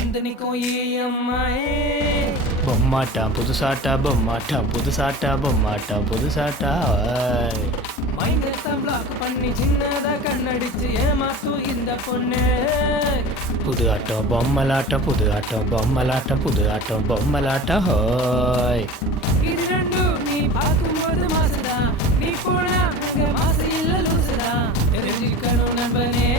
வந்து நிற்கும் EMI. பொம்மாட்டான் புதுசாட்டா பொம்மாட்டான் புதுசாட்டா பொம்மாட்டான் புதுசாட்டா. மைண்டத்தை black பண்ணி சின்னதா கண்ணடிச்சு ஏமாத்து இந்த பொண்ணு. புது ஆட்டம் பொம்மலாட்டம் புது ஆட்டம் பொம்மலாட்டம் புது ஆட்டம் பொம்மலாட்டம் ஹோய். இது ரெண்டும் நீ பார்க்கும்போது மாசுதா, நீ போனா அங்க மாசு இல்ல லூசுதா. தெரிஞ்சுக்கணும் நண்பனே,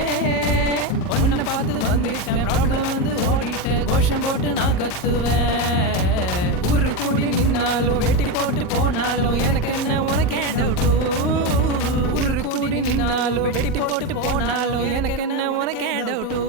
பொண்ணை பார்த்து வந்துட்டேன், ரோட்ல வந்து ஓடிட்டேன், கோஷம் போட்டு நான் கத்துவேன். ஊரு கூடி நின்னாலும் வெட்டி போட்டு போனாலும் எனக்கு என்ன உனக்கு டவுட்டு. ஊரு கூடி நின்னாலும் வெட்டி போட்டு போனாலும் எனக்கு என்ன உனக்கு டவுட்டு.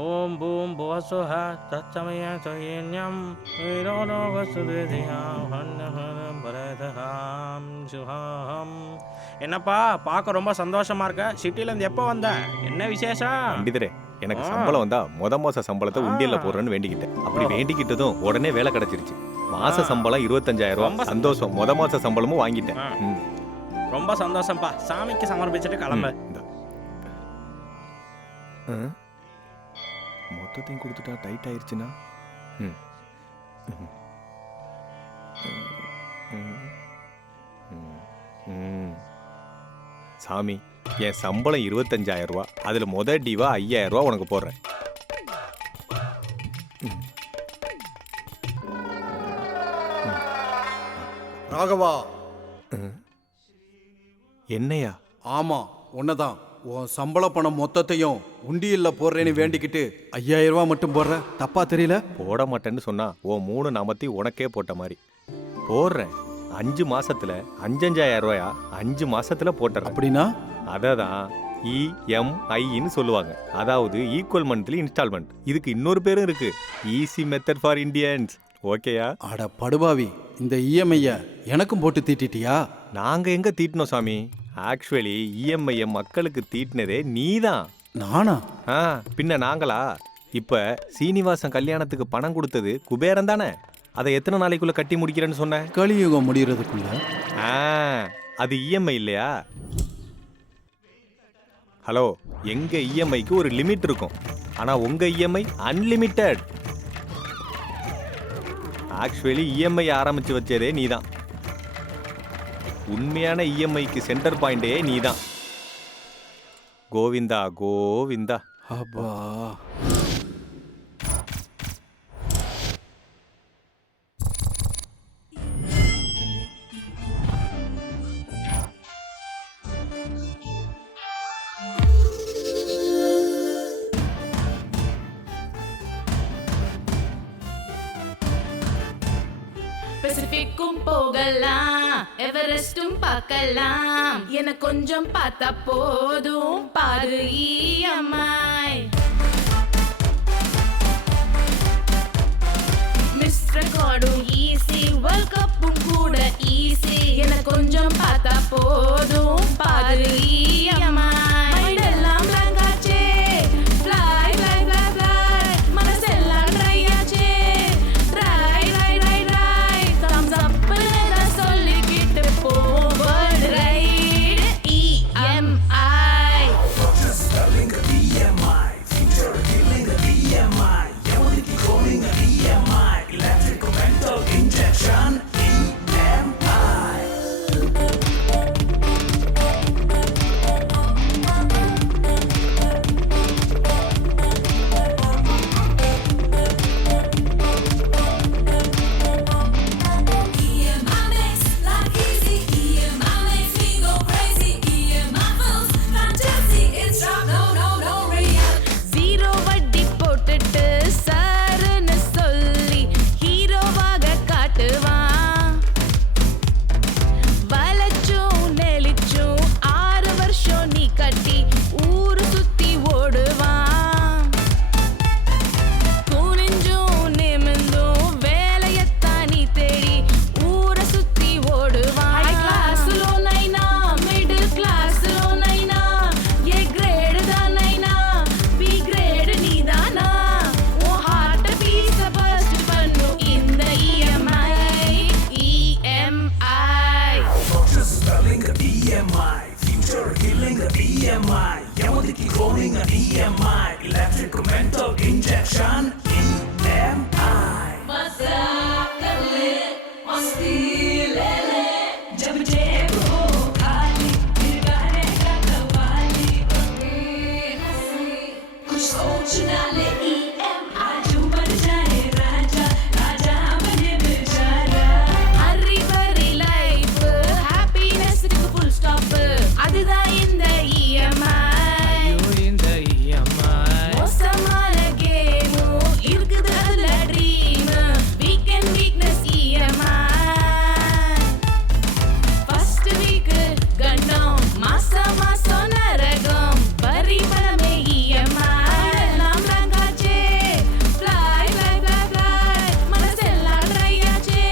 ஓம் பூம் புவசுஹ தச்சமய சயன்யம் விரோதோ வசுதேதியாம் ஹன்னஹரம் பரதஹாம் சுஹாம். என்னப்பா பார்க்க ரொம்ப சந்தோஷமா இருக்க, சிட்டிலேருந்து எப்போ வந்த, என்ன விசேஷம்? பண்டிதரே, எனக்கு சம்பளம் வந்தா மாச சம்பளத்தை உண்டியல்ல போடுறேன்னு வேண்டிக்கிட்டேன். அப்படி வேண்டிக்கிட்டதும் உடனே வேலை கிடைச்சிருச்சு. மாச சம்பளம் 25,000 ரூபாய். சந்தோஷம். மாச சம்பளமும் வாங்கிட்டேன். ரொம்ப சந்தோஷம்ப்பா. சாமிக்கு சமர்ப்பிச்சுட்டு கிளம்பு. மொத்தத்தையும் கொடுத்துட்டா டைட் ஆயிடுச்சுன்னா சாமி, என் சம்பளம் 25,000 ரூபாய். அதுல டிவா 5,000 ரூபாய் உனக்கு போடுறேன். ராகவா. என்னையா? ஆமா, உன்னதான். உன் சம்பள பணம் மொத்தத்தையும் உண்டியல்ல போடுறேன்னு வேண்டிக்கிட்டு 5,000 ரூபாய் மட்டும் போடுற. தப்பா தெரியல? போட மாட்டேன்னு சொன்னா உன் 3 நாமத்தி உனக்கே போட்ட மாதிரி போடுறேன். 5 மாசத்துல 5,500 ரூபாயா 5 மாசத்துல போட்டுறேன். அப்படின்னா அததான் EMIன்னு சொல்லுவாங்க. அதாவது ஈக்குவல் மந்த்லி இன்ஸ்டால்மெண்ட். இதுக்கு இன்னொரு பேரும் இருக்கு, ஈஸி மெத்தட் ஃபார் இண்டியன்ஸ். ஓகேயா? அட படுபாவி, இந்த EMI எனக்கும் போட்டு தீட்டிட்டியா? நாங்க எங்க தீட்டினோம் சாமி? ஆக்சுவலி EMI மக்களுக்கு தீட்டினதே நீதான். நானா? பின்ன நாங்களா? இப்ப சீனிவாசன் கல்யாணத்துக்கு பணம் கொடுத்தது குபேரன் தானே? அதை எத்தனை நாளைக்குள்ள கட்டி முடிக்கிறேன்னு சொன்ன? கலியுகம் முடியறதுக்குள்ள. அது EMI இல்லையா? ஹலோ, எங்க EMIக்கு ஒரு லிமிட் இருக்கும். ஆனா உங்க EMI அன்லிமிட்டெட். ஆக்சுவலி EMI ஆரம்பிச்சு வச்சதே நீதான். உண்மையான EMIக்கு சென்டர் பாயிண்டே நீதான். கோவிந்தா கோவிந்தா. அப்பா. பெசிபிக்கும் போகலாம், எவரெஸ்டும் பார்க்கலாம், என கொஞ்சம் பார்த்தா போதும் பாரு EMI. மிஸ்டர் கார்டும் ஈஸி, வேர்ல்ட் கப்பும் கூட ஈஸி, என கொஞ்சம் பார்த்தா போதும் பாரு EMI. மைண்டெல்லாம் blank ஆச்சே, fly fly fly fly, மனசெல்லாம் dry ஆச்சே, dry dry dry dry, thumbs up ன்னு சொல்லிக்கிட்டு போவது ride EMI. Just spelling EMI, future killing EMI, everything calling EMI, electrical mental injection EMI. killing a EMI, future killing a EMI, எமதிக்கு cloning a EMI, electrical mental injection EMI. Hari பரி life ஹாப்பினஸ்க்கு full stop அதுதான் இந்த EMI இந்த EMI மோசமான game இருக்குது அதுல dream weekend weakness EMI first week கண்டம் மாசம் மாசம் நரகம் வரி பணமே இஎம்ஐ எல்லாம் ரங்காச்சே ஃப்ளை ஃப்ளை ஃப்ளை ஃப்ளை மனசெல்லாம் ட்ரை ஆச்சே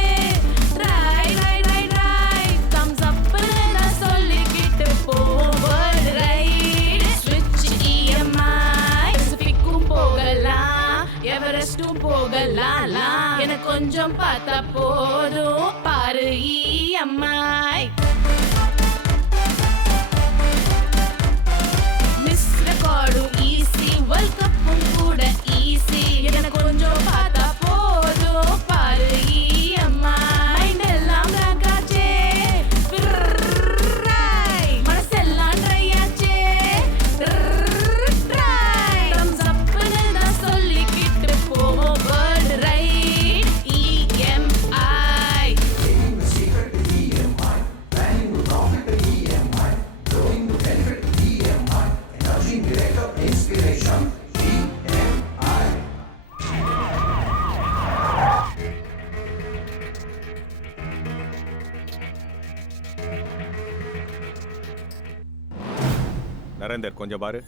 dry dry dry dry thumbs அப்னு நான் சொல்லிக்கிட்டு போவேன் ரைட் ஸ்விட்ச் இஎம்ஐ பசிபிக்கும் போகலாம் எவரெஸ்டும் போகலாம் எனக்கு கொஞ்சம் பார்த்தா போதும் பாரு இஎம்ஐ மிஸ் ரெக்கார்டும் ஈஸி வேர்ல்ட் கப்பும் கூட ஈஸி எனக்கு கொஞ்சம் பார்த்தா போதும் பாரு இஎம்ஐ மைண்ட் எல்லாம் ராகாச்சே மனசெல்லாம் ட்ரை ஆச்சே ட்ரை தம்ஸ் அப்னு நான் சொல்லிக்கிட்டு போவோம் வேர்ல்ட் ரைட் இஎம்ஐ நரேந்தர் கொஞ்சம் பாரு.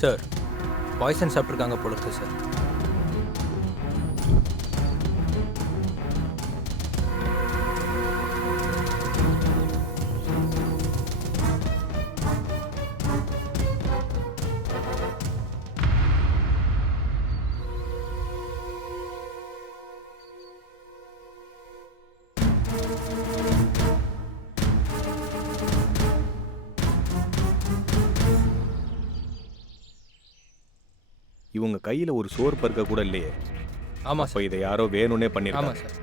சார் பாய்சன் சாப்பிட்ருக்காங்க போல இருக்கு சார். இவங்க கையில ஒரு சோறு பருக்க கூட இல்லையே. ஆமாம் அப்போ சார். இதை யாரோ வேணும்னே ஆமாம் பண்ணிருக்காங்க. சார்.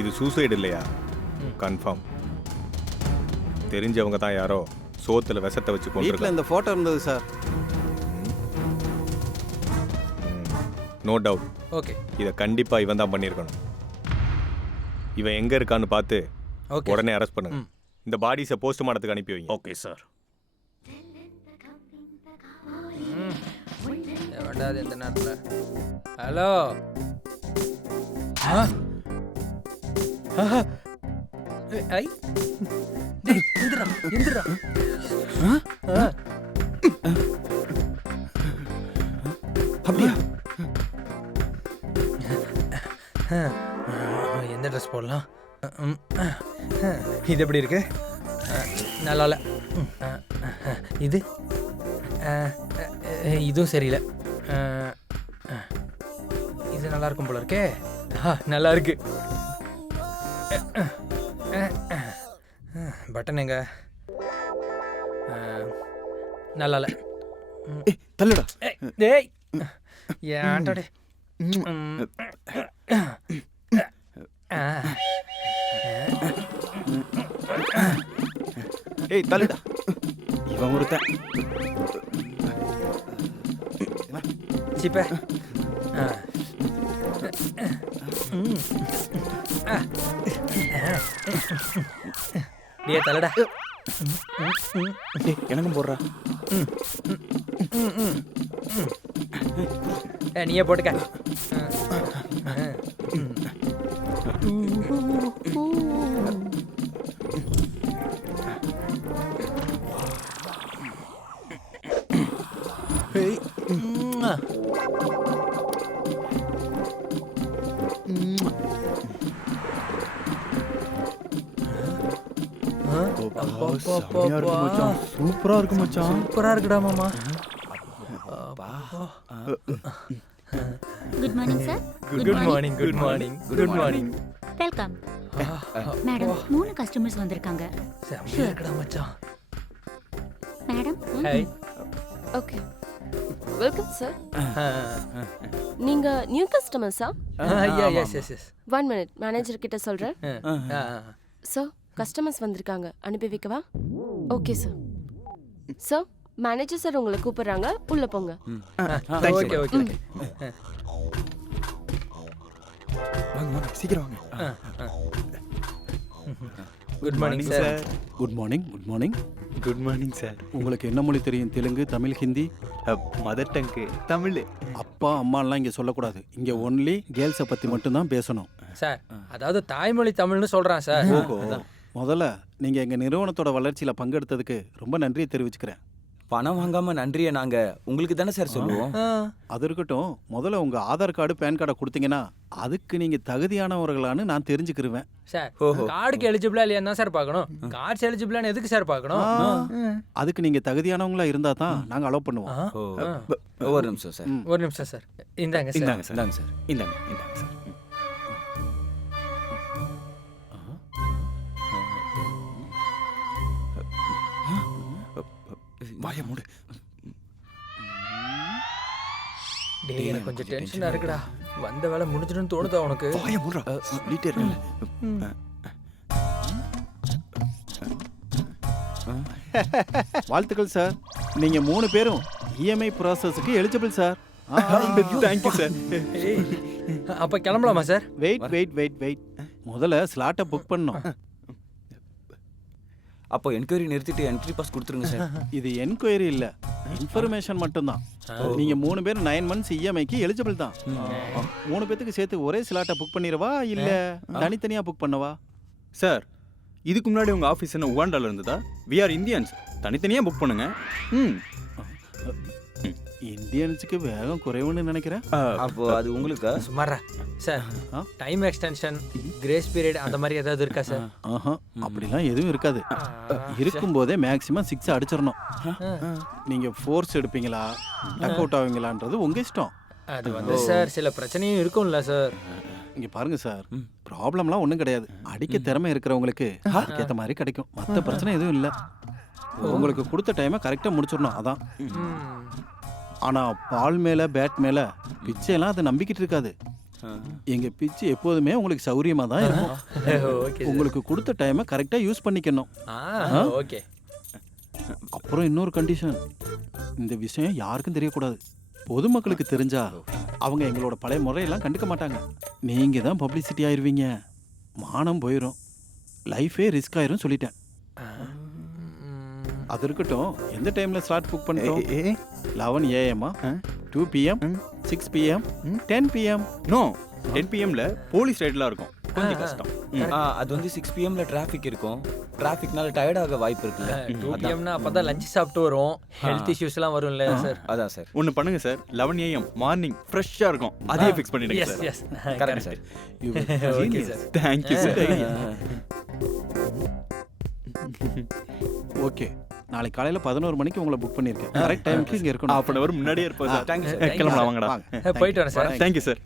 இது சூசைடு இல்லையா? கன்ஃபார்ம். தெரிஞ்சவங்க தான் யாரோ சோத்துல விஷத்தை வச்சு வீட்டில் கொண்டிருக்காங்க. இந்த ஃபோட்டோ இருந்தது சார். No doubt. ஓகே இதை கண்டிப்பா இவன் தான் பண்ணியிருக்கணும். இவன் எங்க இருக்கான்னு பார்த்து ஓகே உடனே அரெஸ்ட் பண்ணுங்க. ம். இந்த பாடிஸை போஸ்ட்மார்ட்டத்துக்கு அனுப்பி வைங்க. Okay sir. வேண்டாது இந்த நேரத்தில். ஹலோ ஐ டேய் எந்திரா எந்திரா. அப்படியா? எந்த ட்ரெஸ் போடலாம்? இது எப்படி இருக்கு? நல்லா இல்லை. இது இதுவும் சரியில்லை. இது நல்லா இருக்கும் போல இருக்கே. நல்லா இருக்கு. பட்டன் எங்க? நல்லா இல்லை. தள்ளுடா. டேய் ஏன்டா ஏய் தள்ளுடா. இவன் ஒருத்தன். சிப்ப டே தலடா. எனக்கும் போடுறா. நீயே போட்டுக்க. சூப்பரா இருக்கு மச்சான். சூப்பரா இருக்குடா மாமா. Good morning sir. Good morning good morning good morning. Welcome madam. 3 customers வந்திருக்காங்க. செம்மையா இருக்குடா மச்சான். Madam hi. Okay welcome sir. நீங்க நியூ கஸ்டமர்ஸா? Yes yes yes. 1 minute manager கிட்ட சொல்றேன். சார் கஸ்டமர்ஸ் வந்திருக்காங்க, அனுப்பி வைக்கவா? Okay sir. Sir manager sir உங்களை கூப்பிடுறாங்க, உள்ள போங்க. Okay okay. சீக்கிரம் வாங்க. Good morning sir. Good morning. Good morning. Good morning sir. உங்களுக்கு என்ன மொழி தெரியும்? தெலுங்கு, தமிழ், ஹிந்தி? Mother tongue Tamil. அப்பா அம்மாலாம் இங்க சொல்லக்கூடாது. இங்க ஒன்லி கேர்ள்ஸை பத்தி மட்டும்தான் பேசணும். சார் அதாவது தாய்மொழி தமிழ்னு சொல்றான் சார். ஓஹோ. முதல்ல நீங்க எங்க நிறுவனத்தோட வளர்ச்சியில பங்கெடுத்ததுக்கு ரொம்ப நன்றியை தெரிவிச்சுக்கிறேன். பணம் வாங்காம நன்றியை நாங்க உங்களுக்கு தானே சார் சொல்லுவோம். அது இருக்கட்டும், முதல்ல உங்க ஆதார் கார்டு பேன் கார்டை கொடுத்தீங்கன்னா அதுக்கு நீங்க தகுதியானவர்களான்னு நான் தெரிஞ்சுக்கிருவேன். சார் கார்டுக்கு எலிஜிபிளா இல்லையா தான் சார் பார்க்கணும். கார்ட்ஸ் எலிஜிபிளான்னு எதுக்கு சார் பார்க்கணும்? அதுக்கு நீங்க தகுதியானவங்களா இருந்தா தான் நாங்க அலோவ் பண்ணுவோம். ஒரு நிமிஷம் சார். ஒரு நிமிஷம் சார். இந்தாங்க சார். இந்தாங்க சார். இந்தாங்க சார். இந்தாங்க இந்தாங்க சார். வாய மூடு. டேய் எனக்கு கொஞ்சம் டென்ஷனா இருக்குடா. வந்த வேலை முடிஞ்சிடும்னு தோணுதா உனக்கு? வாய மூடுடா. சொல்லிட்டே இருக்கேன். வாழ்த்துக்கள் சார். நீங்க 3 பேரும் இஎம்ஐ ப்ராசஸ்க்கு எலிஜிபிள் சார். Thank you sir. அப்ப கிளம்பலாமா சார்? வெயிட். முதல்ல ஸ்லாட்டை புக் பண்ணோம். அப்போ என்கொயரி நிறுத்திட்டு என்ட்ரி பாஸ் கொடுத்துருங்க சார். இது என்கொயரி இல்ல, இன்ஃபர்மேஷன் மட்டும்தான். நீங்க 3 பேரும் 9 மந்த்ஸ் இஎம்ஐக்கு எலிஜிபிள் தான். 3 பேத்துக்கு சேர்த்து ஒரே ஸ்லாட்டை புக் பண்ணிரவா இல்ல தனித்தனியா புக் பண்ணவா? சார் இதுக்கு முன்னாடி உங்க ஆஃபீஸ் என்ன உகாண்டால இருந்ததா? வி ஆர் இந்தியன்ஸ், தனித்தனியா புக் பண்ணுங்க. இந்தியன்ஸுக்கு வேகம் குறைவுன்னு நினைக்கிறேன். அப்போ அது உங்களுக்கு சுமாரா sir. Time extension, grace period அந்த மாதிரி ஏதாவது இருக்கா சார்? அப்படிலாம் எதுவும் இருக்காது. இருக்கும்போதே மேக்ஸிமம் 6 அடிச்சிடணும். நீங்க ஃபோர்ஸ் எடுப்பீங்களா டக் அவுட் ஆவீங்களான்றது உங்க இஷ்டம். அது வந்து சார் சில பிரச்சனையும் இருக்கும்ல சார். இங்க பாருங்க சார், ப்ராப்ளம்லாம் ஒன்றும் கிடையாது. அடிக்க திறமை இருக்கிறவங்களுக்கு ஏற்ற மாதிரி கிடைக்கும். மற்ற பிரச்சனை எதுவும் இல்லை. உங்களுக்கு கொடுத்த டைமை கரெக்டாக முடிச்சிடணும், அதான். ஆனால் பால் மேலே பேட் மேலே பிச்சையெல்லாம் அது நம்பிக்கிட்டு இருக்காது. எங்கள் பிச்சு எப்போதுமே உங்களுக்கு சௌரியமாக தான் இருக்கும். உங்களுக்கு கொடுத்த டைமை கரெக்டாக யூஸ் பண்ணிக்கணும். ஓகே. அப்புறம் இன்னொரு கண்டிஷன், இந்த விஷயம் யாருக்கும் தெரியக்கூடாது. பொதுமக்களுக்கு தெரிஞ்சா அவங்க எங்களோட பழைய முறையெல்லாம் கண்டுக்க மாட்டாங்க. நீங்கள் தான் பப்ளிசிட்டி ஆயிடுவீங்க, மானம் போயிடும், லைஃபே ரிஸ்க் ஆயிரும் சொல்லிட்டேன். அது இருக்கட்டும், எந்த டைமில் ஸ்லாட் புக் பண்ணிட்டோம்? 11 AM, 2 PM, 6 PM, 10 PM? No, 10 PMல police ரைட்லாம் இருக்கும், கொஞ்சம் கஷ்டம். அது வந்து 6 PMல டிராஃபிக் இருக்கும். டிராஃபிக்னால டயர்ட் ஆக வாய்ப்பு இருக்குல்ல. 2 PMனா அப்பதான் லஞ்ச் சாப்பிட்டு வரும், ஹெல்த் இஷ்யூஸ்லாம் வரும்ல சார். அதான் சார். ஒன்று பண்ணுங்க சார், 11 AM மார்னிங் ஃப்ரெஷ்ஷாக இருக்கும், அதே ஃபிக்ஸ் பண்ணிடுங்க sir. Yes correct sir. Okay sir. Thank you sir. Okay, நாளைக்கு காலையில் 11 மணிக்கு உங்களை புக் பண்ணியிருக்கேன். கரெக்ட் டைமுக்கு இங்கே இருக்கணும். half an hour முன்னாடியே இருப்போம் சார். Thank you sir. கிளம்பலாம் வாங்கடா. போயிட்டு வரேன் சார். Thank you sir.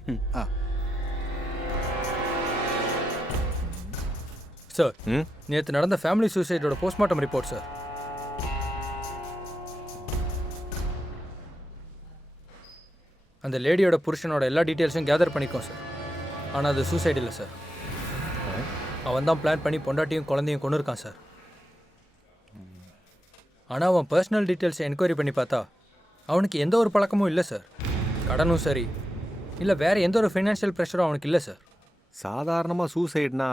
சார் நேற்று நடந்த ஃபேமிலி சூசைடோட போஸ்ட்மார்ட்டம் ரிப்போர்ட் சார். அந்த லேடியோட புருஷனோட எல்லா டீட்டெயில்ஸும் கேதர் பண்ணிக்கோம் சார். ஆனால் அது சூசைட் இல்லை சார். அவன் தான் பிளான் பண்ணி பொண்டாட்டியும் குழந்தையும் கொண்டு இருக்கான் சார். ஆனால் அவன் பர்சனல் டீட்டெயில்ஸை என்கொயரி பண்ணி பார்த்தா அவனுக்கு எந்த ஒரு பழக்கமும் இல்லை சார். கடனும் சரி இல்லை வேறு எந்த ஒரு ஃபைனான்ஷியல் ப்ரெஷரும் அவனுக்கு இல்லை சார். சாதாரணமாக சூசைட்னா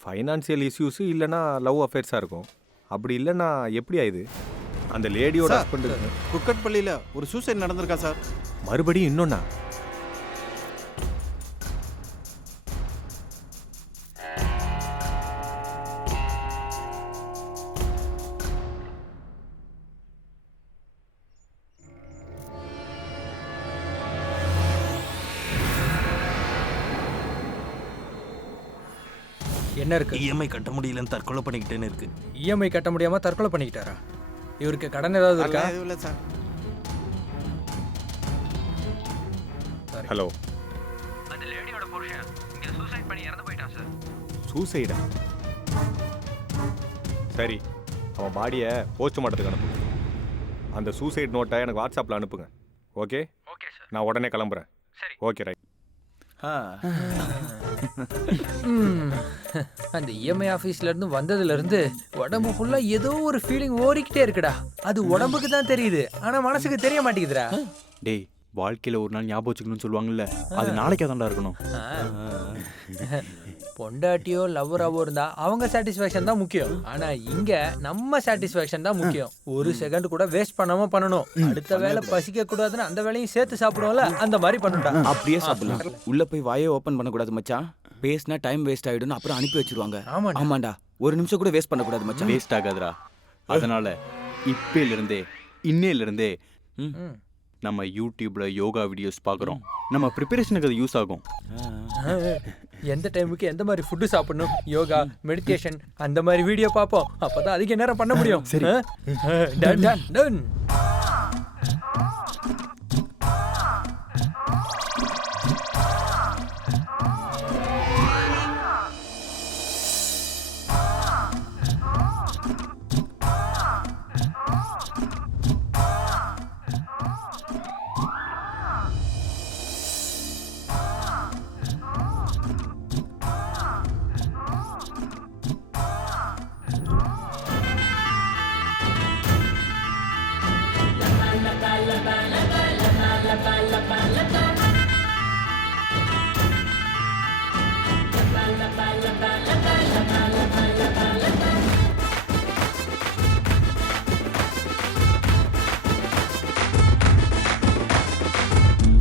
ஃபைனான்சியல் இஷ்யூஸு இல்லைனா லவ் அஃபேர்ஸாக இருக்கும். அப்படி இல்லைன்னா எப்படி ஆயுது? அந்த லேடியோட ஹஸ்பண்டு குக்கட்பள்ளியில் ஒரு சூசைட் நடந்திருக்கா சார்? மறுபடியும் இன்னொன்னா? என்ன இருக்கு? இஎம்ஐ கட்ட முடியலன்னு தற்கொலை பண்ணிக்கிட்டேன்னு இருக்கு. இஎம்ஐ கட்ட முடியாம தற்கொலை பண்ணிக்கிட்டாரா? இவருக்கு கடன் ஏதாவது இருக்கா? இல்லை சார். ஹலோ, அந்த லேடியோட புருஷன் இங்க சூசைட் பண்ணி இறந்து போயிட்டான் சார். சூசைடா? சரி, அவன் பாடியை போஸ்ட்மார்ட்டத்துக்கு அனுப்புங்க. அந்த சூசைட் நோட்டை எனக்கு வாட்ஸ்அப்பில் அனுப்புங்க. ஓகே? Okay sir. நான் உடனே கிளம்புறேன். சரி. Okay, right. அந்த இஎம்ஐ ஆஃபீஸ்ல இருந்து வந்ததுல இருந்து உடம்பு ஃபுல்லா ஏதோ ஒரு ஃபீலிங் ஓடிக்கிட்டே இருக்குடா. அது உடம்புக்கு தான் தெரியுது, ஆனா மனசுக்கு தெரிய மாட்டேங்குதுடா. டேய், வாழ்க்கையில ஒரு நாள் ஞாபகம் வச்சுக்கணும்னு சொல்லுவாங்கல்ல, அது நாளைக்கே தான்டா இருக்கணும். பொண்டாட்டியோ லவ்வராவோ இருந்தா அவங்க சாட்டிஸ்ஃபேக்ஷன் தான் முக்கியம். ஆனா இங்க நம்ம சாட்டிஸ்ஃபேக்ஷன் தான் முக்கியம். ஒரு செகண்ட் கூட வேஸ்ட் பண்ணாம பண்ணணும். அடுத்த வேலை பசிக்க கூடாதுன்னு அந்த வேலையும் சேர்த்து சாப்பிடுவோம்ல, அந்த மாதிரி பண்ணுடா. அப்படியே சாப்பிடலாம். உள்ள போய் வாயே ஓபன் பண்ண கூடாது மச்சான். பேசினா டைம் வேஸ்ட் ஆயிடும், அப்புறம் அனுப்பி வச்சிருவாங்க. ஆமாண்டா, ஒரு நிமிஷம் கூட வேஸ்ட் பண்ண கூடாது மச்சான். வேஸ்ட் ஆகாதுடா. அதனால இன்னையிலிருந்தே நம்ம யூடியூப்ல யோகா வீடியோஸ் பார்க்குறோம். நம்ம ப்ரிப்பரேஷனுக்கு அது யூஸ் ஆகும். எந்த டைமுக்கு எந்த மாதிரி ஃபுட்டு சாப்பிடணும், யோகா, மெடிடேஷன் அந்த மாதிரி வீடியோ பார்ப்போம். அப்பதான் அதிக நேரம் பண்ண முடியும். சரி. Done done done.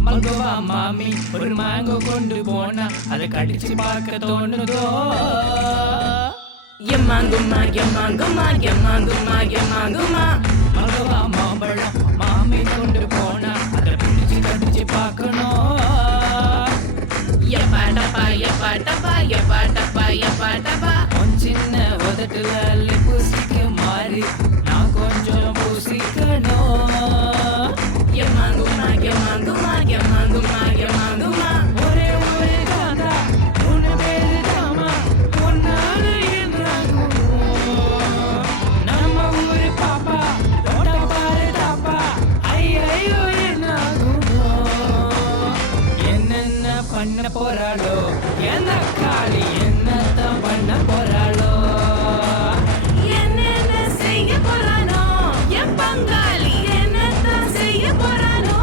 மல்கோவா மாமி ஒரு மேங்கோ கொண்டு போனா அதை கடிச்சு பார்க்க தோணுதோ? எம்மாங்குமா எம்மாங்குமா எம்மாங்குமா எம்மாங்குமா. மல்கோவா மாம்பழம் மாமி கொண்டு போனா அதை பிடிச்சு கடிச்சு பார்க்கணும். எப்பாட்டப்பா எப்பாட்டப்பா எப்பாட்டப்பா எப்பாட்டப்பா. சின்ன உதட்டுல லிப்ஸ்டிக் மாறி நான் கொஞ்சம் பூசிக்கணும். எம்மாங்குமா எம்மாங்குமா எம்மாங்குமா எம்மாங்குமா. ஒரே ஒரு காந்தா உன்னு பேரு தாமா உன்னால என்னாகும். நம்ம ஊரு பாப்பா ஓட பாரு தாப்பா ஐயோ என்னாகும். என்னென்ன பண்ண போறாளோ எந்த காளி என்னத்தான் பண்ண போறாளோ? என்னென்ன செய்ய போறானோ என் பங்காளி என்னத்தான் செய்ய போறானோ?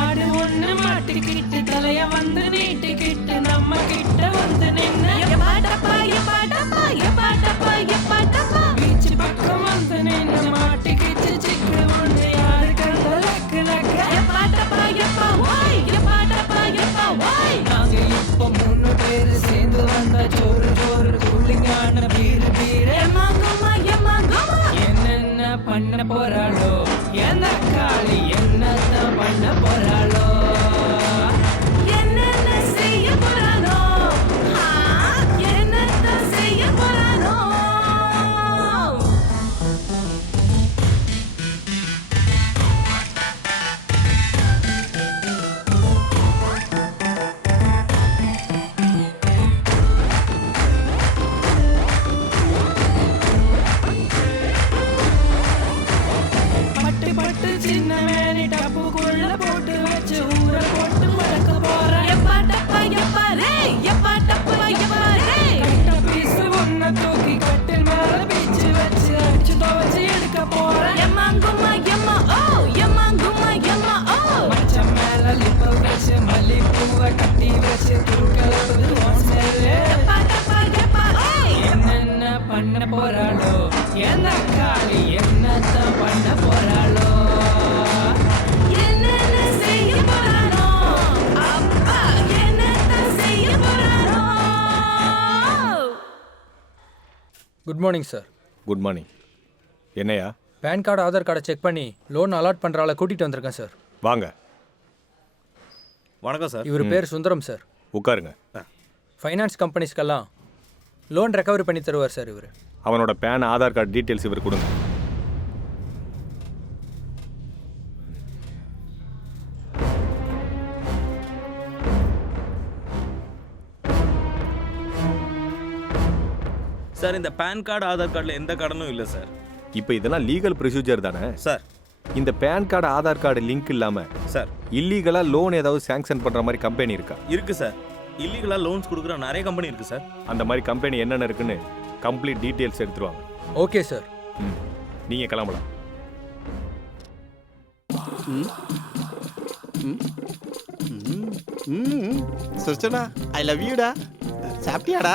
ஆடு ஒண்ணு மாட்டிக்கிட்டு தலைய வந்து நீட்டிக்கிட்டு நம்ம கிட்ட வந்து நின்ன எப்பாட்டப்பா எப்பாட்டப்பா எப்பாட்டப்பா எப்பாட்டப்பா. பீச் பக்கம் வந்து நின்ன மாட்டிக்கிட்டு சிக்கு ஒண்ணு யாரு கண்ட லக்கு லக்க. எப்பாட்டப்பா எப்பா ஓய் எப்பாட்டப்பா எப்பா ஓய். நாங்க இப்ப 3 பேரு சேர்ந்து வந்த ஜோறு ஜோறு கூலிங்கான பீரு பீரு. எம்மாங்குமா எம்மாங்குமா. என்னென்ன பண்ண போறாளோ எந்த காளி என்னத்தான் பண்ண போறாளோ? என்னென்ன செய்ய போறானோ என்னத்தான் செய்ய போறானோ? பட்டு பட்டு சின்ன மேனி டப்புக்குள்ள போட்டு வச்சு ஊற போட்டு வளர்க்க போறேன். எப்பாட்டப்பா எப்பா ரே எப்பாட்டப்பா எப்பா ரே. கட்ட பீசு ஒன்ன தூக்கி கட்டில் மேல பீச்சு வச்சு அடிச்சு துவச்சு எடுக்க போறேன். எம்மாங்குமா எம்மா ஓ எம்மாங்குமா எம்மா ஓ. மச்சம் மேல லிப்ப வச்சு மல்லிப்பூவை கட்டி வச்சு தூக்கலது ஓசேரு. எப்பாட்டப்பா எப்பா ஓய். என்னென்ன பண்ண போறாளோ எந்த காளி என்னத்தான் பண்ண போறாளோ? என்ன good morning sir. Good morning. என்னையா? பேன் கார்டு ஆதார் கார்டை செக் பண்ணி லோன் அலாட் பண்ணுற ஆளை கூட்டிகிட்டு வந்திருக்கேன் சார். வாங்க. வணக்கம் சார். இவர் பேர் சுந்தரம் சார். உட்காருங்க. ஃபைனான்ஸ் கம்பெனிஸ்க்கெல்லாம் லோன் ரெக்கவரி பண்ணி தருவார் சார் இவர். அவனோட பேன் ஆதார் கார்டு டீட்டெயில்ஸ் இவர் கொடுங்க. சார் இந்த பேன் கார்டு ஆதார் கார்டில் எந்த கடனும் இல்லை சார். இப்போ இதெல்லாம் லீகல் ப்ரொசீஜர் தானே சார்? இந்த PAN card Aadhaar card link இல்லாமல் சார் இல்லீகலாக லோன் ஏதாவது சேங்ஷன் பண்ணுற மாதிரி கம்பெனி இருக்கா? இருக்கு சார். இல்லீகலாக லோன்ஸ் கொடுக்குற நிறைய கம்பெனி இருக்கு சார். அந்த மாதிரி கம்பெனி என்னென்ன இருக்குன்னு கம்ப்ளீட் டீட்டெயில்ஸ் எடுத்துருவாங்க. Okay sir. நீங்கள் கிளம்பலாம். சுர்ச்சனா ஐ லவ் யூடா. சாப்பிட்டியாடா?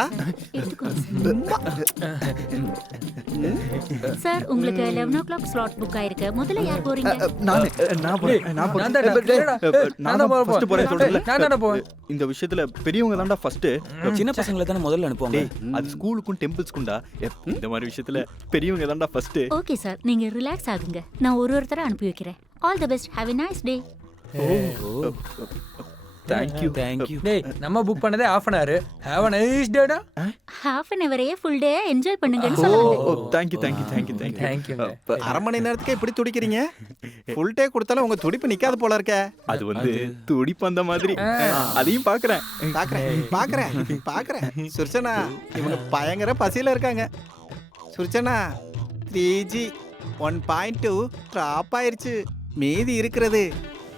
சார் உங்களுக்கு 11 ஸ்லாட் புக் ஆயிருக்கு. முதல்ல யார் போறீங்க? இந்த விஷயத்துல பெரியவங்க தான்டா ஃபர்ஸ்ட். சின்ன பசங்களை தானே முதல்ல அனுப்புவாங்க. அது ஸ்கூலுக்கும் டெம்பிள்ஸ்க்கும்டா. இந்த மாதிரி விஷயத்துல பெரியவங்க தான்டா ஃபர்ஸ்ட். ஓகே சார், நீங்க ரிலாக்ஸ் ஆகுங்க. நான் ஒருத்தர அனுப்பி வைக்கிறேன். All the best. Have a nice day. Thank you thank you. டேய் நம்ம புக் பண்ணதே half an hour. Have a nice day டா. half an hour full day enjoy பண்ணுங்கன்னு சொல்லுங்க. Thank you thank you thank you thank you. Thank you. அரை மணி நேரத்துக்கு இப்படி துடிக்கிறீங்க? ஃபுல் டே கொடுத்தாலும் உங்க துடிப்பு நிக்காது போல இருக்கே. அது வந்து துடிப்பு அந்த மாதிரி. அதையும் பாக்குறேன். சுர்ச்சனா இவங்க பயங்கர பசியில இருக்காங்க. சுர்ச்சனா 3G 1.2 ட்ராப் ஆயிருச்சு. மீதி இருக்கிறது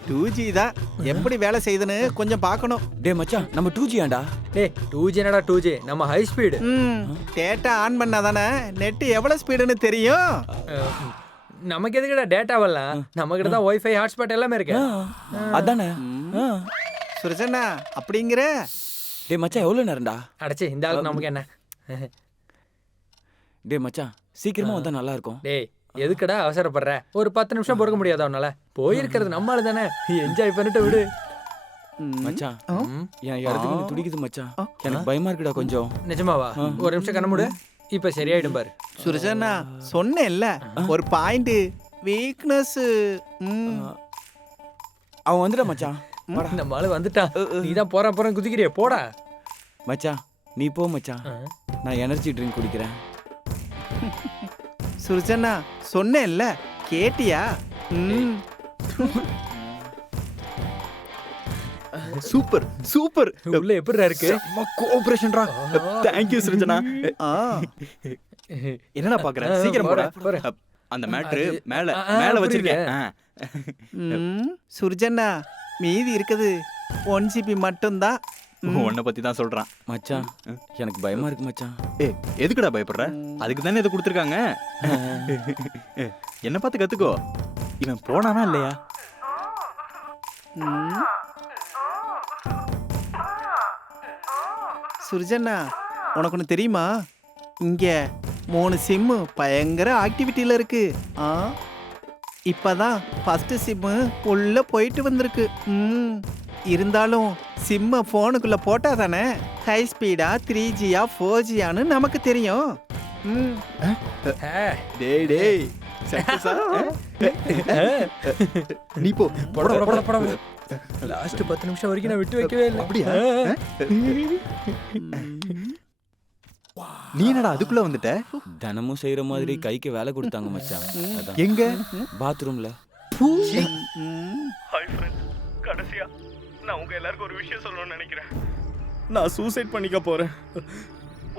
2G தான். எப்படி வேலை செய்யுதுன்னு கொஞ்சம் பார்க்கணும். டே மச்சான் நம்ம 2G ஆண்டா. டேய் 2G என்னடா 2G? நம்ம ஹை ஸ்பீடு. டேட்டா ஆன் பண்ணாதானே நெட் எவ்வளவு ஸ்பீடுன்னு தெரியும். நமக்கு எதுக்குடா டேட்டா வரலாம்? நம்ம கிட்ட தான் வைஃபை ஹாட்ஸ்பாட் எல்லாமே இருக்கு. அதானே. சுரஜனா அப்படிங்கிற. டே மச்சான் எவ்வளவு நேரம்டா? அடச்சே இந்த ஆளு நமக்கு என்ன? டே மச்சான் சீக்கிரமா வந்தா நல்லா இருக்கும். டேய் எதுக்குடா அவசரப்படுற? ஒரு 10 நிமிஷம் பொறுக்க முடியாதா உன்னால? போயிருக்கிறது நம்மள தானே, என்ஜாய் பண்ணிட்டு விடு. மச்சான் என் இடத்துக்கு நீ துடிக்குது மச்சான். எனக்கு பயமா இருக்குடா கொஞ்சம். நிஜமாவா? ஒரு நிமிஷம் கண்ண மூடு. இப்ப சரியாயிடும் பாரு. சுரஜனா சொன்னேன்ல ஒரு பாயிண்ட் வீக்னஸ். அவன் வந்துடா மச்சான். இந்த மாலு வந்துட்டான். நீ தான் போற குதிக்கிறிய போடா. மச்சான் நீ போ மச்சான். நான் எனர்ஜி ட்ரிங்க் குடிக்கிறேன். சுர்ஜனா சொன்னேன்ல கேட்டியா? Super super. உள்ள எப்படிடா இருக்கு? கோஆபரேஷன்டா. Thank you Surjana. என்னடா பாக்குற? சீக்கிரம் போடா. அந்த மேட்ரு மேல வச்சிருக்கேன். சுர்ஜனா மீதி இருக்குது 1GB மட்டும்தான். உன்னை பத்தி தான் சொல்றான் மச்சான். எனக்கு பயமா இருக்கு மச்சான். எதுக்குடா பயப்படுற? அதுக்கு தானே இதை கொடுத்துருக்காங்க. என்ன பார்த்து கத்துக்கோ. இவன் போனானா இல்லையா? சுர்ஜனா உனக்கு ஒன்று தெரியுமா? இங்க 3 சிம்மு பயங்கர ஆக்டிவிட்டியில இருக்கு. இப்பதான் ஃபர்ஸ்ட் சிம்மு உள்ள போயிட்டு வந்திருக்கு. இருந்தாலும் சிம்ம போனுக்குள்ள போட்டா தானே ஹை ஸ்பீடா 3Gயா 4Gயான்னு நமக்கு தெரியும். டேய் டேய் நீ போ. போட லாஸ்ட் 10 நிமிஷம் வரைக்கும் நான் விட்டு வைக்கவே இல்லை. அப்படியா? நீ என்னடா அதுக்குள்ள வந்துட்ட? தினமும் செய்யற மாதிரி கைக்கு வேலை கொடுத்தாங்க மச்சான். எங்க? பாத்ரூம்ல. ஹாய் ஃப்ரெண்ட்ஸ், கடைசியா நான் உங்க எல்லாருக்கும் ஒரு விஷயம் சொல்லணும்னு நினைக்கிறேன். நான் சூசைட் பண்ணிக்க போறேன்.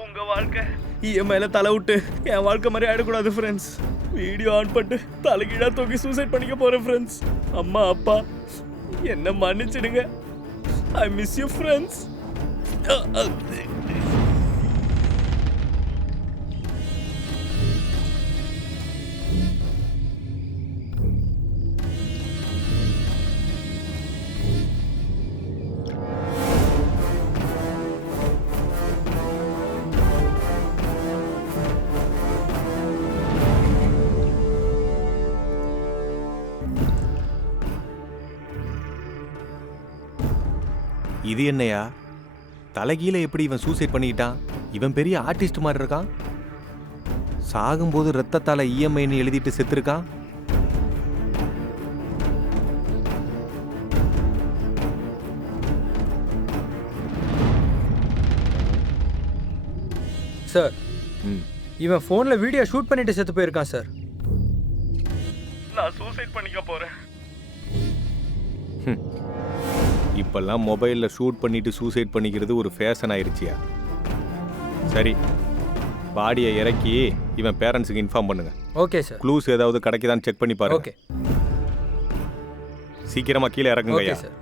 உங்க வாழ்க்கை இஎம்ஐல தலை விட்டு என் வாழ்க்கை மாதிரி ஆயிடக்கூடாது ஃப்ரெண்ட்ஸ். வீடியோ ஆன் பண்ணிட்டு தலைகீழா தூக்கி சூசைட் பண்ணிக்க போறேன் ஃப்ரெண்ட்ஸ். அம்மா அப்பா என்ன மன்னிச்சிடுங்க. I miss you friends. இது என்னையா தலைகீழ எப்படி இவன் சூசைட் பண்ணிக்கிட்டான்? இவன் பெரிய ஆர்டிஸ்ட் மாதிரி இருக்கான். சாகும்போது ரத்தத்தால இஎம்ஐன்னு எழுதிட்டு செத்துருக்கான். சார் இவன் ஃபோனில் வீடியோ ஷூட் பண்ணிட்டு செத்து போயிருக்கான் சார். நான் சூசைட் பண்ணிக்க போறேன். இப்பெல்லாம் மொபைலில் ஷூட் பண்ணிட்டு சூசைட் பண்ணிக்கிறது ஒரு ஃபேஷன் ஆயிடுச்சியா? சரி, பாடியை இறக்கி இவன் பேரண்ட்ஸுக்கு இன்ஃபார்ம் பண்ணுங்க. Okay sir. க்ளூஸ் ஏதாவது கிடைக்குதான்னு செக் பண்ணி பாருங்க. ஓகே, சீக்கிரமா கீழே இறக்குங்க. Okay sir.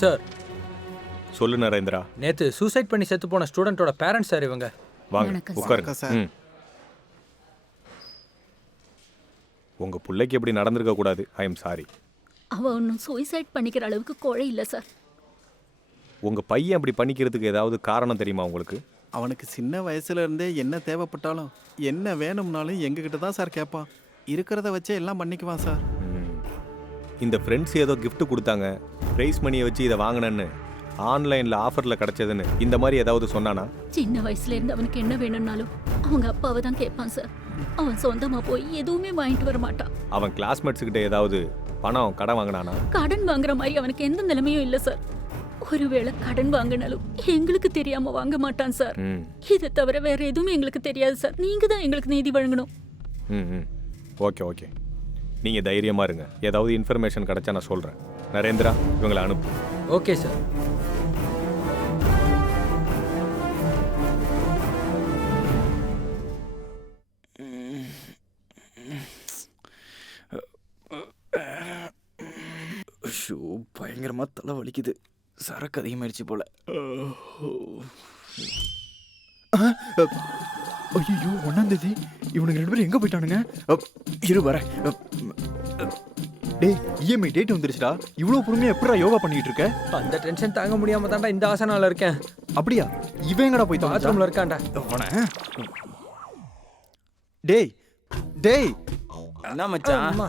சார் சொல்லு நரேந்திரா. நேத்து சூசைட் பண்ணி செத்து போன ஸ்டூடெண்டோட பேரண்ட்ஸ் சார் இவங்க. வாங்க உட்காருங்க சார். உங்க பிள்ளைக்கு எப்படி நடந்திருக்க கூடாது. I am sorry. அவ ஒன்றும் சூசைட் பண்ணிக்கிற அளவுக்கு கோழை இல்லை சார். உங்க பையன் அப்படி பண்ணிக்கிறதுக்கு ஏதாவது காரணம் தெரியுமா உங்களுக்கு? அவனுக்கு சின்ன வயசுல இருந்தே என்ன தேவைப்பட்டாலும் என்ன வேணும்னாலும் எங்ககிட்ட தான் சார் கேட்பான். இருக்கிறத வச்சே எல்லாம் பண்ணிக்குவான் சார். இந்த ஃப்ரெண்ட்ஸ் ஏதோ gift கொடுத்தாங்க, ப்ரைஸ் மணியை வச்சு இதை வாங்கினேன்னு, ஆன்லைனில் ஆஃபரில் கிடச்சதுன்னு இந்த மாதிரி ஏதாவது சொன்னானா? சின்ன வயசுல இருந்து அவனுக்கு என்ன வேணும்னாலும் அவங்க அப்பாவை தான் கேட்பான் சார். அவன் சொந்தமா போய் எதுவுமே வாங்கிட்டு வர மாட்டான். அவன் கிளாஸ்மேட்ஸ் கிட்ட ஏதாவது பணம் கடன் வாங்கினானா? கடன் வாங்குற மாதிரி அவனுக்கு எந்த நிலைமையும் இல்லை சார். ஒருவேளை கடன் வாங்கினாலும் எங்களுக்கு தெரியாம வாங்க மாட்டான் சார். இதை தவிர வேற எதுவுமே எங்களுக்கு தெரியாது சார். நீங்க தான் எங்களுக்கு நீதி வழங்கணும். ஓகே ஓகே, நீங்கள் தைரியமாக இருங்க. ஏதாவது இன்ஃபர்மேஷன் கிடைச்சா நான் சொல்கிறேன். நரேந்திரா, இவங்களை அனுப்பு. Okay sir. ஷோ, பயங்கரமா தலை வலிக்குது. சரக்கு அதிகமாயிடுச்சு போல. ஐயோ, 1ஆம் தேதி இவனுக்கு 2 பேரும் எங்க போயிட்டானுங்க? இரு வர. டேய், இஎம்ஐ டேட் வந்துருச்சுடா. இவ்வளவு பொறுமையா எப்படிடா யோகா பண்ணிட்டு இருக்க? அந்த டென்ஷன் தாங்க முடியாம தான்டா இந்த ஆசனால இருக்கேன். அப்படியா? இவன் எங்கடா போய் பாத்ரூம்ல இருக்கான்டா. டேய் டேய், என்ன மச்சான்? அம்மா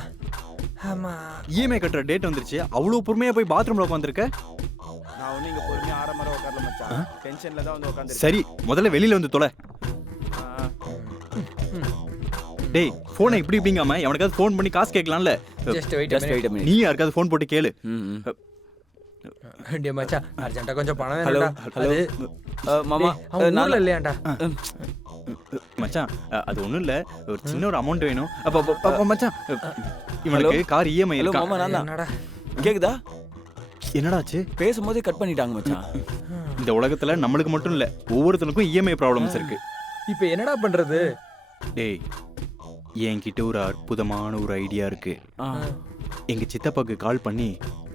அம்மா, இஎம்ஐ கட்டுற டேட் வந்துருச்சு. அவ்வளவு பொறுமையா போய் பாத்ரூம்ல உட்காந்துருக்க? நான் ஒண்ணு இங்க பொறுமையா ஆரம்பர உட்காரல மச்சான். டென்ஷன்ல தான் வந்து உட்கார்ந்திருக்கேன். சரி, முதல்ல வெளியில வந்து தொலை. டேய், போனை இப்படி இப்படிங்காம எவனுக்காவது ஃபோன் பண்ணி காசு கேட்கலாம்ல. Just wait a minute. நீ யாருக்காவது ஃபோன் போட்டு கேளு. டேய் மச்சான், அர்ஜென்ட்டா கொஞ்சம் பணம் ஹலோ வேணும்டா. ஹலோ மாமா, அவன் ஊர்ல இல்லையாண்டா. மச்சான், அது ஒண்ணும் இல்ல, ஒரு சின்ன ஒரு அமௌண்ட் வேணும். அப்ப மச்சான், இவனுக்கு கார் இஎம்ஐ ஹலோ இருக்கா? மாமா, நான் தான். என்னடா கேக்குதா? என்னடாச்சு? பேசும்போதே கட் பண்ணிட்டாங்க மச்சான். இந்த உலகத்துல நம்மளுக்கு மட்டும் இல்ல, ஒவ்வொருத்தனுக்கும் இஎம்ஐ ப்ராப்ளம்ஸ் இருக்கு. இப்போ என்னடா பண்றது? டேய், என்கிட்ட ஒரு அற்புதமான ஒரு ஐடியா இருக்கு. எங்க சித்தப்பாக்கு கால் பண்ணி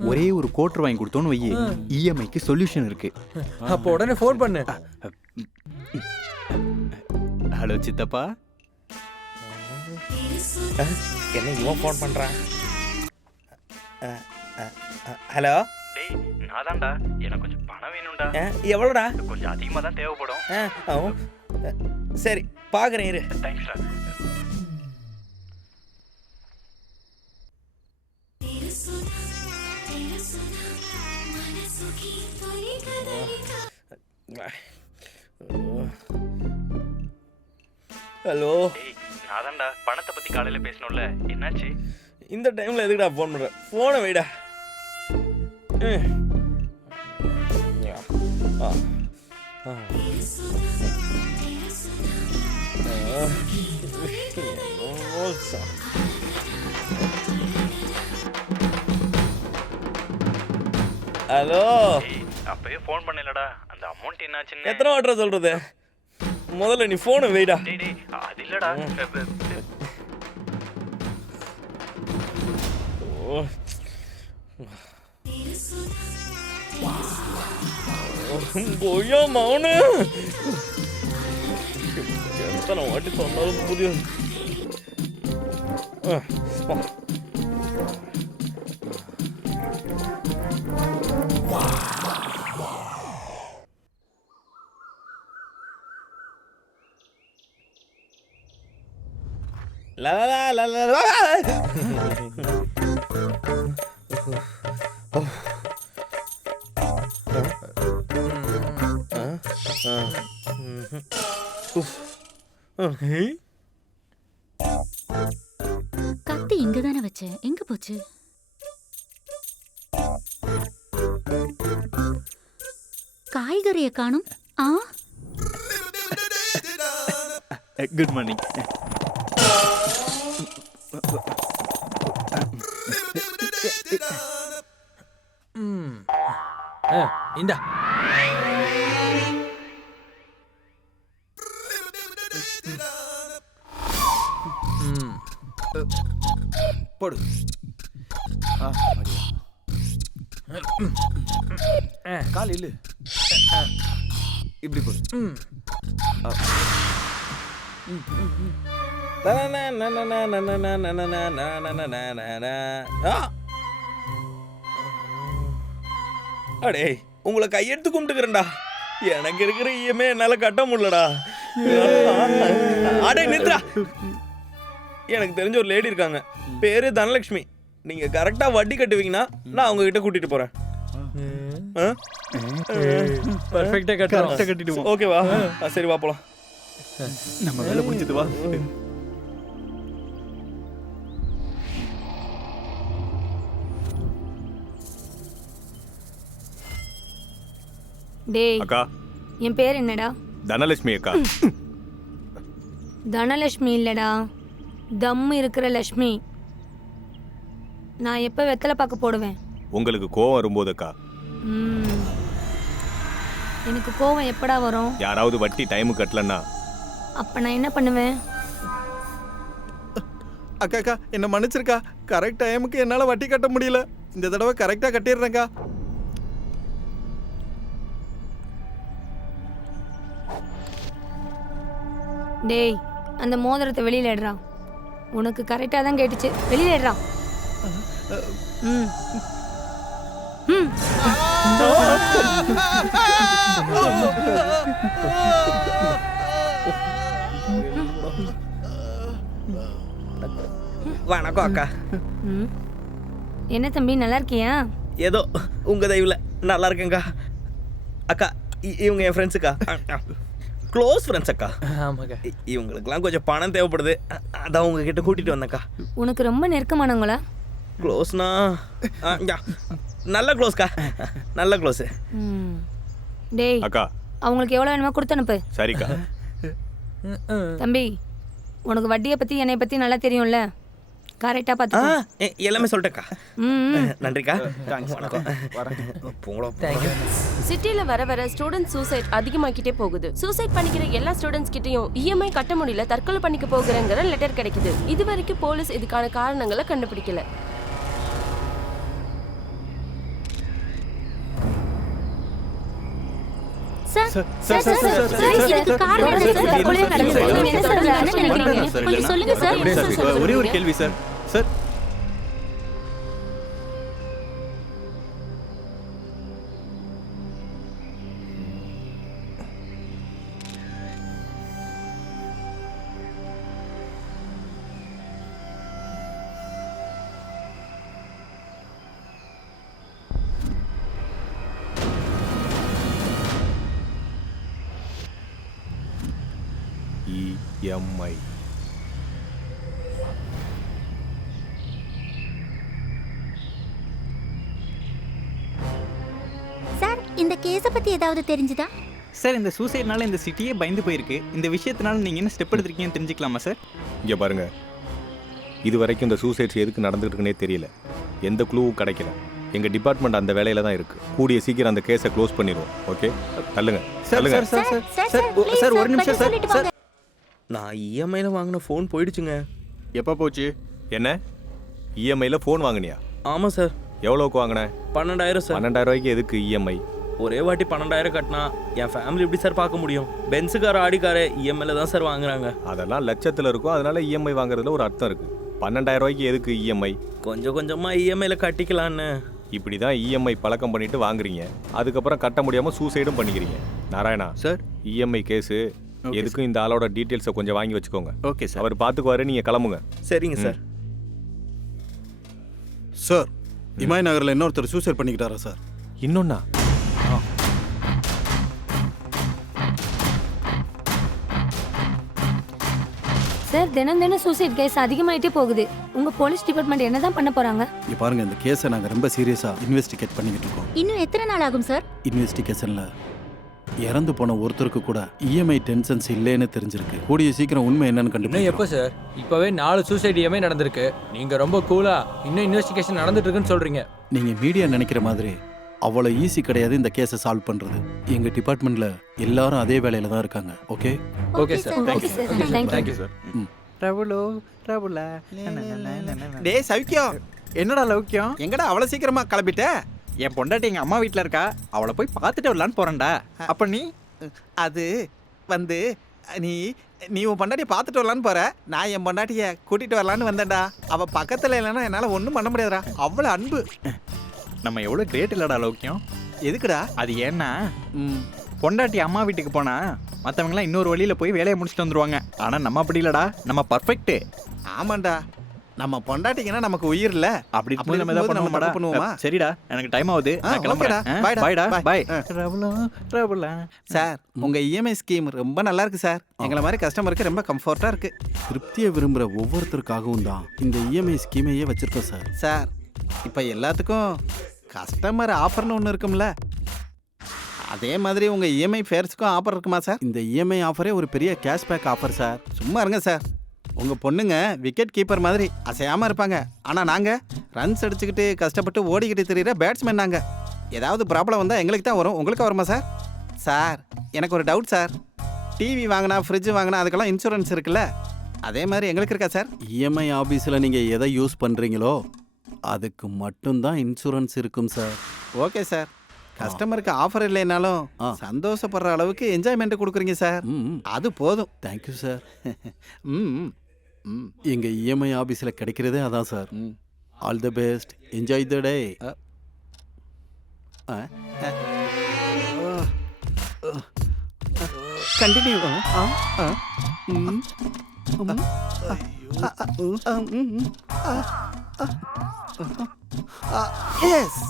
ஒரே ஒரு கோட்டர் வாங்கி கொடுத்தோன்னு வையே, இஎம்ஐக்கு சொல்யூஷன் இருக்கு. அப்போ உடனே ஃபோன் பண்ணு. ஹலோ சித்தப்பா. என்ன இவன் ஃபோன் பண்ணுறான்? ஹலோ. டேய், நான் தான்டா. எனக்கு கொஞ்சம் பணம் வேணும்டா. எவ்வளோடா? கொஞ்சம் அதிகமாக தான் தேவைப்படும். சரி, பார்க்குறேன் இரு. தேங்க்ஸ்டா. ஹலோ. நான் தான்டா. பணத்தை பத்தி காலையில பேசணும்ல, என்னாச்சு? இந்த டைமில் எதுக்குடா ஃபோன் பண்ணுறேன்? ஃபோனை வைடா. ஹலோ அப்பயே ஃபோன் பண்ணலடா அந்த அமௌண்ட் என்னாச்சுன்னு எத்தனை வாட்டர் சொல்றது? முதல்ல நீ போனை வைடா. அது இல்லடா போயா மௌனு எத்தனை வாட்டி சொன்னாலும் புதிய கத்தி இங்க தானே வச்சேன், எங்க போச்சு? காய்கறியை காணும். ஆ, குட் மார்னிங். இந்தா போடு. கால் இல்லு, இப்படி போடு. அடே உங்களை கையெடுத்து கும்பிட்டுக்கிறேன்டா. எனக்கு இருக்கிற இஎம்ஐ என்னால கட்ட முடியலடா. அடே நித்ரா, எனக்கு தெரிஞ்ச ஒரு லேடி இருக்காங்க, பேரு தனலட்சுமி. நீங்க கரெக்டா வட்டி கட்டுவீங்கன்னா நான் அவங்க கிட்ட கூட்டிட்டு போறேன். பர்ஃபெக்ட்டா கட்டிடுவோம். ஓகேவா? சரி வா போலாம். நம்ம வேலை முடிஞ்சது வா. டேய் அக்கா என் பேர் என்னடா? தனலட்சுமி அக்கா. தனலட்சுமி இல்லடா, தம் இருக்கிற லட்சுமி. நான் எப்போ வெத்தலை பார்க்க போடுவேன்? உங்களுக்கு கோவம் வரும்போது அக்கா. எனக்கு கோவம் எப்படா வரும்? யாராவது வட்டி டைமுக்கு கட்டலன்னா அப்ப நான் என்ன பண்ணுவேன்? அக்கா அக்கா என்ன மன்னிச்சிருக்கா. கரெக்ட் டைமுக்கு என்னால் வட்டி கட்ட முடியல. இந்த தடவை கரெக்டாக கட்டிடுறேங்க்கா. டேய் அந்த மோதிரத்தை வெளியில எடுறா. உனக்கு கரெக்டாக தான் கேட்டுச்சு, வெளியில எடுறா. ம் ம் வணக்கம் அக்கா. என்ன தம்பி, நல்லா இருக்கியா? ஏதோ உங்க தயவுல நல்லா இருக்கேங்க்கா. அக்கா இவங்க என் ஃப்ரெண்ட்ஸுக்கா, க்ளோஸ் ஃப்ரெண்ட்ஸ் அக்கா. ஆமாக்கா. இவங்களுக்குலாம் கொஞ்சம் பணம் தேவைப்படுது, அதான் உங்ககிட்ட கூட்டிட்டு வந்தேன்க்கா. உனக்கு ரொம்ப நெருக்கமானவங்களா? க்ளோஸ்னா நல்ல க்ளோஸ்க்கா, நல்ல க்ளோஸு. டேய் அக்கா அவங்களுக்கு எவ்வளோ வேணுமோ கொடுத்து அனுப்பு. சரிக்கா. தம்பி உனக்கு வட்டியை பற்றி என்னை பற்றி நல்லா தெரியும்ல, கரெக்டாக பார்த்து எல்லாமே சொல்லிட்டேக்கா. நன்றிக்கா. வணக்கம். சிட்டில வர வர ஸ்டூடெண்ட் சூசைட் அதிகமாக்கிட்டே போகுது. சூசைட் பண்ணிக்கிற எல்லா ஸ்டூடெண்ட்ஸ் கிட்டயும் இஎம்ஐ கட்ட முடியல, தற்கொலை பண்ணிக்க போகிறேங்கிற லெட்டர் கிடைக்குது. இது வரைக்கும் போலீஸ் இதுக்கான காரணங்களை கண்டுபிடிக்கல. ஒரே ஒரு கேள்வி சார். சார் இஎம்ஐ சார் இந்த கேஸை பத்தி ஏதாவது தெரிஞ்சுதா? சார் இந்த சூசைட்னால இந்த சிட்டியே பயந்து போயிருக்கு. இந்த விஷயத்தினால நீங்க என்ன ஸ்டெப் எடுத்திருக்கீங்கன்னு தெரிஞ்சுக்கலாமா சார்? இங்கே பாருங்க, இது வரைக்கும் இந்த சூசைட்ஸ் எதுக்கு நடந்துட்டு இருக்குன்னே தெரியல, எந்த க்ளூவும் கிடைக்கல. எங்க டிபார்ட்மெண்ட் அந்த வேலையில தான் இருக்கு. கூடிய சீக்கிரம் அந்த கேஸை க்ளோஸ் பண்ணிடுவோம். ஓகே, தள்ளுங்க தள்ளுங்க. சார் ஒரு நிமிஷம் சார். நான் இஎம்ஐல வாங்கின ஃபோன் போயிடுச்சுங்க. எப்போ போச்சு? என்ன இஎம்ஐல ஃபோன் வாங்கினியா? ஆமாம் சார். எவ்வளோக்கு வாங்கின? 12,000 சார். 12,000 ரூபாய்க்கு எதுக்கு இஎம்ஐ? ஒரே வாட்டி 12,000 கட்டினா என் ஃபேமிலி எப்படி சார் பார்க்க முடியும்? பென்ஸுக்கார ஆடிக்கார இஎம்ஐல தான் சார் வாங்குறாங்க. அதெல்லாம் லட்சத்தில் இருக்கும். அதனால இஎம்ஐ வாங்குறதுல ஒரு அர்த்தம் இருக்கு. 12,000 ரூபாய்க்கு எதுக்கு இஎம்ஐ? கொஞ்சம் கொஞ்சமாக இஎம்ஐல கட்டிக்கலான்னு. இப்படி தான் இஎம்ஐ பழக்கம் பண்ணிட்டு வாங்குறீங்க. அதுக்கப்புறம் கட்ட முடியாமல் சூசைடும் பண்ணிக்கிறீங்க. நாராயணா சார், இஎம்ஐ கேஸு எதுக்கும் இந்த ஆளோட டீட்டெயில்ஸை கொஞ்சம் வாங்கி வச்சுக்கோங்க. Okay sir. அவர் பார்த்துக்குவாரு, நீங்கள் கிளம்புங்க. சரிங்க சார். சார், இமாய் நகரில் இன்னொருத்தர் சூசைட் பண்ணிக்கிட்டாரா சார்? இன்னொன்னா? சார், தினம் தினம் சூசைட் கேஸ் அதிகமாயிட்டே போகுது. உங்க போலீஸ் டிபார்ட்மெண்ட் என்னதான் பண்ண போறாங்க? இங்க பாருங்க, இந்த கேஸை நாங்கள் ரொம்ப சீரியஸா இன்வெஸ்டிகேட் பண்ணிக்கிட்டு இருக்கோம். இன்னும் எத்தனை நாள் ஆகும் சார்? இன்வெஸ்டிகேஷன்ல இறந்து போன ஒருத்தருக்கு கூட இஎம்ஐ டென்ஷன்ஸ் இல்லைன்னு தெரிஞ்சிருக்கு. கூடிய சீக்கிரம் உண்மை என்னன்னு இன்னும் கண்டுபிடிக்கும். எப்போ சார்? இப்போவே 4 சூசைட் இஎம்ஐ நடந்திருக்கு. நீங்கள் ரொம்ப கூலா இன்னும் இன்வெஸ்டிகேஷன் நடந்துட்டு இருக்குன்னு சொல்கிறீங்க. நீங்க மீடியா நினைக்கிற மாதிரி அவ்வளோ ஈஸி கிடையாது இந்த கேஸை சால்வ் பண்றது. எங்க டிபார்ட்மெண்ட்ல எல்லாரும் அதே வேலையில தான் இருக்காங்க. Okay okay sir. Okay sir, thank you sir. டேய் சௌக்கியம், என்னடா லௌக்கியம்? எங்கடா அவ்வளோ சீக்கிரமா கிளம்பிட்ட? என் பொண்டாட்டி எங்க அம்மா வீட்டில் இருக்கா, அவளை போய் பார்த்துட்டு வரலான்னு போறேன்டா. அப்ப நீ அது வந்து நீ நீ உன் பொண்டாட்டியை பார்த்துட்டு வரலான்னு போற. நான் என் பொண்டாட்டியை கூட்டிட்டு வரலான்னு வந்தேன்டா. அவ பக்கத்தில் இல்லைன்னா என்னால் ஒன்றும் பண்ண முடியாதுடா. அவ்வளோ அன்பு. நம்ம எவ்வளோ கிரேட் இல்லடா லௌக்கியம். எதுக்குடா? அது ஏன்னா பொண்டாட்டி அம்மா வீட்டுக்கு போனா மற்றவங்களாம் இன்னொரு வழியில் போய் வேலையை முடிச்சுட்டு வந்துருவாங்க. ஆனால் நம்ம அப்படி இல்லடா, நம்ம பர்ஃபெக்ட்டு. ஆமாண்டா, நம்ம பொண்டாட்டிங்கன்னா நமக்கு உயிர் இல்ல. அப்படி நம்ம ஏதாவது பண்ணுவோமா? சரிடா, எனக்கு டைம் ஆகுது. பாய்டா, பாய். சார், உங்க இஎம்ஐ ஸ்கீம் ரொம்ப நல்லா இருக்கு சார். எங்களை மாதிரி கஸ்டமருக்கு ரொம்ப கம்ஃபர்ட்டா இருக்கு. திருப்தியை விரும்புகிற ஒவ்வொருத்தருக்காகவும் தான் இந்த இஎம்ஐ ஸ்கீமையே வச்சிருக்கோம் சார். சார், இப்போ எல்லாத்துக்கும் கஸ்டமர் ஆஃபர்னு ஒன்று இருக்கும்ல, அதே மாதிரி உங்கள் இஎம்ஐ ஃபேர்ஸுக்கும் ஆஃபர் இருக்குமா சார்? இந்த இஎம்ஐ ஆஃபரே ஒரு பெரிய கேஷ்பேக் ஆஃபர் சார். சும்மா இருங்க சார். உங்கள் பொண்ணுங்க விக்கெட் கீப்பர் மாதிரி அசையாமல் இருப்பாங்க. ஆனால் நாங்கள் ரன்ஸ் அடிச்சுக்கிட்டு கஷ்டப்பட்டு ஓடிக்கிட்டு தெரியுற பேட்ஸ்மேன். நாங்கள் ஏதாவது ப்ராப்ளம் வந்தால் எங்களுக்கு தான் வரும், உங்களுக்கு வருமா சார்? சார், எனக்கு ஒரு டவுட் சார். டிவி வாங்கினா, ஃப்ரிட்ஜ் வாங்கினா அதுக்கெல்லாம் இன்சூரன்ஸ் இருக்குல்ல, அதே மாதிரி எங்களுக்கு இருக்கா சார்? இஎம்ஐ ஆஃபீஸில் நீங்கள் எதை யூஸ் பண்ணுறீங்களோ அதுக்கு மட்டும்தான் இன்சூரன்ஸ் இருக்கும் சார். Okay sir. கஸ்டமருக்கு ஆஃபர் இல்லைனாலும் சந்தோஷப்படுற அளவுக்கு என்ஜாய்மெண்ட் கொடுக்குறீங்க சார். அது போதும். Thank you sir. எங்கள் இஎம்ஐ ஆஃபீஸில் கிடைக்கிறதே அதான் sir. All the best, enjoy the day. Continue. Yes.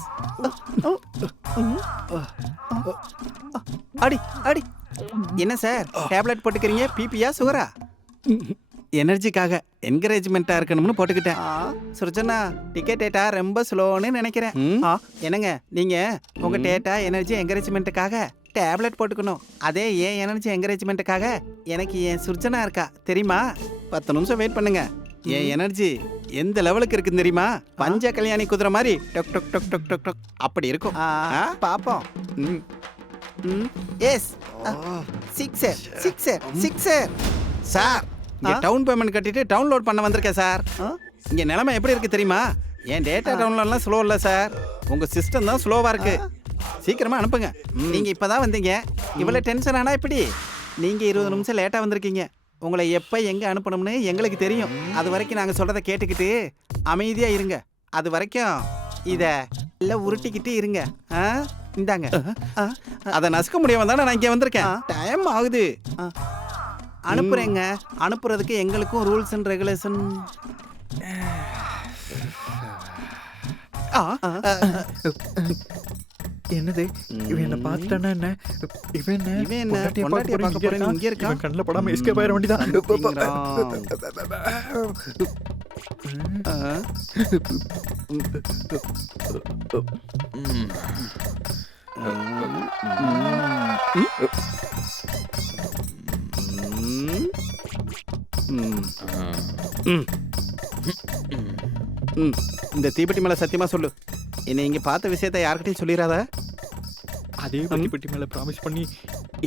அடி அடி. என்ன சார், டேப்லெட் போட்டுக்கிறீங்க? பிபியா, சுகரா? எனர்ஜிக்காக என்கரேஜ்மெண்ட்டாக இருக்கணும்னு போட்டுக்கிட்டேன். சுர்ஜனா, டிக்கெட் டேட்டா ரொம்ப ஸ்லோன்னு நினைக்கிறேன். என்னங்க, நீங்கள் உங்கள் டேட்டா எனர்ஜி என்கரேஜ்மெண்ட்டுக்காக டேப்லெட் போட்டுக்கணும். அதே ஏன் எனர்ஜி என்கரேஜ்மெண்ட்டுக்காக எனக்கு என் சுர்ஜனா இருக்கா தெரியுமா? 10 நிமிஷம் வெயிட் பண்ணுங்க. என் எனர்ஜி எந்த லெவலுக்கு இருக்குன்னு தெரியுமா? பஞ்ச கல்யாணி குதிரை மாதிரி டொக் டொக் டொக் டொக் டொக் டொக் அப்படி இருக்கும். பாப்போம். Yes, sixer sixer sixer. Sir, இங்கே டவுன் பேமெண்ட் கட்டிட்டு டவுன்லோட் பண்ண வந்திருக்கேன் சார். இங்கே நிலைமை எப்படி இருக்கு தெரியுமா? என் டேட்டா டவுன்லோட்லாம் ஸ்லோ இல்லை சார், உங்கள் சிஸ்டம் தான் ஸ்லோவாக இருக்கு. சீக்கிரமாக அனுப்புங்க. நீங்கள் இப்போ தான் வந்தீங்க, இவ்வளோ டென்ஷன் ஆனால் இப்படி? நீங்கள் 20 நிமிஷம் லேட்டாக வந்திருக்கீங்க. உங்களை எப்போ எங்கே அனுப்பணும்னு எங்களுக்கு தெரியும். அது வரைக்கும் நாங்கள் சொல்கிறத கேட்டுக்கிட்டு அமைதியாக இருங்க. அது வரைக்கும் இதை எல்லாம் உருட்டிக்கிட்டு இருங்க. இந்தாங்க. அதை நசுக்க முடியாம தானே நான் இங்கே வந்திருக்கேன். டைம் ஆகுது. அனுப்புறேங்க. அனுப்புறதுக்கு எங்களுக்கும் ரூல்ஸ் அண்ட் ரெகுலேஷன். என்னது, இவன் என்ன பார்த்துட்டானா என்ன? இவன் என்ன பொண்டாட்டியை பார்க்க போறேன்னு இங்கே இருக்கான். கண்ணில் படாம எஸ்கேப் ஆயிட வேண்டியதான். இந்த தீப்பெட்டி மேல சத்தியமா சொல்லு, என்னை இங்க பார்த்த விஷயத்த யார்கிட்டயும் சொல்லிடாத. அதே வட்டி பெட்டி மேல ப்ராமிஸ் பண்ணி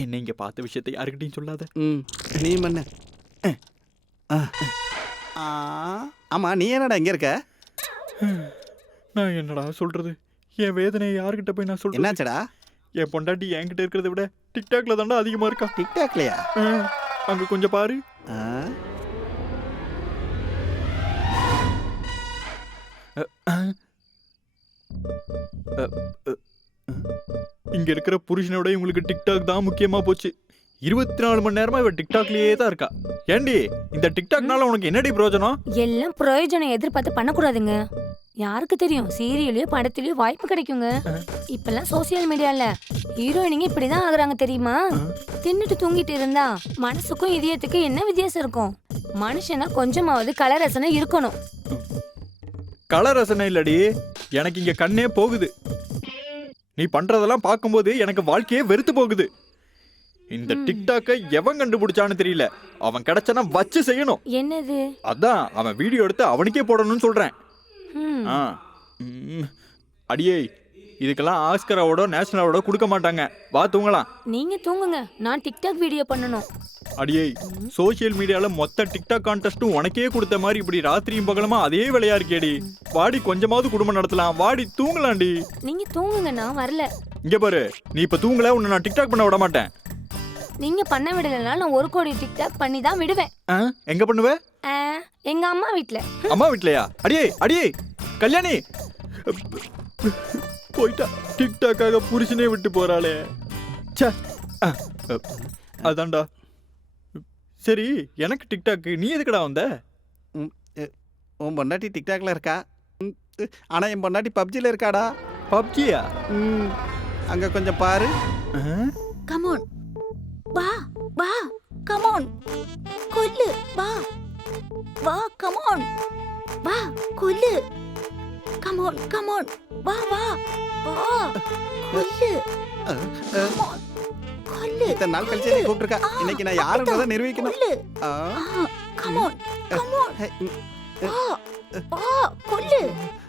என்ன இங்க பார்த்த விஷயத்தை யாருக்கிட்டையும் சொல்லாத. நீ பண்ண. ஆமா, நீ என்னடா இங்க இருக்க? நான் என்னடா சொல்றது? என் வேதனையை யாருக்கிட்ட போய் நான் சொல்றேன்? என்னாச்சடா? என் பொண்டாட்டி என்கிட்ட இருக்கிறத விட டிக்டாக்ல தாண்டா அதிகமா இருக்கா. டிக்டாக்லயா? அங்க கொஞ்சம் பாரு. இங்க இருக்கிற புருஷனோட இவங்களுக்கு டிக்டாக் தான் முக்கியமா போச்சு. 24 மணி நேரமா இவ டிக்டாக்லயே தான் இருக்கா. ஏண்டி இந்த டிக்டாக்னால உனக்கு என்னடி பிரயோஜனம்? எல்லாம் பிரயோஜனம் எதிர்பார்த்து பண்ணக்கூடாதுங்க. யாருக்கு தெரியும், சீரியலையோ படத்திலயோ வாய்ப்பு கிடைக்குங்க. இப்பெல்லாம் சோசியல் மீடியால ஹீரோயினிங்க இப்படிதான் ஆகுறாங்க தெரியுமா? தின்னுட்டு தூங்கிட்டு இருந்தா மனசுக்கும் இதயத்துக்கும் என்ன வித்தியாசம் இருக்கும்? மனுஷனா கொஞ்சமாவது கலர் ரசனை இருக்கணும். கலர் ரசனை இல்லடி, எனக்கு இங்க கண்ணே போகுது. நீ பண்றதெல்லாம் பார்க்கும்போது எனக்கு வாழ்க்கையே வெறுத்து போகுது. இந்த டிக்டாக்கை எவன் கண்டுபிடிச்சான்னு தெரியல. அவன் கிடைச்சனா வச்சு செய்யணும். என்னது? அதான் அவன் வீடியோ எடுத்து அவனுக்கே போடணும்னு சொல்றேன். அடியே, இதுக்கெல்லாம் ஆஸ்கர் அவார்டோ நேஷனல் அவார்டோ கொடுக்க மாட்டாங்க. வா தூங்கலாம். நீங்க தூங்குங்க, நான் டிக்டாக் வீடியோ பண்ணணும். அடியே, சோசியல் மீடியால மொத்த டிக்டாக் கான்டெஸ்டும் உனக்கே கொடுத்த மாதிரி இப்படி ராத்திரியும் பகலமா அதே வேலையா இருக்கேடி. வாடி, கொஞ்சமாவது குடும்பம் நடத்தலாம். வாடி தூங்கலாம்டி. நீங்க தூங்குங்க, நான் வரல. இங்க பாரு, நீ இப்ப தூங்கல, உன்னை நான் டிக்டாக் பண்ண விட மாட்டேன். நீங்க பண்ண விடலனா நான் 1 கோடி டிக்டாக் பண்ணி தான் விடுவேன். எங்க பண்ணுவ? எங்க அம்மா வீட்ல. அம்மா வீட்லயா? அடியே அடியே, கல்யாணி போயிட்டா. டிக்டாக்காக புருஷனே விட்டு போறாளே. அதான்டா. சரி, எனக்கு டிக்டாக், நீ எதுக்குடா வந்த? உன் பொண்டாட்டி டிக்டாக்ல இருக்கா. ஆனா என் பொண்டாட்டி பப்ஜில இருக்காடா. பப்ஜியா? அங்க கொஞ்சம் பாரு. கம் ஆன், வா வா, கம் ஆன், கொல்லு, வா வா, கம் ஆன், வா கொல்லு, கம் ஆன், கம் ஆன், வா வா வா, கொல்லு, கம் ஆன், கொல்லு. இத்தனை நாள் கழிச்சு நீ கூப்பிட்டுருக்கா. இன்னைக்கு நான் யாருன்றதை நிரூபிக்கணும். கம் ஆன், கம் ஆன், வா வா, கொல்லு,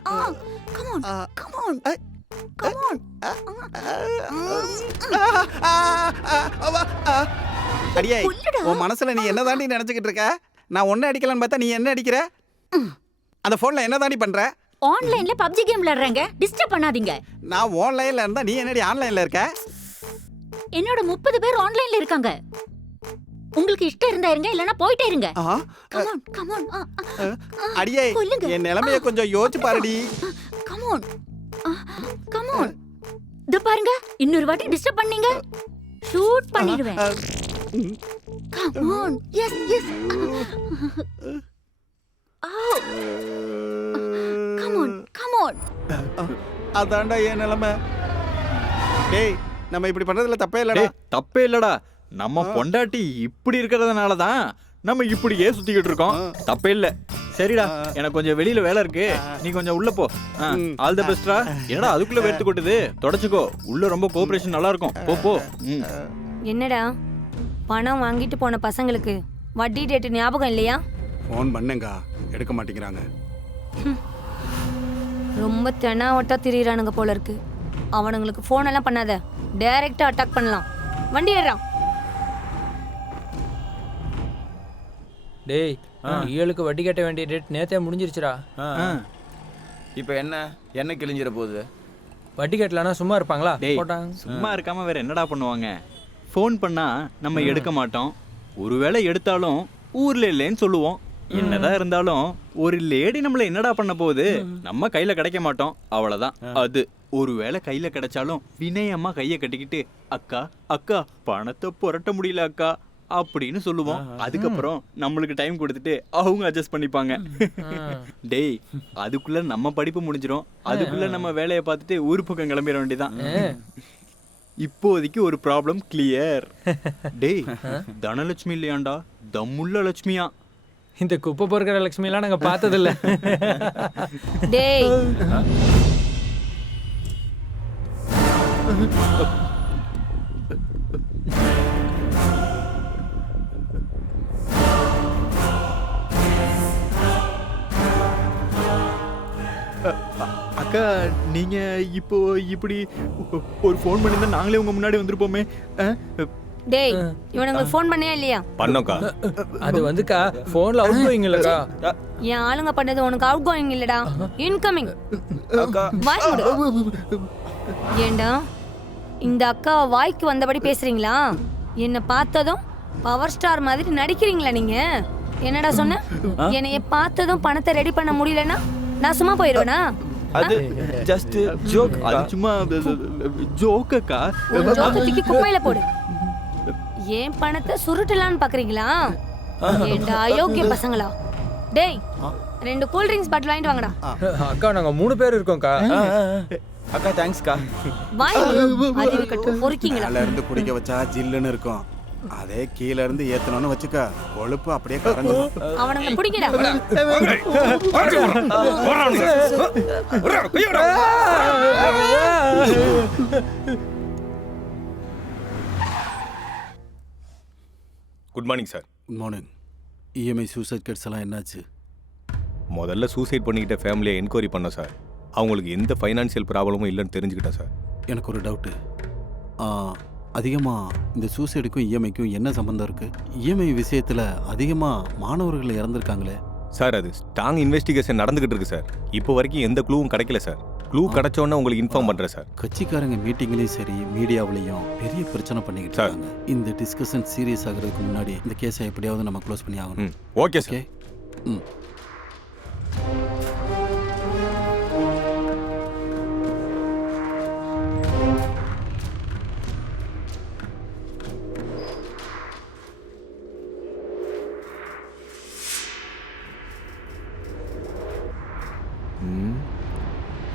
come on, come on, come on. அடியே, உன் மனசுல நீ என்ன தாண்டி நினைச்சுக்கிட்டு இருக்க? நான் ஒன்னு அடிக்கலான்னு பார்த்தா நீ என்ன அடிக்கிற? அந்த போன்ல என்ன தாண்டி பண்ற? ஆன்லைன்ல பப்ஜி கேம் விளையாடுறாங்க, டிஸ்டர்ப் பண்ணாதீங்க. நான் ஆன்லைன்ல இருந்தா நீ என்னடி ஆன்லைன்ல இருக்க? என்னோட 30 பேர் ஆன்லைன்ல இருக்காங்க. உங்களுக்கு இஷ்டம் இருந்தா இருங்க, இல்லனா போயிட்டே இருங்க. Come on, come on. அடியே, என் நிலைமைய கொஞ்சம் யோசிச்சு பாருடி. Come on, come on. இத பாருங்க, இன்னொரு வாட்டி டிஸ்டர்ப் பண்ணீங்க ஷூட் பண்ணிடுவேன். Come on, yes yes. Come on, come on. அதான்டா என் நிலைமை. டேய், நம்ம இப்படி பண்றதுல தப்பே இல்லடா. தப்பே இல்லடா. நம்ம பொண்டாட்டி இப்படி இருக்கிறதுனால தான் நம்ம இப்படியே சுத்திக்கிட்டு இருக்கோம். தப்பே இல்ல. சரிடா, எனக்கு கொஞ்சம் வெளியில வேலை இருக்கு, நீ கொஞ்சம் உள்ள போ. ஆல் தி பெஸ்ட்ரா. என்னடா அதுக்குள்ள வேர்த்து கொட்டுது? தொடச்சுக்கோ. உள்ள ரொம்ப கோஆபரேஷன் நல்லா இருக்கும். போ போ. என்னடா, பணம் வாங்கிட்டு போன பசங்களுக்கு வட்டி டேட் ஞாபகம் இல்லையா? ஃபோன் பண்ணுங்க, எடுக்க மாட்டேங்கிறாங்க. ரொம்ப தெனாவட்டா திரியிறானுங்க போல இருக்கு. அவனுங்களுக்கு ஃபோன் எல்லாம் பண்ணாத, டைரக்டா அட்டாக் பண்ணலாம். வண்டி ஏறான். டேய், ஈயலுக்கு வட்டி கட்ட வேண்டிய டேட் நேத்தே முடிஞ்சிருச்சுடா. இப்போ என்ன கிழிஞ்சிர போகுது? வட்டி கட்டலனா சும்மா இருப்பாங்களா? சும்மா இருக்காம வேற என்னடா பண்ணுவாங்க? ஃபோன் பண்ணா நம்ம எடுக்க மாட்டோம். ஒருவேளை எடுத்தாலும் ஊர்ல இல்லைன்னு சொல்லுவோம். என்னதான் இருந்தாலும் ஒரு லேடி நம்மள என்னடா பண்ண போகுது? நம்ம கையில கிடைக்க மாட்டோம், அவ்வளவுதான். அது ஒருவேளை கையில கிடைச்சாலும் வினயமா கைய கட்டிக்கிட்டு, அக்கா அக்கா பணத்தை புரட்ட முடியல அக்கா அப்படின்னு சொல்லுவோம். அதுக்கப்புறம் நம்மளுக்கு டைம் கொடுத்துட்டு அவங்க அட்ஜஸ்ட் பண்ணிப்பாங்க. டேய், அதுக்குள்ள நம்ம படிப்பு முடிஞ்சிடும். அதுக்குள்ள நம்ம வேலையை பார்த்துட்டு ஊர் பக்கம் கிளம்பிட வேண்டியதான். இப்போதைக்கு ஒரு ப்ராப்ளம் கிளியர். டேய், தனலட்சுமி இல்லையாண்டா, தம்முள்ள லட்சுமியா. இந்த குப்பை பொறுக்கிற லட்சுமி எல்லாம் நாங்க பார்த்ததில்ல. டேய், அக்கா நீங்க இப்போ இப்படி ஒரு ஃபோன் பண்ணியிருந்தா நாங்களே உங்க முன்னாடி வந்திருப்போமே. டேய் இவனுங்களுக்கு ஃபோன் பண்ணியா இல்லையா? பண்ணோக்கா. அது வந்துக்கா ஃபோன்ல அவுட் கோயிங் இல்லக்கா. என் ஆளுங்க பண்ணது உனக்கு அவுட் கோயிங் இல்லடா, இன்கமிங். வாய் மூடு. ஏண்டா இந்த அக்கா வாய்க்கு வந்தபடி பேசுறீங்களா? என்ன பார்த்ததும் பவர் ஸ்டார் மாதிரி நடிக்கிறீங்களா நீங்க? என்னடா சொன்ன? என்னைய பார்த்ததும் பணத்தை ரெடி பண்ண முடியலன்னா நான் சும்மா போயிடுவேனா? அது ஜஸ்ட் ஜோக். அது சும்மா ஜோக் அக்கா. ஜோக்கத்துக்கு குப்பையில போடு. ஏன் பணத்தை சுருட்டலான்னு பாக்குறீங்களா? ஏண்டா அயோக்கிய பசங்களா? டேய் 2 கூல் ட்ரிங்க்ஸ் பாட்டில் வாங்கிட்டு வாங்கடா. அக்கா நாங்க 3 பேர் இருக்கோம்க்கா. அக்கா தேங்க்ஸ்க்கா. வாய் அது கட்டு பொறுக்கீங்களா? மேல இருந்து குடிக்க வச்சா ஜில்லுன்னு இருக்கும். அதே கீழ இருந்து ஏத்தணும்னு வச்சுக்க கொழுப்பு அப்படியே கறந்துடும். அவனுங்க பிடிக்கடா. Good morning sir. Good morning. EMI suicide gates எல்லாம் என்னாச்சு? முதல்ல சூசைட் பண்ணிக்கிட்ட ஃபேமிலியை என்கொயரி பண்ணோம் சார். அவங்களுக்கு எந்த ஃபைனான்சியல் ப்ராப்ளமும் இல்லைன்னு தெரிஞ்சுக்கிட்டேன் சார். எனக்கு ஒரு டவுட்டு. அதிகமாக இந்த சூசைடுக்கும் இஎம்ஐக்கும் என்ன சம்மந்தம் இருக்குது? இஎம்ஐ விஷயத்தில் அதிகமாக மாணவர்கள் இறந்துருக்காங்களே சார். அது ஸ்ட்ராங் இன்வெஸ்டிகேஷன் நடந்துகிட்டு இருக்கு சார். இப்போ வரைக்கும் எந்த க்ளூவும் கிடைக்கல சார். க்ளூ கிடைச்சோன்னே உங்களுக்கு இன்ஃபார்ம் பண்ணுறேன் சார். கட்சிக்காரங்க மீட்டிங்லேயும் சரி மீடியாவிலையும் பெரிய பிரச்சனை பண்ணிக்கிட்டு இருக்காங்க. இந்த டிஸ்கஷன் சீரியஸ் ஆகிறதுக்கு முன்னாடி இந்த கேஸை எப்படியாவது நம்ம க்ளோஸ் பண்ணி ஆகணும். Okay sir. ம்.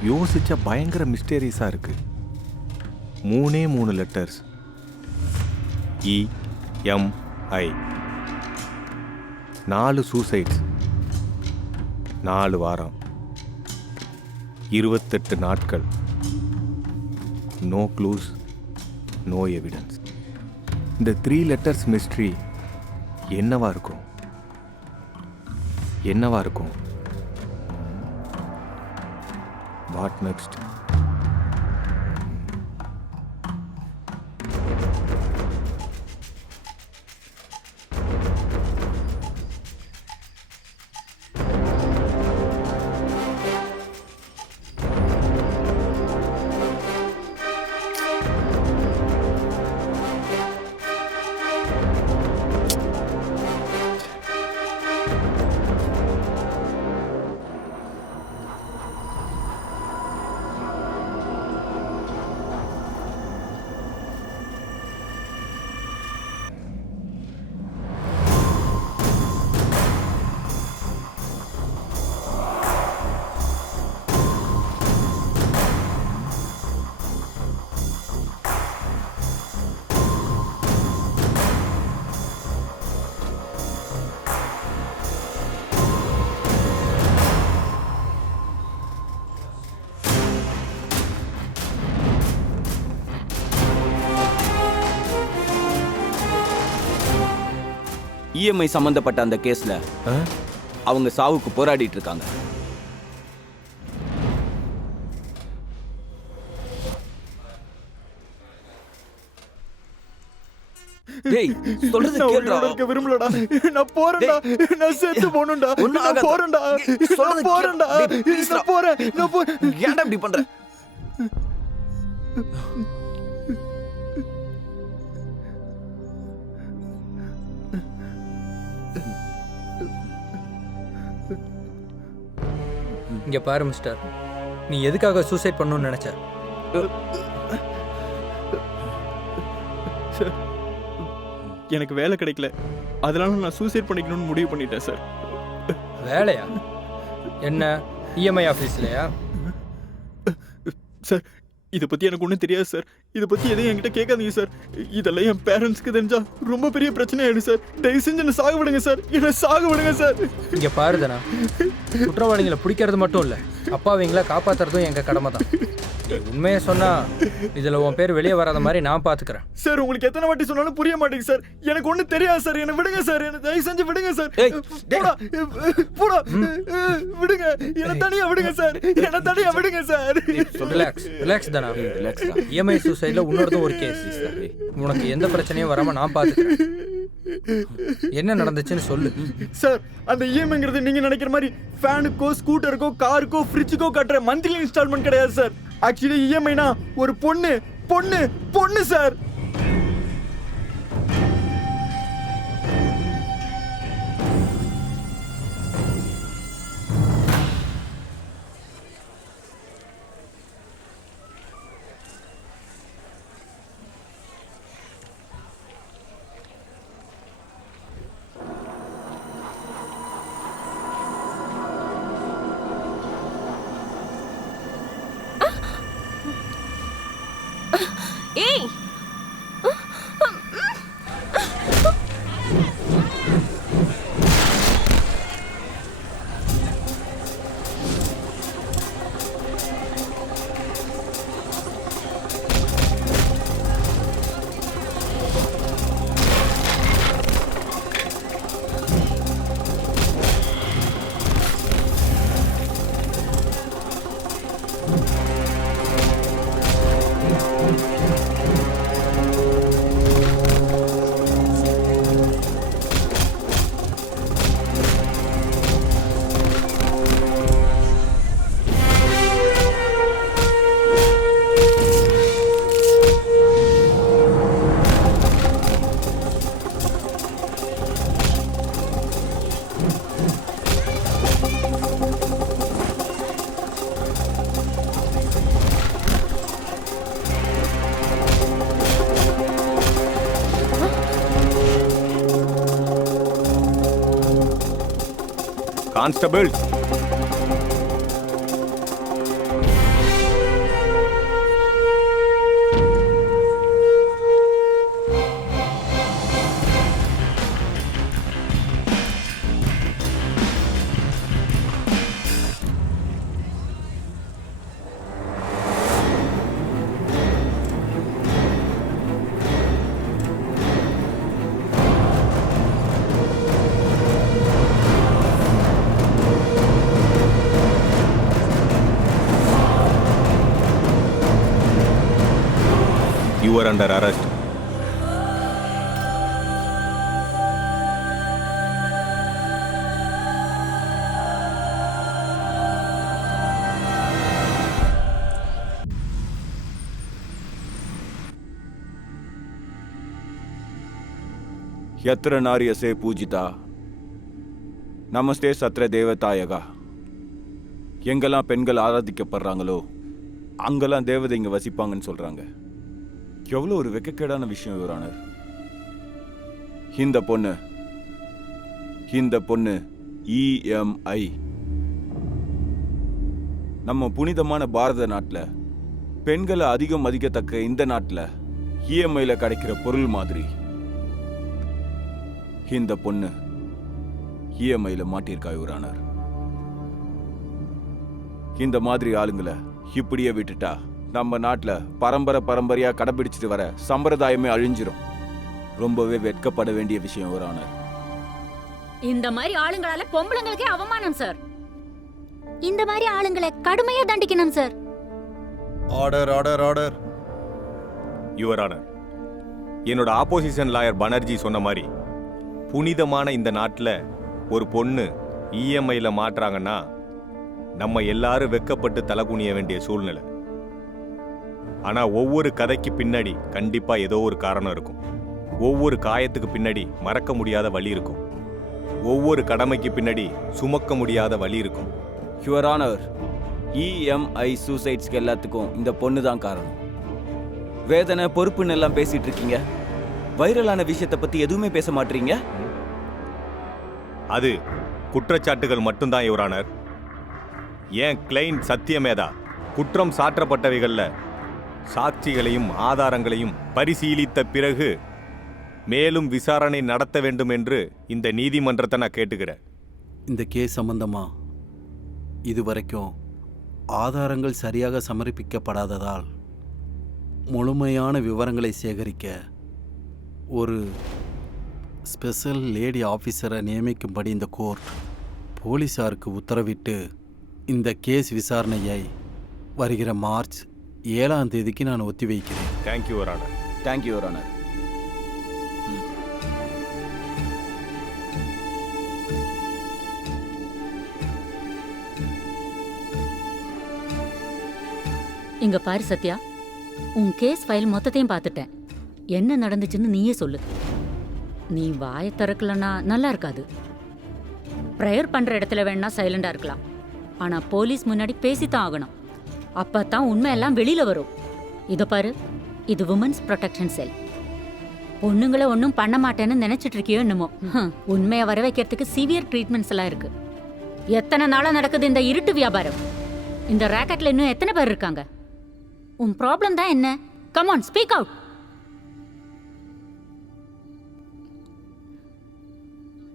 யோசிச்சா பயங்கர மிஸ்டீரியஸாக இருக்கு. 3 லெட்டர்ஸ். EMI. 4 சூசைட்ஸ். 4 வாரம். 28 நாட்கள். No clues, no evidence. இந்த 3 லெட்டர்ஸ் மிஸ்ட்ரி என்னவா இருக்கும்? என்னவா இருக்கும்? What next? இஎம்ஐ சம்பந்தப்பட்ட அந்த கேஸ்ல அவங்க சாவுக்கு போராடிட்டு இருக்காங்க. டேய் சொல்றது கேளுடா. நான் விரும்பலடா. நான் போறேன்டா. நான் செத்து போணும்டா. நான் போறேன்டா. சொல்றது போறேன்டா. நான் போறேன். ஏன்டா இப்படி பண்ற? இங்க பாரு மிஸ்டர், நீ எதுக்காக சூசைட் பண்ணணும்னு நினைச்ச? எனக்கு வேலை கிடைக்கல, அதனால நான் சூசைட் பண்ணிக்கணும்னு முடிவு பண்ணிட்டேன் சார். வேலையா? என்ன இஎம்ஐ ஆஃபீஸ்லையா? சார் இதை பற்றி எனக்கு ஒன்றும் தெரியாது சார். இதை பற்றி எதையும் என்கிட்ட கேட்காதீங்க சார். இதெல்லாம் என் பேரண்ட்ஸ்க்கு தெரிஞ்சா ரொம்ப பெரிய பிரச்சனை ஆயிடும் சார். தயவு செஞ்சு என்ன சாக விடுங்க சார். என்ன சாக விடுங்க சார். இங்க பாருதனா, குற்றவாளிகளை பிடிக்கிறது மட்டும் இல்லை, அப்பாவிங்களை காப்பாத்துறதும் எங்க கடமை தான். உண்மையை சொன்னா இதுல உன் பேர் வெளியே வராத மாதிரி நான் பாத்துக்கிறேன். சார் உங்களுக்கு எத்தனை வாட்டி சொன்னாலும் புரிய மாட்டேங்குது சார். எனக்கு ஒண்ணும் தெரியாது சார். என்ன விடுங்க சார். என்ன தயவு செஞ்சு விடுங்க சார். போடா போடா விடுங்க. என்ன தனியா விடுங்க சார். என்ன தனியா விடுங்க சார். ரிலாக்ஸ் தானா? ரிலாக்ஸ். இஎம்ஐ சூசைட்ல உன்னோடதும் ஒரு கேஸ். உனக்கு எந்த பிரச்சனையும் வராம நான் பாத்துக்கிறேன். என்ன நடந்துச்சுன்னு சொல்லு சார். அந்த இஎம்ஐங்கிறது நீங்க நினைக்கிற மாதிரி ஃபேனுக்கோ ஸ்கூட்டருக்கோ காருக்கோ ஃப்ரிட்ஜுக்கோ கட்டுற மந்த்லி இன்ஸ்டால்மெண்ட் கிடையாது சார். ஆக்சுவலி இஎம்ஐனா ஒரு பொண்ணு பொண்ணு பொண்ணு சார். ஏய் constables, you are under arrest. यत्र नार्यसे पूजिता நமஸ்தே சத்ர தேவதாயகா. எங்கெல்லாம் பெண்கள் ஆராதிக்கப்படுறாங்களோ அங்கெல்லாம் தேவதை இங்கே வசிப்பாங்கன்னு சொல்கிறாங்க. எவ்வளோ ஒரு வெக்கக்கேடான விஷயம் யுவர். இந்த பொண்ணு இஎம்ஐ நம்ம புனிதமான பாரத நாட்டில் பெண்களை அதிகம் மதிக்கத்தக்க இந்த நாட்டில் இஎம்ஐயில் கிடைக்கிற பொருள் மாதிரி இந்த பொண்ணு இஎம்ஐயில் மாட்டியிருக்கா யுவர். இந்த மாதிரி ஆளுங்களை இப்படியே விட்டுட்டா நம்ம நாட்டில் பரம்பரையா கடைபிடிச்சிட்டு வர சம்பிரதாயமே அழிஞ்சிரும். ரொம்பவே வெட்கப்பட வேண்டிய விஷயம் யுவர். இந்த மாதிரி ஆளுங்களால பொம்பளைங்களுக்கே அவமானம் சார். இந்த மாதிரி ஆளுங்களை கடுமையா தண்டிக்கணும் sir. Order order order. Your honour, என்னோட ஆப்போசிஷன் லாயர் பானர்ஜி சொன்ன மாதிரி புனிதமான இந்த நாட்டில் ஒரு பொண்ணு இஎம்ஐயில் மாட்டுறாங்கன்னா நம்ம எல்லாரும் வெக்கப்பட்டு தலகுனிய வேண்டிய சூழ்நிலை. ஆனால் ஒவ்வொரு கதைக்கு பின்னாடி கண்டிப்பாக ஏதோ ஒரு காரணம் இருக்கும். ஒவ்வொரு காயத்துக்கு பின்னாடி மறக்க முடியாத வலி இருக்கும். ஒவ்வொரு கடமைக்கு பின்னாடி சுமக்க முடியாத வலி இருக்கும். யுவர் ஆனர், இஎம்ஐ சூசைட்ஸ்க்கு எல்லாத்துக்கும் இந்த பொண்ணு தான் காரணம். வேதனை பொறுப்புன்னு எல்லாம் பேசிட்டு இருக்கீங்க. வைரலான விஷயத்தை பற்றி எதுவுமே பேச மாட்டீங்க. அது குற்றச்சாட்டுகள் மட்டும்தான் யுவர் ஆனர். ஏன் கிளைண்ட் சத்தியமேதா குற்றம் சாற்றப்பட்டவைகளில் சாட்சிகளையும் ஆதாரங்களையும் பரிசீலித்த பிறகு மேலும் விசாரணை நடத்த வேண்டும் என்று இந்த நீதிமன்றத்தை நான் கேட்டுக்கிறேன். இந்த கேஸ் சம்பந்தமா இது வரைக்கும் ஆதாரங்கள் சரியாக சமர்ப்பிக்கப்படாததால் முழுமையான விவரங்களை சேகரிக்க ஒரு ஸ்பெஷல் லேடி ஆஃபீஸரை நியமிக்கும்படி இந்த கோர்ட் போலீஸாருக்கு உத்தரவிட்டு இந்த கேஸ் விசாரணையை வருகிற மார்ச் 7ஆம் தேதிக்கு நான் ஒத்தி வைக்கிறேன். Thank you your honour. Thank you your honour. இங்க பாரு சத்யா, உன் கேஸ் ஃபைல் மொத்தத்தையும் பார்த்துட்டேன். என்ன நடந்துச்சுன்னு நீயே சொல்லு. நீ வாயை திறக்கலன்னா நல்லா இருக்காது. ப்ரேயர் பண்ற இடத்துல வேணா சைலண்டா இருக்கலாம், ஆனா போலீஸ் முன்னாடி பேசித்தான் ஆகணும். அப்பதான் உண்மையெல்லாம் வெளியில வரும். இத பாரு, இது உமன்ஸ் ப்ரொடெக்ஷன் செல். பொண்ணுங்களை ஒன்றும் பண்ண மாட்டேன்னு நினைச்சிட்டு இருக்கியோ என்னமோ. உண்மையை வர வைக்கிறதுக்கு சிவியர் ட்ரீட்மெண்ட்ஸ் எல்லாம் இருக்கு. எத்தனை நாளா நடக்குது இந்த இருட்டு வியாபாரம்? இந்த ராக்கெட்ல இன்னும் எத்தனை பேர் இருக்காங்க? உன் ப்ராப்ளம் தான் என்ன? Come on, speak out.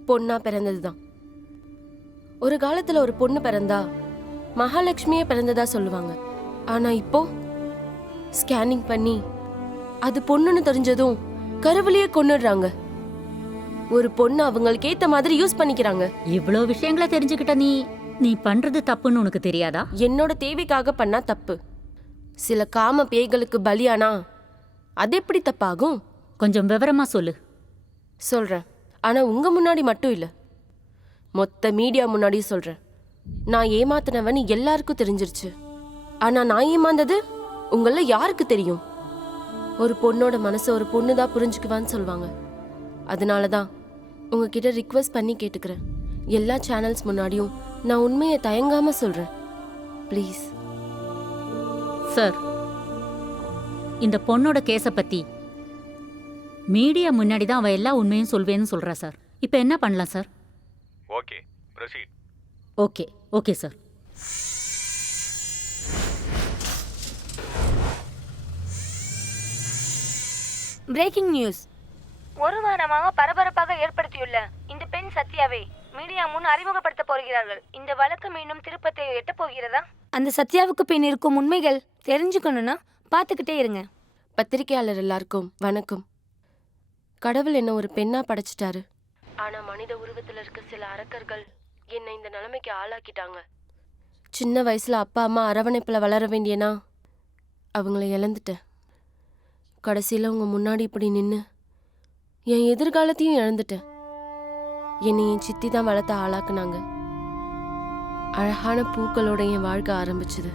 பொண்ணா பிறந்ததுதான். ஒரு காலத்துல ஒரு பொண்ணு பிறந்தா மகாலட்சுமியே பிறந்ததா சொல்லுவாங்க. ஆனா இப்போ ஸ்கேனிங் பண்ணி அது பொண்ணுன்னு தெரிஞ்சதும் கருவிலேயே கொன்னுடுறாங்க. ஒரு பொண்ணு அவங்களுக்கு ஏத்த மாதிரி யூஸ் பண்ணிக்கிறாங்க. இவ்ளோ விஷயங்களை தெரிஞ்சுக்கிட்ட நீ பண்றது தப்புன்னு உனக்கு தெரியாதா? என்னோட தேவைக்காக பண்ணா தப்பு. சில காம பேய்களுக்கு பலியானா அது எப்படி தப்பாகும்? கொஞ்சம் விவரமா சொல்லு. சொல்றேன், ஆனா உங்க முன்னாடி மட்டும் இல்ல, மொத்த மீடியா முன்னாடியும் சொல்றேன். நான் ஏமாத்தினவன் எல்லாருக்கும் தெரிஞ்சிருச்சு. ஆனா நான் ஏமாந்தது உங்கள யாருக்கு தெரியும்? ஒரு பொண்ணோட மனசை ஒரு பொண்ணு தான் புரிஞ்சுக்குவான்னு சொல்லுவாங்க. அதனாலதான் உங்ககிட்ட ரிக்வெஸ்ட் பண்ணி கேட்டுக்கிறேன். எல்லா சேனல்ஸ் முன்னாடியும் நான் உண்மையை தயங்காம சொல்றேன். ப்ளீஸ் சார், இந்த பொண்ணோட கேஸை பத்தி மீடியா முன்னாடி தான் அவ எல்லா உண்மையும் சொல்வேன்னு சொல்றா சார். இப்போ என்ன பண்ணலாம் sir? Okay, proceed. Okay okay sir. Breaking news. ஒரு வாரமாக பரபரப்பாக ஏற்படுத்தியுள்ள இந்த பெண் சத்யாவை மீடியா முன் அறிமுகப்படுத்த போகிறார்கள். இந்த வழக்கு மீண்டும் திருப்பத்தை எட்ட போகிறதா? அந்த சத்யாவுக்கு பின் இருக்கும் உண்மைகள் தெரிஞ்சுக்கணும்னா பார்த்துக்கிட்டே இருங்க. பத்திரிகையாளர் எல்லாருக்கும் வணக்கம். கடவுள் என்ன ஒரு பெண்ணா படைச்சிட்டாரு. ஆனா மனித உருவத்துல இருக்க சில அரக்கர்கள் என்னை இந்த நிலைமைக்கு ஆளாக்கிட்டாங்க. சின்ன வயசுல அப்பா அம்மா அரவணைப்புல வளர வேண்டியனா அவங்கள இழந்துட்டேன். கடைசியில உங்க முன்னாடி இப்படி நின்று என் எதிர்காலத்தையும் இழந்துட்டேன். என்னை என் சித்தி தான் வளர்த்த ஆளாக்குனாங்க. அழகான பூக்களோட என் வாழ்க்கை ஆரம்பிச்சது.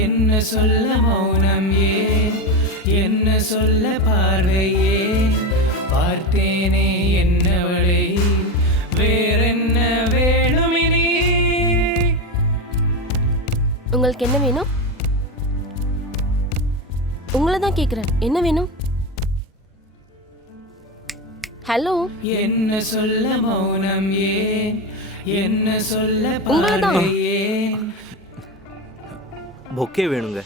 என்ன சொல்ல மௌனம் ஏன், என்ன சொல்ல பார்வையே, பார்த்தேனே என்னவளை, வேறென்ன வேணுமினி. உங்களுக்கு என்ன வேணும்? உங்களை தான் கேக்குறேன், என்ன வேணும்? ஹலோ. என்ன சொல்ல மௌனம் ஏன், என்ன சொல்ல உங்களதான். பார்வையே. பொக்கே வேணுங்க.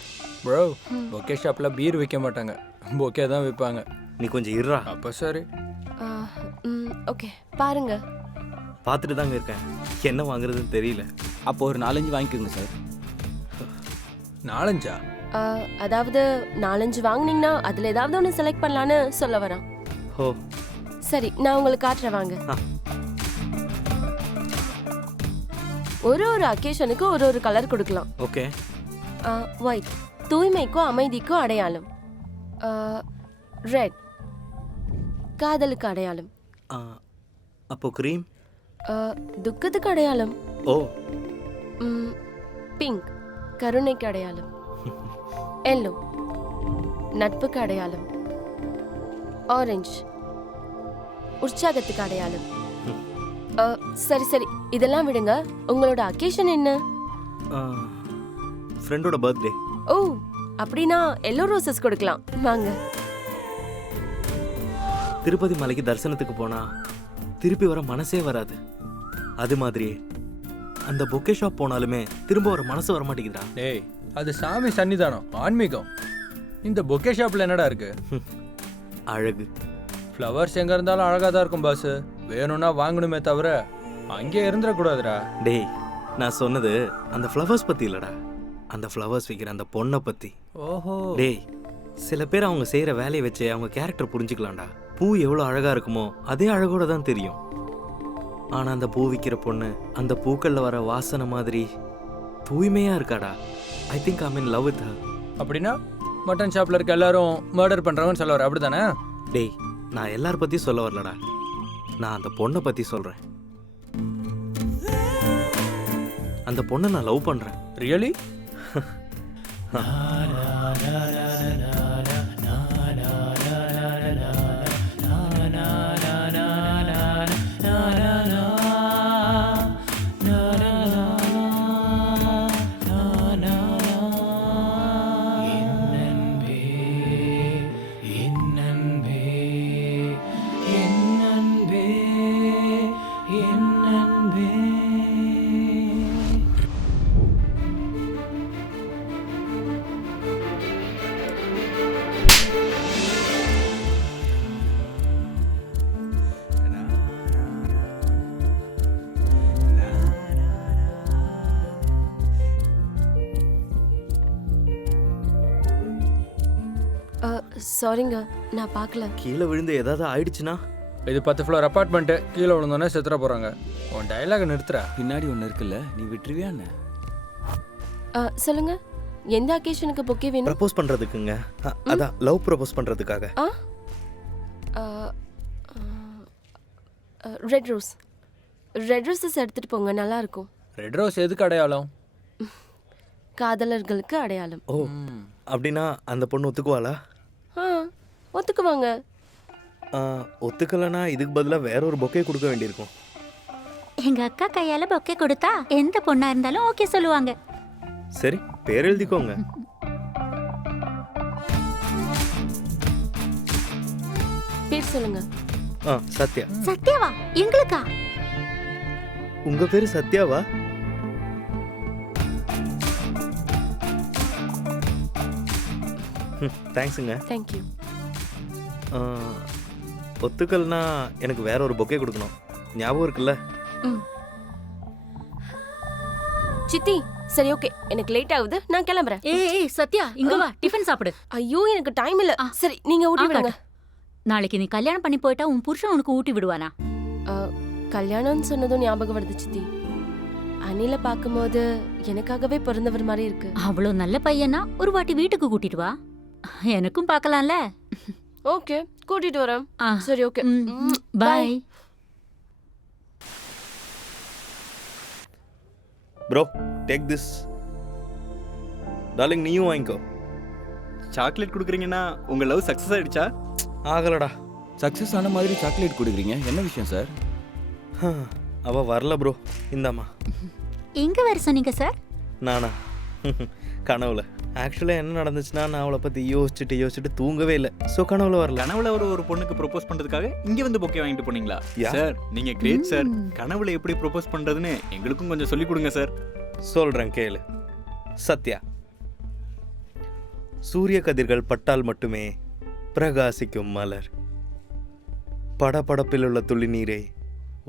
ப்ரோ, பொக்கே ஷாப்ல பீர் விற்க மாட்டாங்க, பொக்கே தான் விற்பாங்க. நீ கொஞ்சம் இருறா. அப்போ சரி. ஓகே, பாருங்க. பார்த்துட்டு தாங்க இருக்கேன், என்ன வாங்குறதுன்னு தெரியல. அப்போ ஒரு 4-5 வாங்கிக்கோங்க சார். 4-5? அதாவது 4-5 வாங்குனீங்கன்னா அதுல ஏதாவது ஒன்று செலக்ட் பண்ணலான்னு சொல்ல வரேன். ஓ சரி, நான் உங்களுக்கு காட்டுறேன் வாங்க. ஒரு அக்கேஷனுக்கு ஒரு கலர் கொடுக்கலாம். ஓகே. ஒயிட் தூய்மைக்கும் அமைதிக்கும் அடையாளம். ரெட் காதலுக்கு அடையாளம். அப்போ கிரீம் துக்கத்துக்கு அடையாளம். ஓ. பிங்க் கருணைக்கு அடையாளம். எல்லோ நட்புக்கு அடையாளம். ஆரஞ்சு உற்சாகத்துக்கு அடையாளம். சரி சரி, இதெல்லாம் விடுங்க. உங்களோட அக்கேஷன் என்ன? ஃப்ரெண்டோட பர்த்டே. ஓ அப்படின்னா எல்லோ ரோசஸ் கொடுக்கலாம் வாங்க. திருப்பதி மலைக்கு தரிசனத்துக்கு போனா திருப்பி வர மனசே வராது. அது மாதிரியே அந்த பொக்கே ஷாப் போனாலுமே திரும்ப வர மனசு வர மாட்டேங்குதுடா. டேய் அது சாமி சன்னிதானம், ஆன்மீகம். இந்த பொக்கே ஷாப்ல என்னடா இருக்கு? அழகு. ஃப்ளவர்ஸ் எங்க இருந்தாலும் அழகா தான் இருக்கும் பாஸ். வேணும்னா வாங்கணுமே தவிர அங்கேயே இருந்துடக்கூடாதுடா. டேய் நான் சொன்னது அந்த ஃப்ளவர்ஸ் பத்தி இல்லடா, அந்த ஃப்ளவர்ஸ் விற்கிற அந்த பொண்ணை பத்தி. ஓஹோ. டேய் சில பேர் அவங்க செய்யற வேலையை வச்சு அவங்க கேரக்டர் புரிஞ்சுக்கலாம்டா. பூ எவ்வளோ அழகா இருக்குமோ அதே அழகோட தான் தெரியும். ஆனா அந்த பூ விற்கிற பொண்ணு அந்த பூக்கள்ல வர வாசனை மாதிரி தூய்மையா இருக்காடா. I think I'm in love with her. அப்படின்னா மட்டன் ஷாப்ல இருக்க எல்லாரும் மர்டர் பண்றவங்கன்னு சொல்ல வர, அப்படிதானே? டேய் நான் எல்லார பத்தியும் சொல்ல வரலடா, நான் அந்த பொண்ணை பத்தி சொல்றேன். அந்த பொண்ணை நான் லவ் பண்றேன். ரியலி? சாரிங்க நான் பார்க்கல. கீழே விழுந்து ஏதாவது ஆயிடுச்சுன்னா? இது 10 ஃப்ளோர் அப்பார்ட்மெண்ட். கீழே விழுந்தோன்னே செத்துற போறாங்க. உன் டயலாக் நிறுத்துற. பின்னாடி ஒன்று இருக்குல்ல, நீ விட்டுருவியா என்ன? சொல்லுங்க எந்த அக்கேஷனுக்கு பொக்கே வேணும்? ப்ரப்போஸ் பண்றதுக்குங்க. அதான் லவ் ப்ரப்போஸ் பண்றதுக்காக. Red rose. ரெட் ரோஸஸ் எடுத்துட்டு போங்க, நல்லா இருக்கும். ரெட் ரோஸ் எதுக்கு அடையாளம்? காதலர்களுக்கு அடையாளம். ஓ அப்படின்னா அந்த பொண்ணு ஒத்துக்குவாளா? ஒத்துக்குவாங்க. ஒத்துக்கலனா இதுக்கு பதிலாக வேற ஒரு பொக்கே கொடுக்க வேண்டியிருக்கும். எங்க அக்கா கையால பொக்கே கொடுத்தா எந்த பொண்ணா இருந்தாலும் ஓகே சொல்லுவாங்க. சரி பேர் எழுதிக்கோங்க. பேர் சொல்லுங்க. சத்யா. சத்யாவா? எங்களுக்கா? உங்க பேரு சத்யாவா? தேங்க்ஸுங்க. தேங்க்யூ. ஒத்துக்கல்னா எனக்கு வேற ஒரு பொக்கே கொடுக்கணும், ஞாபகம் இருக்குல்ல? சித்தி சரி ஓகே, எனக்கு லேட் ஆகுது, நான் கிளம்புறேன். ஏய் சத்யா இங்க வா, டிஃபன் சாப்பிடு. ஐயோ எனக்கு டைம் இல்ல. சரி நீங்க ஊட்டி விடுங்க. நாளைக்கு நீ கல்யாணம் பண்ணி போயிட்டா உன் புருஷன் உனக்கு ஊட்டி விடுவானா? கல்யாணம்னு சொன்னதும் ஞாபகம் வருது சித்தி. அனில பாக்கும்போது எனக்காகவே பிறந்தவர் மாதிரி இருக்கு. அவ்வளவு நல்ல பையனா ஒரு வாட்டி வீட்டுக்கு கூட்டிட்டு வா, எனக்கும் பார்க்கலாம்ல. ஓகே கூட்டிட்டு வரேன். சரி okay bye. Bro take this. Darling நீயும் வாங்கிக்கோ. சாக்லேட் கொடுக்குறீங்கன்னா உங்க லவ் சக்சஸ் ஆயிடுச்சா? ஆகலடா. சக்சஸ் ஆன மாதிரி சாக்லேட் கொடுக்குறீங்க, என்ன விஷயம் சார்? அவ வரல ப்ரோ. இந்தாம்மா. எங்க வர சொன்னீங்க சார்? நானா? கனவுல. ஆக்சுவலாக என்ன நடந்துச்சுன்னா நான் அவளை பற்றி யோசிச்சுட்டு தூங்கவே இல்லை. ஸோ கனவுல வரல. கனவுல ஒரு பொண்ணுக்கு ப்ரொபோஸ் பண்ணுறதுக்காக இங்கே வந்து பொக்கே வாங்கிட்டு போனீங்களா? சார் நீங்கள் கிரேட் சார். கனவுல எப்படி ப்ரொபோஸ் பண்ணுறதுன்னு எங்களுக்கும் கொஞ்சம் சொல்லிக் கொடுங்க சார். சொல்கிறேன் கேளு. சத்யா, சூரிய கதிர்கள் பட்டால் மட்டுமே பிரகாசிக்கும் மலர். படபடப்பில் உள்ள துளி நீரை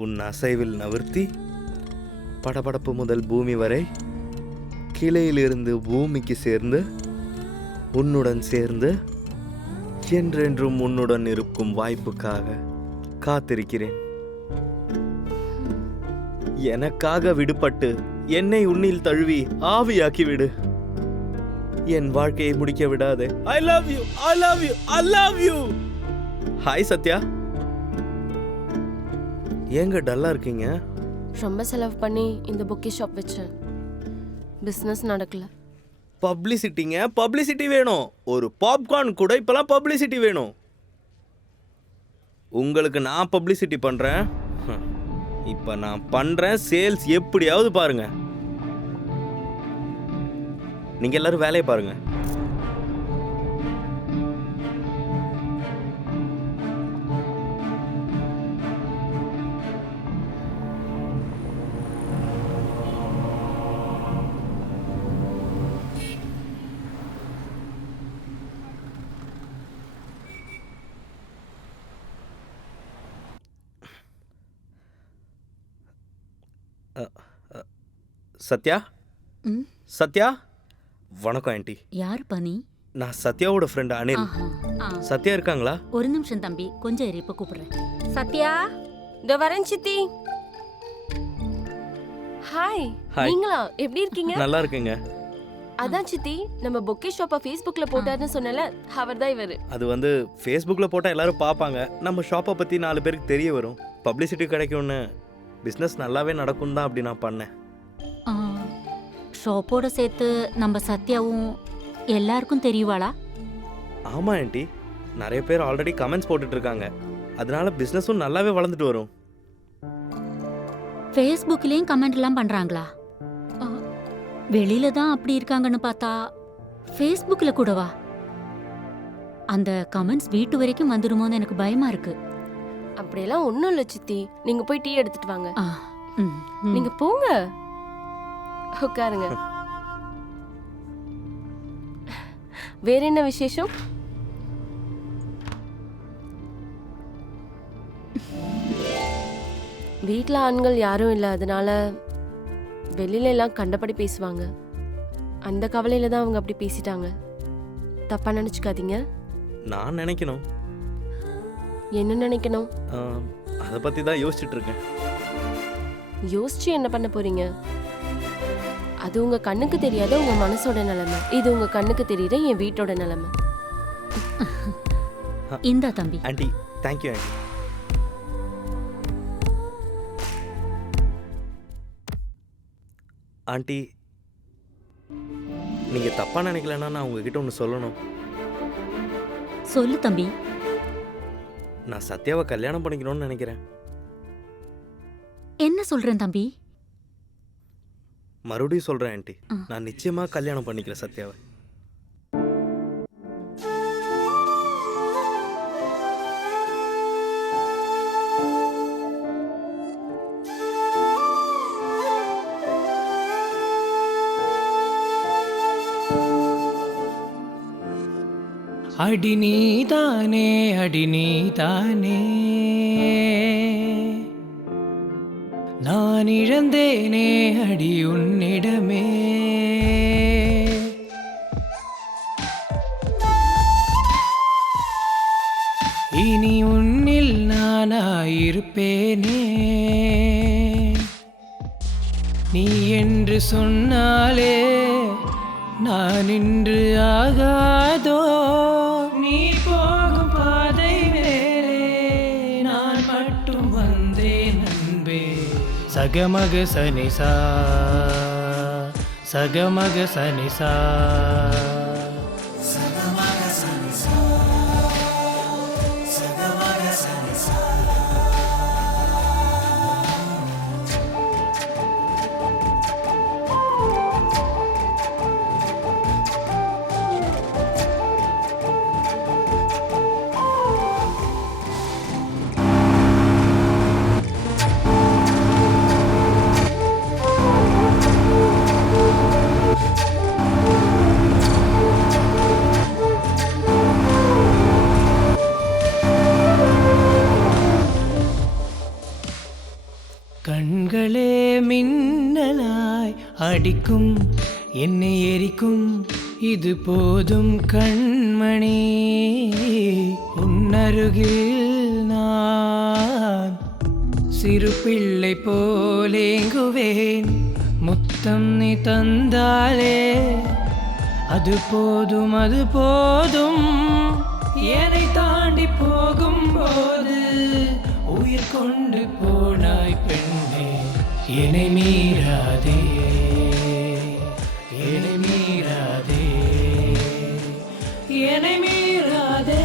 உன் அசைவில் நவர்த்தி, படபடப்பு முதல் பூமி வரை கிளையிலிருந்து பூமிக்கு சேர்ந்து உன்னுடன் சேர்ந்து என்றென்றும் உன்னுடன் இருக்கும் வாய்ப்புக்காக காத்திருக்கிறேன். எனக்காக விடுபட்டு என்னை உன்னில் தழுவி ஆவியாக்கி விடு. என் வாழ்க்கையை முடிக்க விடாதே. I love you, I love you, I love you. Hi Sathya. ஏங்க டல்லா இருக்கீங்க? ரொம்ப செலவு பண்ணி இந்த பொக்கே ஷாப் வச்சேன், பிசினஸ் நடக்கல. பப்ளிசிட்டிங்க, பப்ளிசிட்டி வேணும். ஒரு பாப்கார்ன் கூட இப்பெல்லாம் பப்ளிசிட்டி வேணும். உங்களுக்கு நான் பப்ளிசிட்டி பண்றேன். இப்ப நான் பண்றேன் சேல்ஸ் எப்படியாவது பாருங்க. நீங்கள் எல்லாரும் வேலையை பாருங்கள். சத்யா, சத்யா, வணக்கம் ஆண்டி. யார் பனி? நான் சத்யாவோட ஃப்ரெண்ட் அனில். சத்யா இருக்காங்களா? ஒரு நிமிஷம் தம்பி, கொஞ்சம் இரு, இப்ப கூப்பிடுறேன். சத்யா, இதோ வரேன் சித்தி. ஹாய், நீங்களா? எப்படி இருக்கீங்க? நல்லா இருக்குங்க. அதான் சித்தி, நம்ம பொக்கே ஷாப்பை ஃபேஸ்புக்ல போட்டாருன்னு சொன்னல, அவர்தான் இவரு. அது வந்து ஃபேஸ்புக்கில் போட்டால் எல்லாரும் பார்ப்பாங்க, நம்ம ஷாப்பை பற்றி 4 பேருக்கு தெரிய வரும், பப்ளிசிட்டி கிடைக்கும்னு, பிஸ்னஸ் நல்லாவே நடக்கும் தான் அப்படி நான் பண்ணேன். ஷாப்போட சேர்த்து நம்ம சத்யாவும் எல்லாருக்கும் தெரியுவாளா? ஆமாம் ஆண்டி, நிறைய பேர் ஆல்ரெடி கமெண்ட்ஸ் போட்டுட்டு இருக்காங்க, அதனால பிஸ்னஸும் நல்லாவே வளர்ந்துட்டு வரும். ஃபேஸ்புக்லேயும் கமெண்ட்லாம் பண்ணுறாங்களா? வெளியில தான் அப்படி இருக்காங்கன்னு பார்த்தா ஃபேஸ்புக்கில் கூடவா? அந்த கமெண்ட்ஸ் வீட்டு வரைக்கும் வந்துடுமோன்னு எனக்கு பயமா இருக்கு. அப்படியெல்லாம் ஒன்றும் இல்லை சித்தி, நீங்க போய் டீ எடுத்துட்டு வாங்க. நீங்க போங்க, உட்காருங்க. வேற என்ன விசேஷம்? வீட்டில் ஆண்கள் யாரும் இல்லை, அதனால வெளியில எல்லாம் கண்டபடி பேசுவாங்க. அந்த கவலையில தான் அவங்க அப்படி பேசிட்டாங்க. தப்பா நினைச்சுக்காதீங்க. நான் நினைக்கணும். என்ன நினைக்கணும்? அதை பற்றி தான் யோசிச்சுட்டு இருக்கேன். யோசிச்சு என்ன பண்ண போறீங்க? அது உங்க கண்ணுக்கு தெரியாத உங்க மனசோட நிலைமை, இது உங்க கண்ணுக்கு தெரியுற என் வீட்டோட நிலைமை. இந்தா தம்பி. Aunty, thank you aunty. ஆண்டி, நீங்க தப்பா நினைக்கலன்னா நான் உங்ககிட்ட ஒன்று சொல்லணும். சொல்லு தம்பி. நான் சத்யாவை கல்யாணம் பண்ணிக்கணும்னு நினைக்கிறேன். என்ன சொல்றேன் தம்பி? மறுபடியும் சொல்றேன் ஆண்டி, நான் நிச்சயமா கல்யாணம் பண்ணிக்கிறேன் சத்யாவை. அடி நீதானே, அடி நீதானே, நான் இழந்தேனே அடி உன்னிடமே. இனி உன்னில் நானாயிருப்பேனே, நீ என்று சொன்னாலே நான் இன்று ஆகாதோ. நீ போகும் பாதை வேறே, நான் மட்டும் வந்தேன் அன்பே. சகமக சனிசா, சகமக சனிசா, சகமக சனிசா, சகமக சனிசா. கண்களே மின்னலாய் அடிக்கும், என்னை எரிக்கும், இது போதும் கண்மணி. உன்னருகில் நான் சிறு பிள்ளை போலேங்குவேன். முத்தம் நீ தந்தாலே அது போதும், அது போதும். என்னை தாண்டி போகும்போது உயிர் கொண்டு போனாய் பெண்ணே. என்னை மீறாதே, என்னை மீறாதே, என்னை மீறாதே,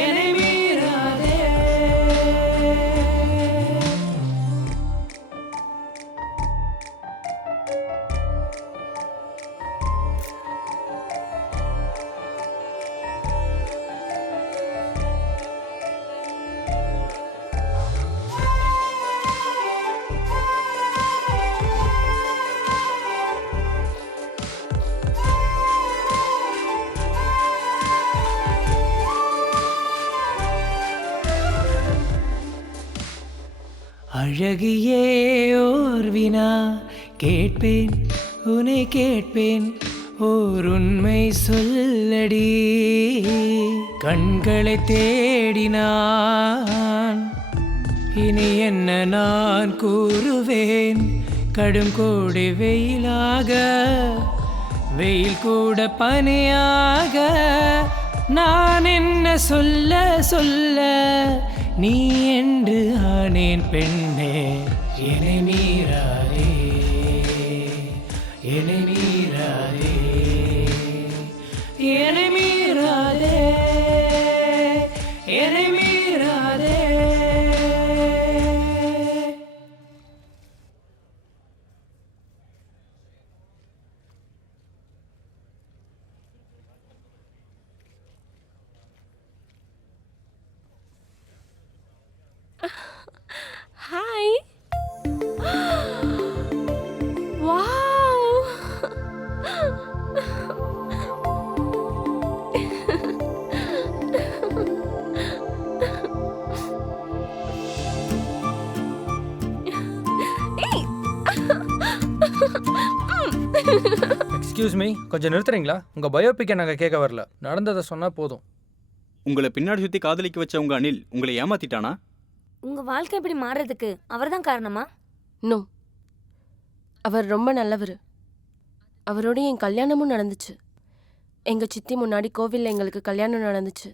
என்னை மீறாதே. அழகியே ஓர் வினா கேட்பேன் உன்னை கேட்பேன் ஓர் உண்மை சொல்லடி கண்களை தேடினான் இனி என்ன நான் கூறுவேன் கடும் கோடி வெயிலாக வெயில் கூட பனியாக நான் என்ன சொல்ல சொல்ல நீ என்று ஆனேன் பெண்ணே என்னை மீறாதே என்னை மீறாதே என்னை மீறாதே என்னை மீறாதே. Hi. Wow. எக்ஸ்கியூஸ் மீ, கொஞ்சம் நிறுத்துறீங்களா? உங்க பயோபிக்கை நாங்க கேட்க வரல, நடந்ததை சொன்னா போதும். உங்களை பின்னாடி சுத்தி காதலிக்க வச்ச உங்க அனில் உங்களை ஏமாத்திட்டானா? உங்க வாழ்க்கை இப்படி மாறுறதுக்கு அவர்தான் காரணமா? நோ, அவர் ரொம்ப நல்லவர். அவரோட என் கல்யாணமும் நடந்துச்சு. எங்க சித்தி முன்னாடி கோவில்ல எங்களுக்கு கல்யாணம் நடந்துச்சு.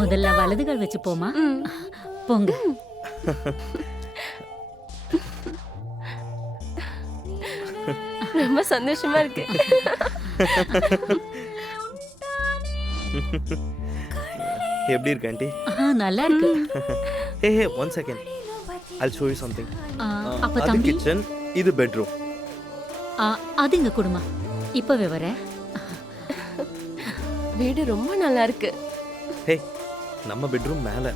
முதல்ல வலதுகள் வச்சு போமா. போங்க. ரொம்ப சந்தோஷமா இருக்கு. எப்படி இருக்கு ஆண்டி? நல்லா இருக்கு. ஹே ஹே, 1 second. I'll show you something. அப்ப அது தம்பி, கிச்சன், இது பெட்ரூம். அது இங்க குடுமா. இப்பவே வரேன். வீடு ரொம்ப நல்லா இருக்கு. ஹே, நம்ம பெட்ரூம் மேல,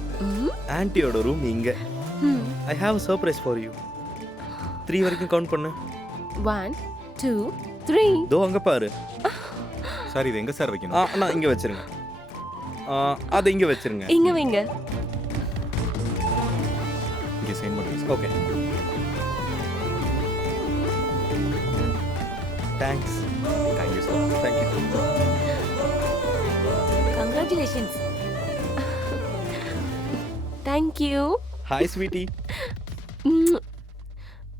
ஆன்ட்டியோட ரூம் இங்க. I have a surprise for you. 3 வரைக்கும் கவுண்ட் பண்ணு. 1 2 3. தோ அங்க பாரு. சார், இது எங்க சார் வைக்கணும்? நான் இங்க வச்சிருங்க. அது இங்க வச்சிருங்க. இங்க வைங்க. இங்க சைன் பண்ணுங்க. Okay. Thanks. Thank you sir. Thank you. Congratulations. Thank you. Hi sweetie.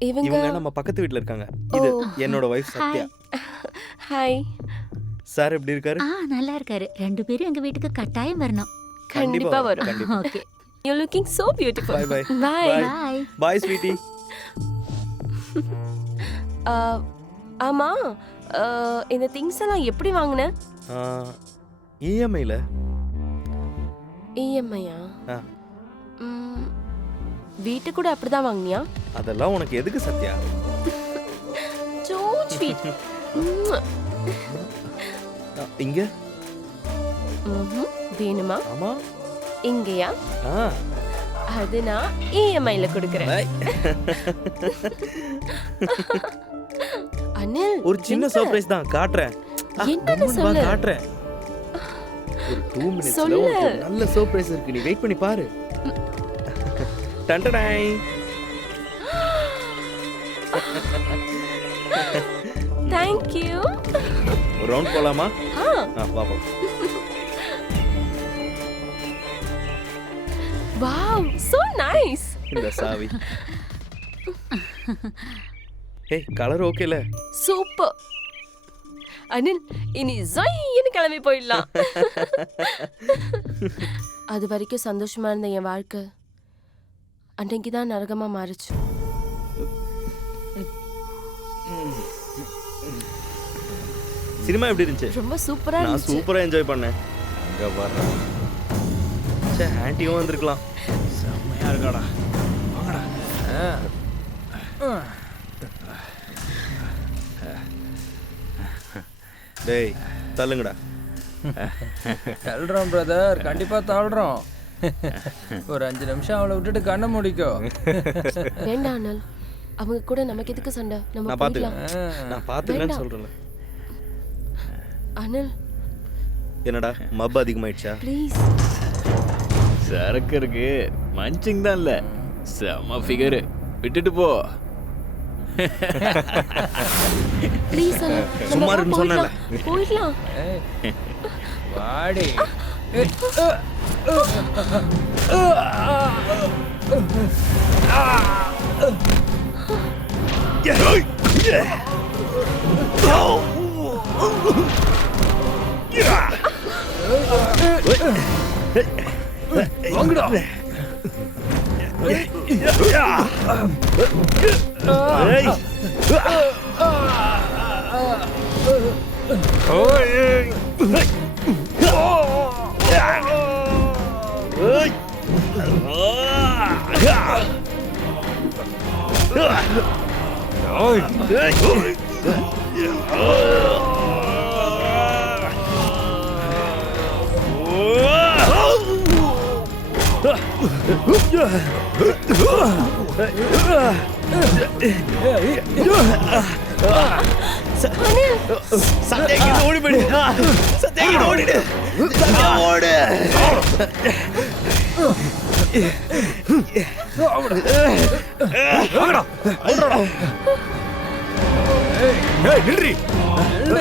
இவங்க நம்ம பக்கத்து வீட்ல இருக்காங்க. இது என்னோட வைஃப் சத்யா. ஹாய். சார் எப்படி இருக்காரு? நல்லா இருக்காரு. ரெண்டு பேரும் எங்க வீட்டுக்கு கட்டாயம் வரணும். கண்டிப்பா வரும். Okay. You looking so beautiful. Bye bye. Bye. Bye. Bye sweetie. ஆமா, இந்த திங்ஸ் எல்லாம் எப்படி வாங்குன? EMI-ல. EMI-யா? வீட்டு கூட அப்படிதான் வாங்குனியா? அதெல்லாம் உனக்கு எதுக்கு சத்யா? So sweet. இங்க? வேணுமா? ஆமா. இங்கயா? அது நான் EMI-ல கொடுக்கிறேன். அனில், ஒரு சின்ன சர்ப்ரைஸ் தான், காட்றேன். என்னன்னு சொல்லு. காட்டுறேன். ஒரு 2 மினிட்ஸ்ல சொல்லு. ஒரு நல்ல சர்ப்ரைஸ் இருக்கு. நீ வெயிட் பண்ணி பாரு. டண்டடாய். Thank you. ரவுண்ட் போலாமா? பாப்போம். Wow, so nice. இந்த சாவி. ஏய் கலர் ஓகேல? சூப்பர். அனில் இனி ஜொய்ன்னு கிளம்பி போயிடலாம். அது வரைக்கும் சந்தோஷமா இருந்த என் வாழ்க்கை அன்னைக்கு தான் நரகமா மாறுச்சு. சினிமா எப்படி இருந்துச்சு? ரொம்ப சூப்பரா நான் இருந்துச்சு. சூப்பரா என்ஜாய் பண்ணேன். அங்க வர சே ஆன்ட்டியும் வந்திருக்கலாம். செம்மையா இருக்காடா. வாங்கடா. டேய் தள்ளுங்கடா. தள்ளுறோம் பிரதர், கண்டிப்பா தள்ளுறோம். ஒரு 5 நிமிஷம் அவளை விட்டுட்டு கண்ணை முடிக்கோ. வேண்டாம் அனல், அவங்க கூட நமக்கு எதுக்கு சண்டை? நம்ம நான் பாத்துக்கிறேன். நான் பாத்துக்கிறேன்னு சொல்றேன். அனல் என்னடா மப் அதிகமாயிடுச்சா? ப்ளீஸ். சரக்கு இருக்கு, மஞ்சிங் தான் இல்ல. செம்ம ஃபிகர். விட்டுட்டு போ. ப்ளீஸ் அனல், சும்மா இருன்னு சொன்னேன்ல. போயிடலாம். வாடி. வாங்கடா. சத்தியகிட்ட ஓடி போயிடு. சத்தியகிட்ட ஓடிடு. சத்தியா ஓடு. வாங்கடா. ஓடுடா. ஏய் நில்றி.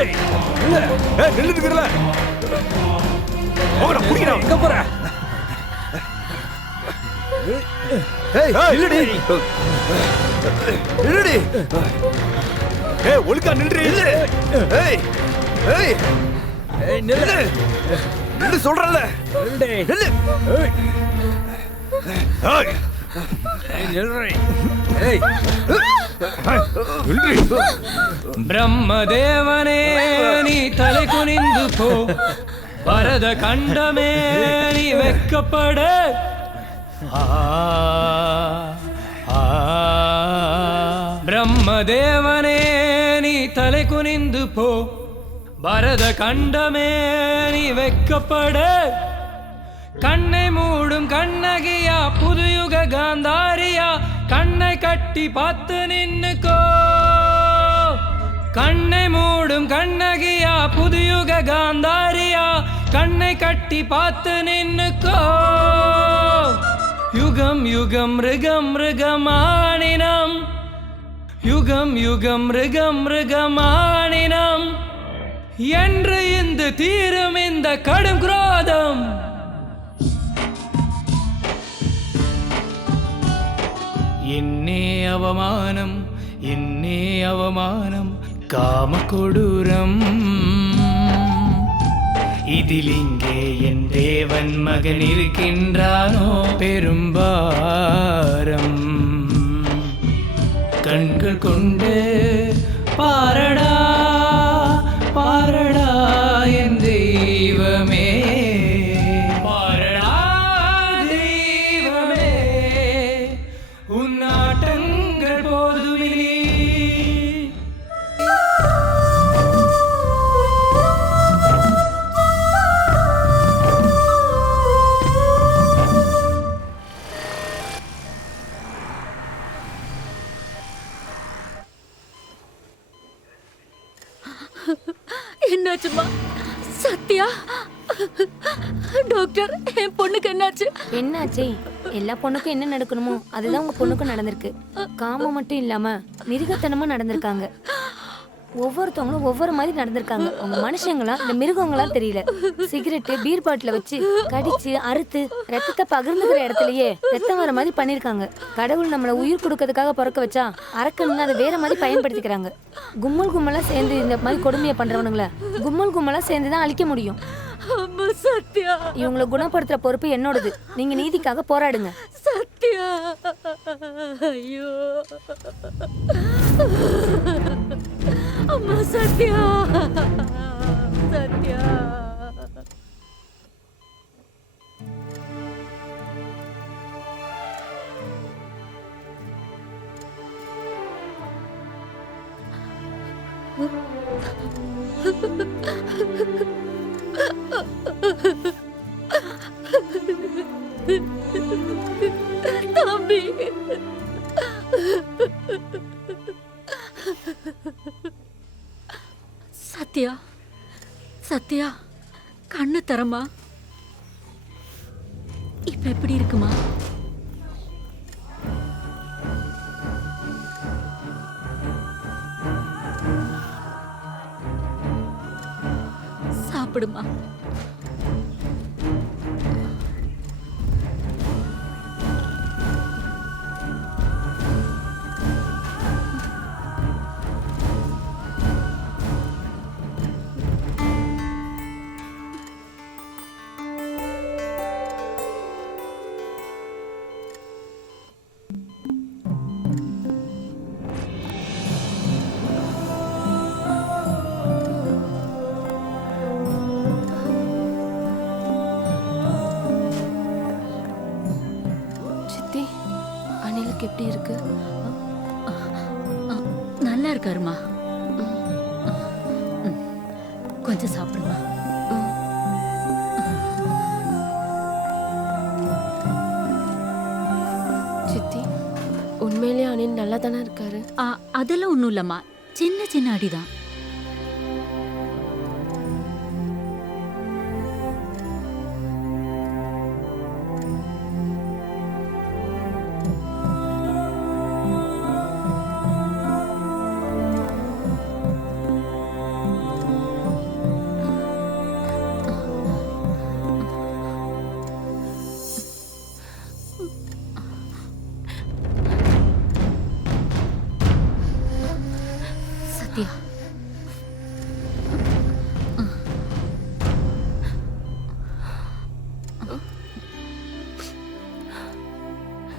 ஏய் நில்லுங்கறல. வாங்கடா புடிடா. எங்க போற? ஏய் நில்லுடி. நில்லுடி. ஏய் ஒழுங்கா நில்றி. ஏய் ஏய் ஏய் நில்லு. நில்லு சொல்றல. நில்லுடி. நில்லு. ஏய் ஏய் நில்றி. ஏய் நில்றி. பிரம்மதேவனே நீ தலை குனிந்து போ. பரத கண்டமே நீ வெக்கப்பட. பிரம்மதேவனே நீ தலை குனிந்து போ. பரத கண்டமே நீ வெக்கப்பட. கண்ணை மூடும் கண்ணகியா புதுயுக காந்தாரியா கண்ணை கட்டி பார்த்து நின்னுக்கோ. கண்ணை மூடும் கண்ணகியா புதுயுக காந்தாரியா கண்ணை கட்டி பார்த்து நின்னுக்கோ. யுகம் யுகம் மிருகம் மிருகமானினம். யுகம் யுகம் மிருகம் மிருகமானினம். என்று இந்த தீரும் இந்த கடும் குரோதம். என்னே அவமானம், என்னே அவமானம், காம கொடூரம். இதில் இங்கே என் தேவன் மகன் இருக்கின்றானோ பெரும்பாரம். கண்கள் கொண்டு பாரடா பாரடா என் தெய்வமே. பாரடா தெய்வமே உன் ஆட்டங்கள் போதுமில்லை. இன்ஸ்பெக்டர் என் பொண்ணுக்கு என்னாச்சு? என்னாச்சு? எல்லா பொண்ணுக்கும் என்ன நடக்கணுமோ அதுதான் உங்க பொண்ணுக்கும் நடந்திருக்கு. காமம் மட்டும் இல்லாம மிருகத்தனமா நடந்திருக்காங்க. ஒவ்வொருத்தவங்களும் ஒவ்வொரு மாதிரி நடந்திருக்காங்க. அவங்க மனுஷங்களா இந்த மிருகங்களா தெரியல. சிகரெட்டு பீர் பாட்டில வச்சு கடிச்சு அறுத்து ரத்தத்தை பகிர்ந்துக்கிற இடத்துலயே ரத்தம் வர மாதிரி பண்ணிருக்காங்க. கடவுள் நம்மள உயிர் கொடுக்கறதுக்காக பிறக்க வச்சா அரக்கணும்னு அதை வேற மாதிரி பயன்படுத்திக்கிறாங்க. கும்மல் கும்மலா சேர்ந்து இந்த மாதிரி கொடுமையை பண்றவனுங்கள கும்மல் கும்மலா சேர்ந்துதான் அழிக்க முடியும். சத்யா, இவங்களை குணப்படுத்துற பொறுப்பு என்னோடது. நீங்க நீதிக்காக போராடுங்க. சத்யா, ஐயோ அம்மா, சத்யா, சத்யா. தம்பி, சத்யா, சத்யா, கண்ணு தரமா? இப்ப எப்படி இருக்குமா? சாப்பிடுமா. எப்படி இருக்கு? நல்லா இருக்காருமா. கொஞ்சம் சாப்பிடுமா. சித்தி, உண்மையிலேயே அனில் நல்லா தானே இருக்காரு? அதெல்லாம் ஒன்றும் இல்லைம்மா, சின்ன சின்ன அடிதான்.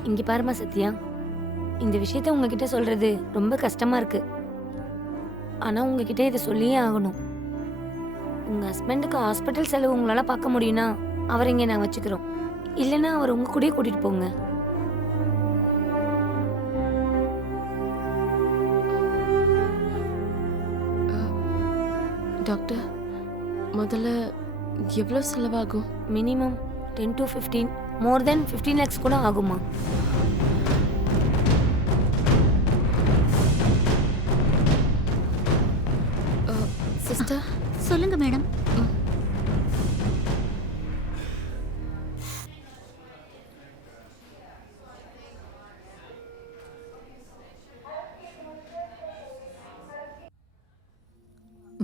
இங்க பாருமா சத்யா, இந்த விஷயத்த உங்ககிட்ட சொல்றது ரொம்ப கஷ்டமா இருக்கு. ஆனா உங்ககிட்ட இதை சொல்லியே ஆகணும். உங்க ஹஸ்பண்டுக்கு ஹாஸ்பிட்டல் செலவு உங்களால பார்க்க முடியும்னா அவரை இங்க நான் வச்சுக்கிறோம். இல்லைன்னா அவர் உங்க கூடயே கூட்டிட்டு போங்க. டாக்டர், முதல்ல எவ்வளோ செலவாகும்? Minimum 10 to 15, more than 15 lakhs கூட ஆகுமா? சிஸ்டர், சொல்லுங்க மேடம்.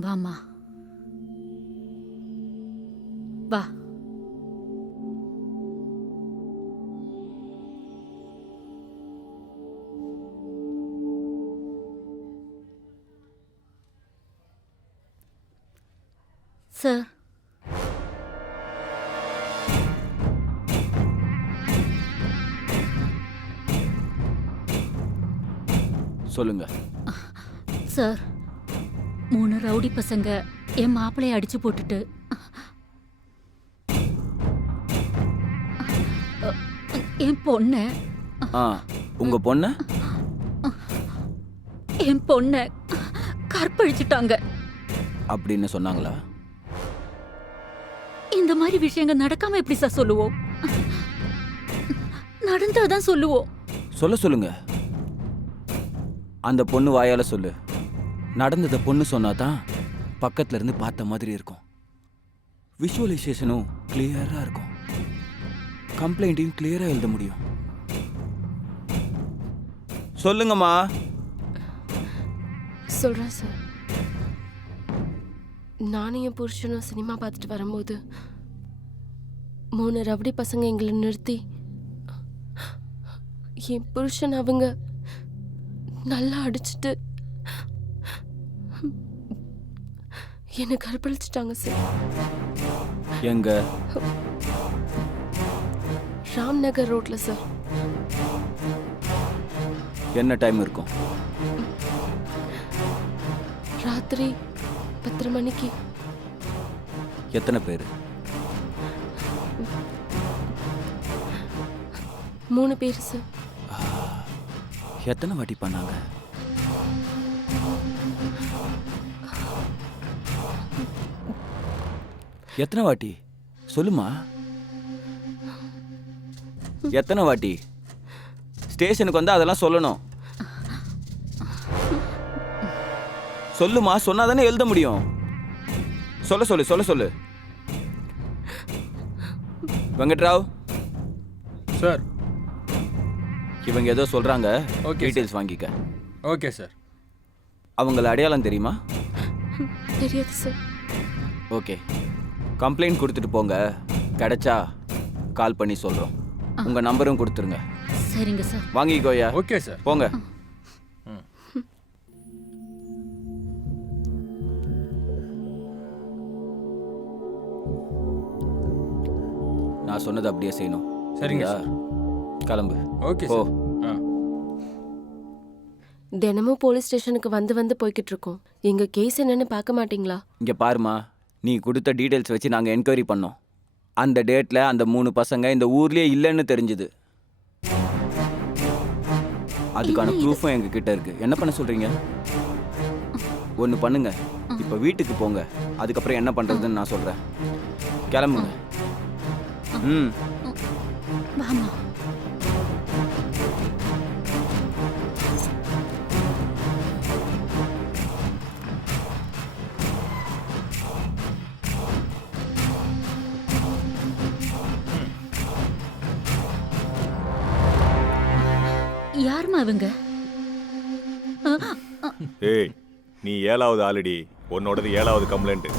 வாமா, வா. சார், சொல்லுங்க. சார், 3 ரவுடி பசங்க என் மாப்பிளைய அடிச்சு போட்டுட்டு என் பொண்ண உங்க பொண்ண என் பொண்ண கற்பழிச்சிட்டாங்க அப்படின்னு சொன்னாங்களா? இந்த மாதிரி விஷயங்கள் நடக்காம எப்படி சார் சொல்லுவோம்? நடந்தாதான் சொல்லுவோம். சொல்லுங்க. அந்த பொண்ணு வாயால சொல்லு. நடந்தத பொண்ணு சொன்னாதான் பக்கத்துல இருந்து பார்த்த மாதிரி இருக்கும். விஷுவலைசேஷனும் கிளியரா இருக்கும். கம்ப்ளைண்ட்டையும் கிளியரா எழுத முடியும். சொல்லுங்கம்மா. சொல்றேன் சார். நானும் என் புருஷனும் சினிமா பார்த்துட்டு வரும்போது 3 ரவுடி பசங்க எங்களை நிறுத்தி என் புருஷன் அவங்க நல்லா அடிச்சுட்டு என்னை கற்பழிச்சிட்டாங்க சார். எங்க? ராம்நகர் ரோட்ல சார். என்ன டைம் இருக்கும்? ராத்திரி 10 மணிக்கு. எத்தனை பேர்? 3 பேர் சார். எத்தனை வாட்டி பண்ணாங்க? எத்தனை வாட்டி சொல்லுமா? எத்தனை வாட்டி? ஸ்டேஷனுக்கு வந்து அதெல்லாம் சொல்லணும். சொல்லுமா, சொன்னாதானே எழுத முடியும். சொல்ல சொல்லு. வெங்கட்ராவ் சார், இவங்க ஏதோ சொல்றாங்க. டீடைல்ஸ் வாங்கிக்க. Okay sir. அவங்கள அடையாளம் தெரியுமா? தெரியாது சார். ஓகே, கம்ப்ளைண்ட் கொடுத்துட்டு போங்க. கிடைச்சா கால் பண்ணி சொல்றோம். உங்க நம்பரும் கொடுத்துருங்க. சரிங்க சார். வாங்கிக்கோயா. Okay sir. போங்க. நான் சொன்னது அப்படியே செய்யணும். சரிங்க சார். கிளம்பு. ஓகே போ. சார். தினமும் போலீஸ் ஸ்டேஷனுக்கு வந்து போய்கிட்டு இருக்கோம். எங்க கேஸ் என்னன்னு பார்க்க மாட்டீங்களா? இங்க பாருமா, நீ கொடுத்த டீடைல்ஸ் வச்சு நாங்க என்கொயரி பண்ணோம். அந்த டேட்ல அந்த 3 பசங்க இந்த ஊர்லயே இல்லைன்னு தெரிஞ்சுது. அதுக்கான ப்ரூஃபும் எங்க கிட்ட இருக்கு. என்ன பண்ண சொல்றீங்க? ஒன்று பண்ணுங்க, இப்போ வீட்டுக்கு போங்க. அதுக்கப்புறம் என்ன பண்றதுன்னு நான் சொல்றேன். கிளம்புங்க. ம். வாமா. யாருமா இவங்க? ஏய், நீ 7வது ஆல்ரெடி. உன்னோடது 7வது கம்ப்ளைண்ட்.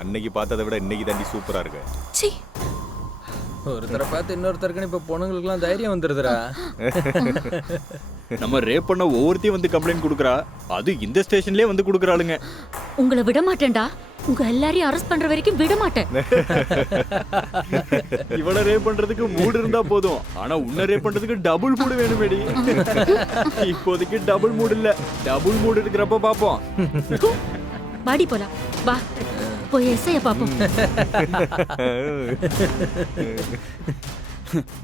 அன்னைக்கு பார்த்ததை விட இன்னைக்கு தாண்டி சூப்பரா இருக்கு. ஒருத்தரை பார்த்து இன்னொருத்தருக்குன்னு இப்போ பொண்ணுங்களுக்குலாம் தைரியம் வந்துருதுடா. நம்ம ரேப் பண்ண ஒவ்வொருத்தையும் வந்து கம்ப்ளைண்ட் கொடுக்குறா. அது இந்த ஸ்டேஷன்லயே வந்து கொடுக்குறாளுங்க. உங்களை விட மாட்டேன்டா. உங்க எல்லாரையும் அரெஸ்ட் பண்ற வரைக்கும் விட மாட்டேன். இவள ரேப் பண்றதுக்கு மூடு இருந்தா போதும். ஆனா உன்ன ரேப் பண்றதுக்கு டபுள் மூடு வேணுமேடி. இப்போதைக்கு டபுள் மூடு இல்ல, டபுள் மூடு இருக்கிறப்ப பாப்போம். வாடி போலாம். வா போய் எஸ்ஐய பாப்போம்.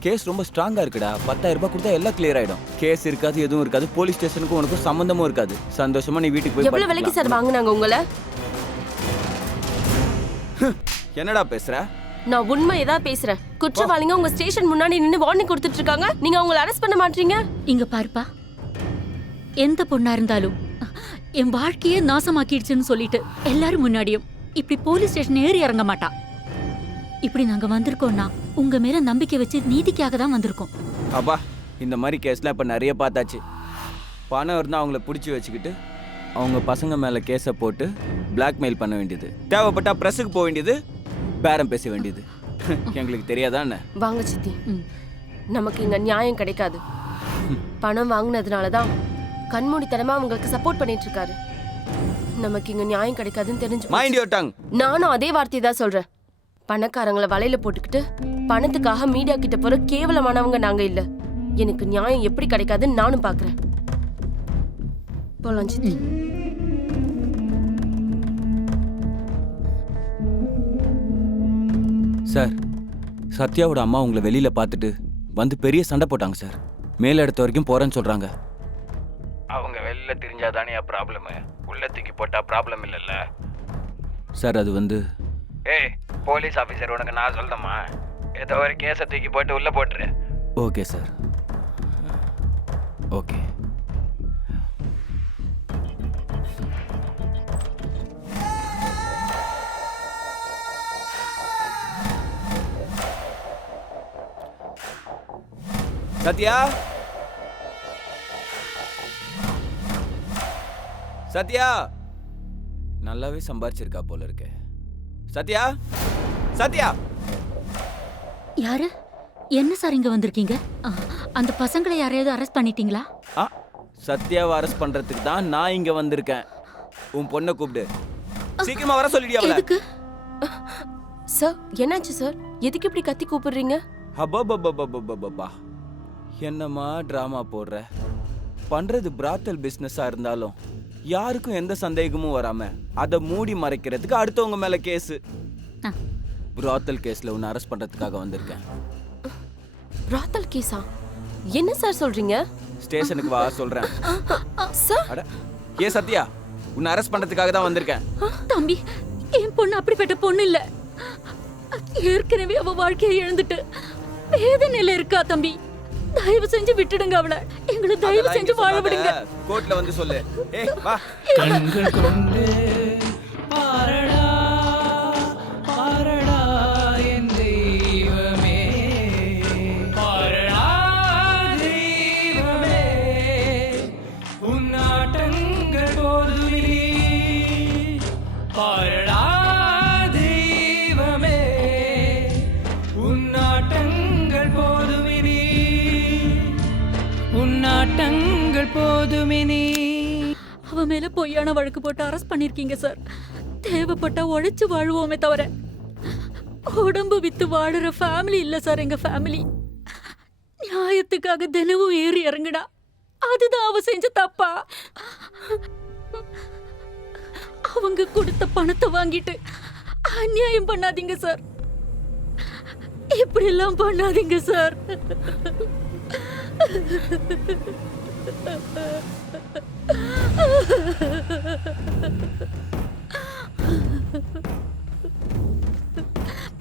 கேஸ் ரொம்ப ஸ்ட்ராங்கா இருக்குடா. 10,000 ரூபாய் கொடுத்தா எல்லாம் கிளியர் ஆயிடும். கேஸ் இருக்காது, எதுவும் இருக்காது. போலீஸ் ஸ்டேஷனுக்கும் உனக்கும் சம்பந்தமும் இருக்காது. சந்தோஷமா நீ வீட்டுக்கு போய். எவ்வளவு விலைக்கு சார் வாங்குனாங்க உங்களை? என்னடா பேசுற? நான் உண்மை ஏதாவது பேசுறேன். குற்றவாளிங்க உங்க ஸ்டேஷன் முன்னாடி நின்னு வார்னிங் கொடுத்துட்டு இருக்காங்க. நீங்க அவங்களை அரெஸ்ட் பண்ண மாட்டீங்க. இங்க பாருப்பா, எந்த பொண்ணா இருந்தாலும் என் வாழ்க்கையே நாசமாக்கிடுச்சுன்னு சொல்லிட்டு எல்லாரும் முன்னாடியும் இப்படி போலீஸ் ஸ்டேஷன் ஏறி இறங்க மாட்டா. இப்படி நாங்க வந்திருக்கோம்னா உங்க மேல நம்பிக்கை வச்சு நீதிக்காக தான் வந்திருக்கோம். அப்பா, இந்த மாதிரி கேஸ்லாம் இப்ப நிறைய பார்த்தாச்சு. பணம் இருந்தா அவங்கள பிடிச்சி வச்சுக்கிட்டு அவங்க பசங்க மேல கேஸை போட்டு பிளாக்மெயில் பண்ண வேண்டியது. தேவைப்பட்டா பிரஸுக்கு போக வேண்டியது, பேரம் பேச வேண்டியது. எங்களுக்கு தெரியாதா என்ன? வாங்க சித்தி, நமக்கு இங்க நியாயம் கிடைக்காது. பணம் வாங்கினதுனாலதான் கண்மூடித்தனமா அவங்களுக்கு சப்போர்ட் பண்ணிட்டு இருக்காரு. நமக்கு இங்க நியாயம் கிடைக்காதுன்னு தெரிஞ்சு மைண்ட் யுவர் டங். நானும் அதே வார்த்தையை தான் சொல்றேன். பணக்காரங்களை வலையில போட்டுக்கிட்டு பணத்துக்காக மீடியா கிட்ட போற கேவலமானவங்க நாங்க இல்ல. எனக்கு நியாயம் எப்படி கிடைக்காதுன்னு நானும் பாக்குறேன். போலாம் சித்தி. சார், சத்யாவோட அம்மா உங்களை வெளியில பார்த்துட்டு வந்து பெரிய சண்டை போட்டாங்க சார். மேல இடத்த வரைக்கும் போறேன்னு சொல்றாங்க. அவங்க வெளியில தெரிஞ்சாதானே ப்ராப்ளம். உள்ள தூக்கி போட்டா ப்ராப்ளம் இல்லைல்ல சார். அது வந்து ஏய், போலீஸ் ஆஃபீஸர் உனக்கு நான் சொல்லணுமா? ஏதோ ஒரு கேஸை தூக்கி போட்டு உள்ள போட்டுரு. Okay sir, okay. Sathya Sathya நல்லாவே சம்பாரிச்சிருக்கா போல இருக்கு. சத்யா சத்யா யாரு? என்ன சார் இங்க வந்திருக்கீங்க? அந்த பசங்களை யாரையாவது அரெஸ்ட் பண்ணிட்டீங்களா? சத்யாவை அரெஸ்ட் பண்றதுக்கு தான் நான் இங்க வந்திருக்கேன். உன் பொண்ணை கூப்பிடு, சீக்கிரமா வர சொல்லிடியா அவளை. எதுக்கு சார்? என்னாச்சு சார்? எதுக்கு இப்படி கத்தி கூப்பிடுறீங்க? அப்பா என்னம்மா டிராமா போடுற? பண்றது பிராத்தல் பிசினஸா இருந்தாலும் யாருக்கும் எந்த சந்தேகமும் வராம அதை மூடி மறைக்கிறதுக்கு அடுத்தவங்க மேல கேஸ். பிராத்தல் கேஸ்ல உன்னை அரெஸ்ட் பண்றதுக்காக வந்திருக்கேன். பிராத்தல் கேஸா? என்ன சார் சொல்றீங்க? ஸ்டேஷனுக்கு வா சொல்றேன். சார் அட ஏ சத்யா, உன்னை அரெஸ்ட் பண்றதுக்காக தான் வந்திருக்கேன். தம்பி, என் பொண்ணு அப்படிப்பட்ட பொண்ணு இல்ல. ஏற்கனவே அவ வாழ்க்கையை இழந்துட்டு வேதனையில இருக்கா தம்பி. தயவு செஞ்சு விட்டுடுங்க அவளை. எங்களை தயவு செஞ்சு வாழ விடுங்க. கோர்ட்ல வந்து சொல்லு. ஏய் வா. கண்கள் கொண்டு பாரடா பாரடா என் தெய்வமே, பாரடா தெய்வமே, உன்னாட்டங்கள் போதுமே, பாரடா தெய்வமே, உன்னாட்டங்கள் போதுமினி, உன்னாட்டங்கள் போதுமினி. அவ மேல பொய்யான வழக்கு போட்டு அரெஸ்ட் பண்ணிருக்கீங்க சார். தேவைப்பட்டா உழைச்சு வாழ்வோமே தவிர உடம்பு வித்து வாடுற ஃபேமிலி இல்ல சார் எங்க ஃபேமிலி. நியாயத்துக்காக தினமும் ஏறி இறங்குடா, அதுதான் அவ செஞ்ச தப்பா? அவங்க கொடுத்த பணத்தை வாங்கிட்டு அநியாயம் பண்ணாதீங்க சார். இப்படி எல்லாம் பண்ணாதீங்க சார்.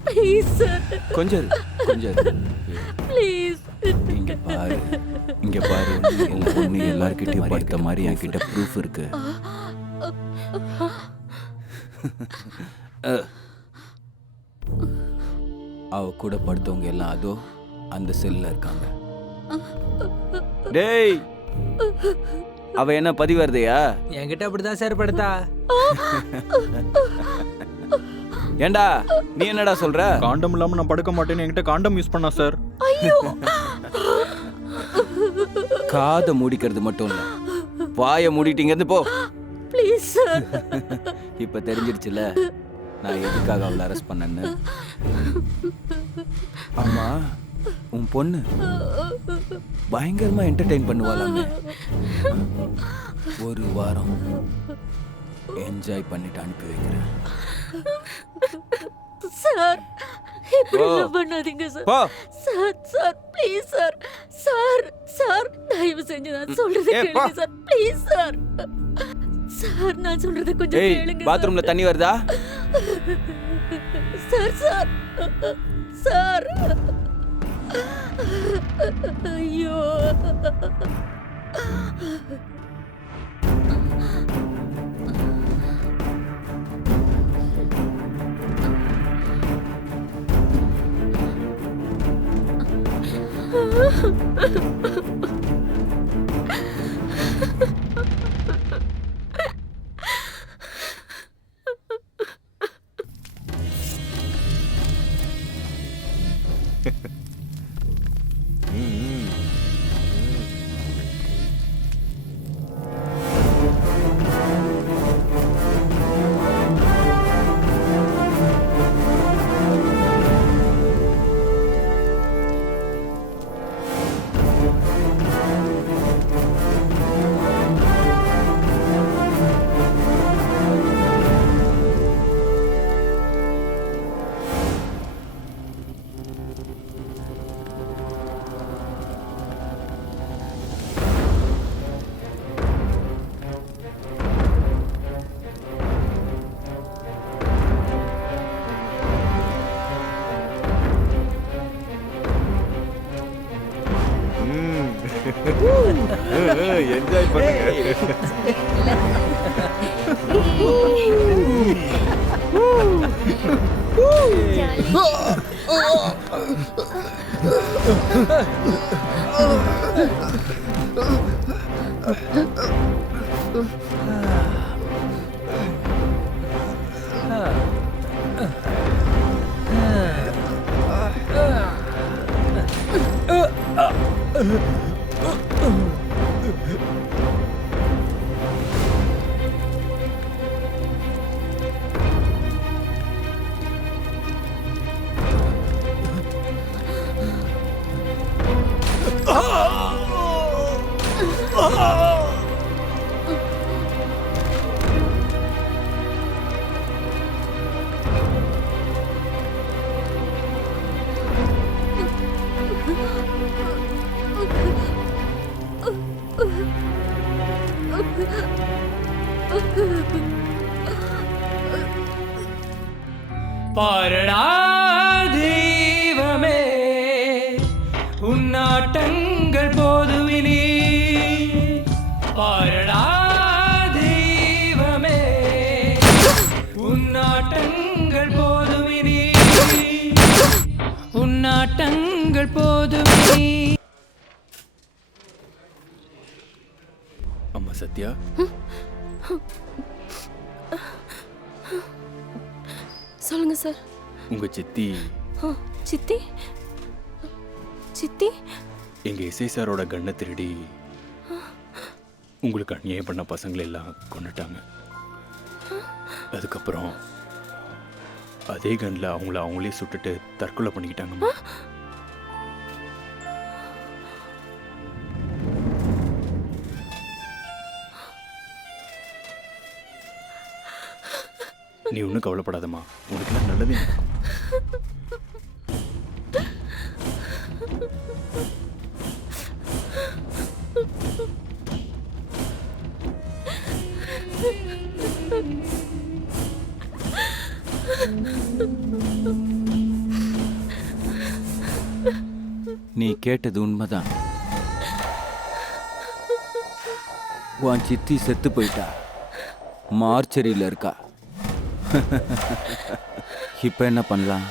Please sir. கொஞ்சம் ப்ளீஸ். இங்க பாரு, இங்க பாரு. ஒண்ணு எல்லார்கிட்டயும் படுத்த மாதிரி என்கிட்ட ப்ரூஃப் இருக்கு. அவ கூட படுத்தவங்க எல்லாம் அதோ அந்த செல்ல இருக்காங்க. டேய், அவ என்ன பதிவருதையா? என்கிட்ட அப்படிதான் சார் படுத்தா. ஏண்டா நீ என்னடா சொல்ற? காண்டம் இல்லாம நான் படுக்க மாட்டேன்னு என்கிட்ட காண்டம் யூஸ் பண்ணா சார். காதை மூடிக்கிறது மட்டும் இல்ல, வாயை மூடிட்டீங்க இருந்து போ. Please sir. இப்ப தெரிஞ்சிருச்சுல நான் எதுக்காக அவளை அரெஸ்ட் பண்ணேன்னு. ஆமா, உன் பொண்ணு பயங்கரமா என்டர்டெயின் பண்ணுவாளாமே. ஒரு வாரம் என்ஜாய் பண்ணிட்டு அனுப்பி வைக்கிறேன். சார், இப்படி எல்லாம் பண்ணாதீங்க sir. Sir sir please sir. Sir sir தயவு செஞ்சு நான் சொல்றதை கேளுங்க சார். Please sir. சார் நான் சொல்றதை கொஞ்சம் கேளுங்க. பாத்ரூம்ல தண்ணி வருதா? Sir sir sir. ஐயோ, என்ஜாய் பண்ணுங்க. பாரடா தெய்வமே உன்னாட்டங்கள் போதுவினி பாரடா தெய்வமே உன்னாட்டங்கள் போதுவினி உன்னாட்டங்கள் போதுவினி. அம்மா சத்யா, சொல்லுங்க சார். உங்க சித்தி சித்தி சித்தி எங்க எஸ்ஐ சாரோட கண்ணை திருடி உங்களுக்கு அநியாயம் பண்ண பசங்களை எல்லாம் கொண்டுட்டாங்க. அதுக்கப்புறம் அதே கண்ணில் அவங்களே சுட்டுட்டு தற்கொலை பண்ணிக்கிட்டாங்கம்மா. நீ ஒன்றும் கவலைப்படாதம்மா, உனக்கு நல்லது. நீ கேட்டது உண்மைதான். உன் சித்தி செத்து போயிட்டா, மார்ச்சரியில் இருக்கா. இப்ப என்ன பண்ணலாம்?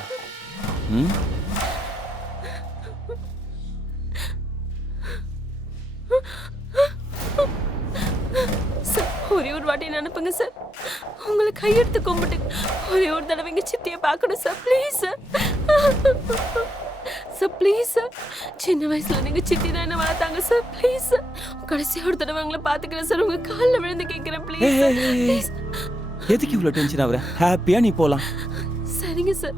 ஒரே ஒரு வாட்டி அனுப்புங்க சார். உங்களை கையெடுத்து கும்பிட்டு ஒரே ஒரு தடவை எங்க சித்தியை பார்க்கணும் sir. Please sir, sir please sir. சின்ன வயசுல நீங்க சித்தி தான் என்ன வளர்த்தாங்க சார். ப்ளீஸ் சார், கடைசி ஒரு தடவை உங்களை பார்த்துக்கிறேன் சார். உங்க காலில் விழுந்து கேட்கிறேன். ப்ளீஸ். எதுக்கு இவ்வளோ டென்ஷன் ஆகுற? ஹாப்பியா நீ போலாம். சரிங்க சார்.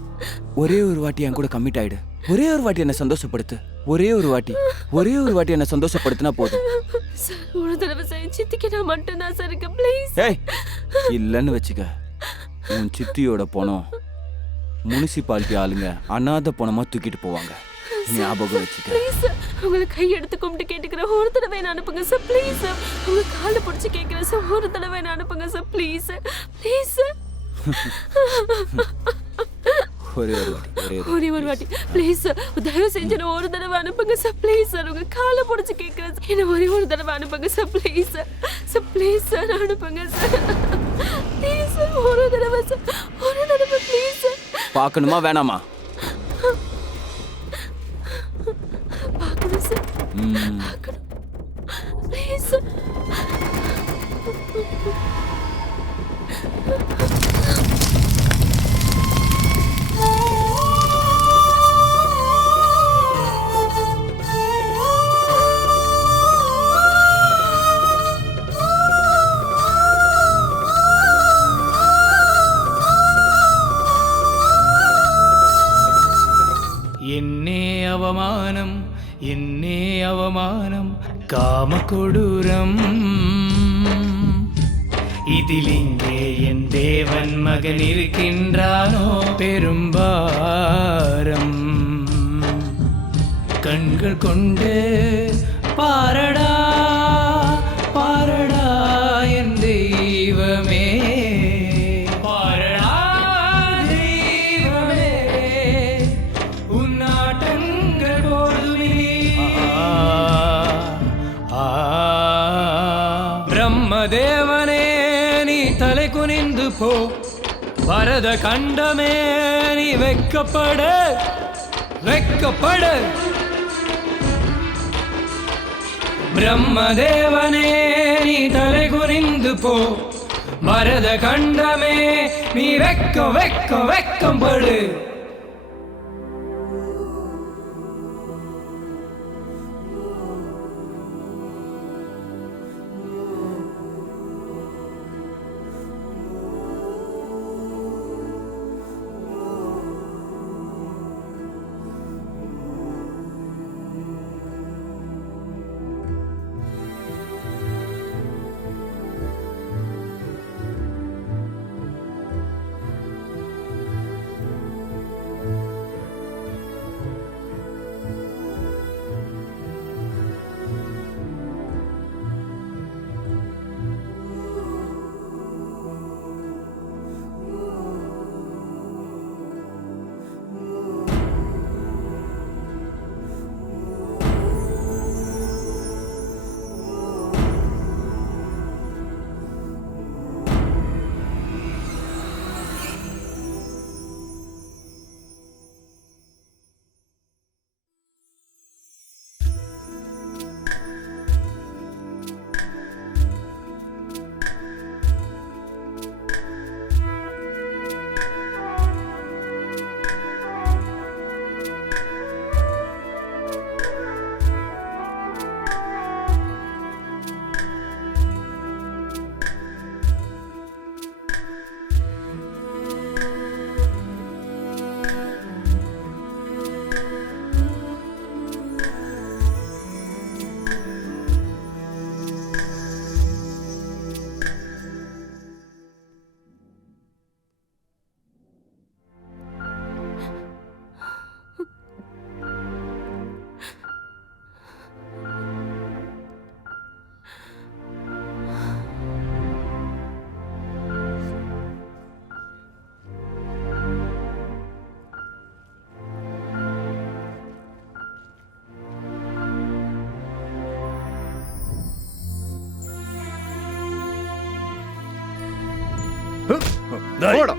ஒரே ஒரு வாட்டி என் கூட கமிட் ஆயிடு. ஒரே ஒரு வாட்டி என்ன சந்தோஷப்படுத்து. ஒரே ஒரு வாட்டி என்ன சந்தோஷப்படுத்தினா போதும். சார் ஒரு தடவை சார், சித்திக்கு நான் மட்டும்தான் சார் இருக்கேன். ப்ளீஸ். ஏய், இல்லைன்னு வச்சுக்க, உன் சித்தியோட பணம் முனிசிபாலிட்டி ஆளுங்க அனாதை பணமா தூக்கிட்டு போவாங்க. ஞாபகம் வச்சுக்க. ப்ளீஸ் சார், உங்களை கையெடுத்து கும்பிட்டு கேட்டுக்கிறேன். ஒரு தடவை என்ன அனுப்புங்க சார். ப்ளீஸ் சார், உங்க காலை பிடிச்சி கேட்கிறேன் சார். ஒரு தடவை என்ன அனுப்புங்க sir. Please sir, please sir. ஒரே ஒரு வாட்டி ப்ளீஸ் சார், தயவு செஞ்சு ஒரு தடவை அனுப்புங்க சார். ப்ளீஸ் சார், உங்க காலை பிடிச்சி கேட்கிறேன் சார். என்ன ஒரே ஒரு தடவை அனுப்புங்க sir. Please sir, sir please sir அனுப்புங்க சார். ப்ளீஸ் சார், ஒரு தடவை சார், ஒரு தடவை ப்ளீஸ் சார். பார்க்கணுமா வேணாமா? பார்க்கணும் சார், பார்க்கணும். Please sir. என்னே அவமானம் காமகொடூரம். இதில் இங்கே என் தேவன் மகன் இருக்கின்றானோ பெரும்பாரம். கண்கள் கொண்டு பாரடா பாரடா என் தெய்வமே. பாரடா தெய்வமே, உன்னாட்டங்கள் போதுமே. பிரம்மதேவனே நீ தலை குனிந்து போ. பரத கண்டமே நீ வெக்கப்பட வெக்கப்பட. பிரம்மதேவனே நீ தலை குறிந்து போ, பரத கண்டமே நீ வெக்கம் வெக்கம் வெக்கம் படு.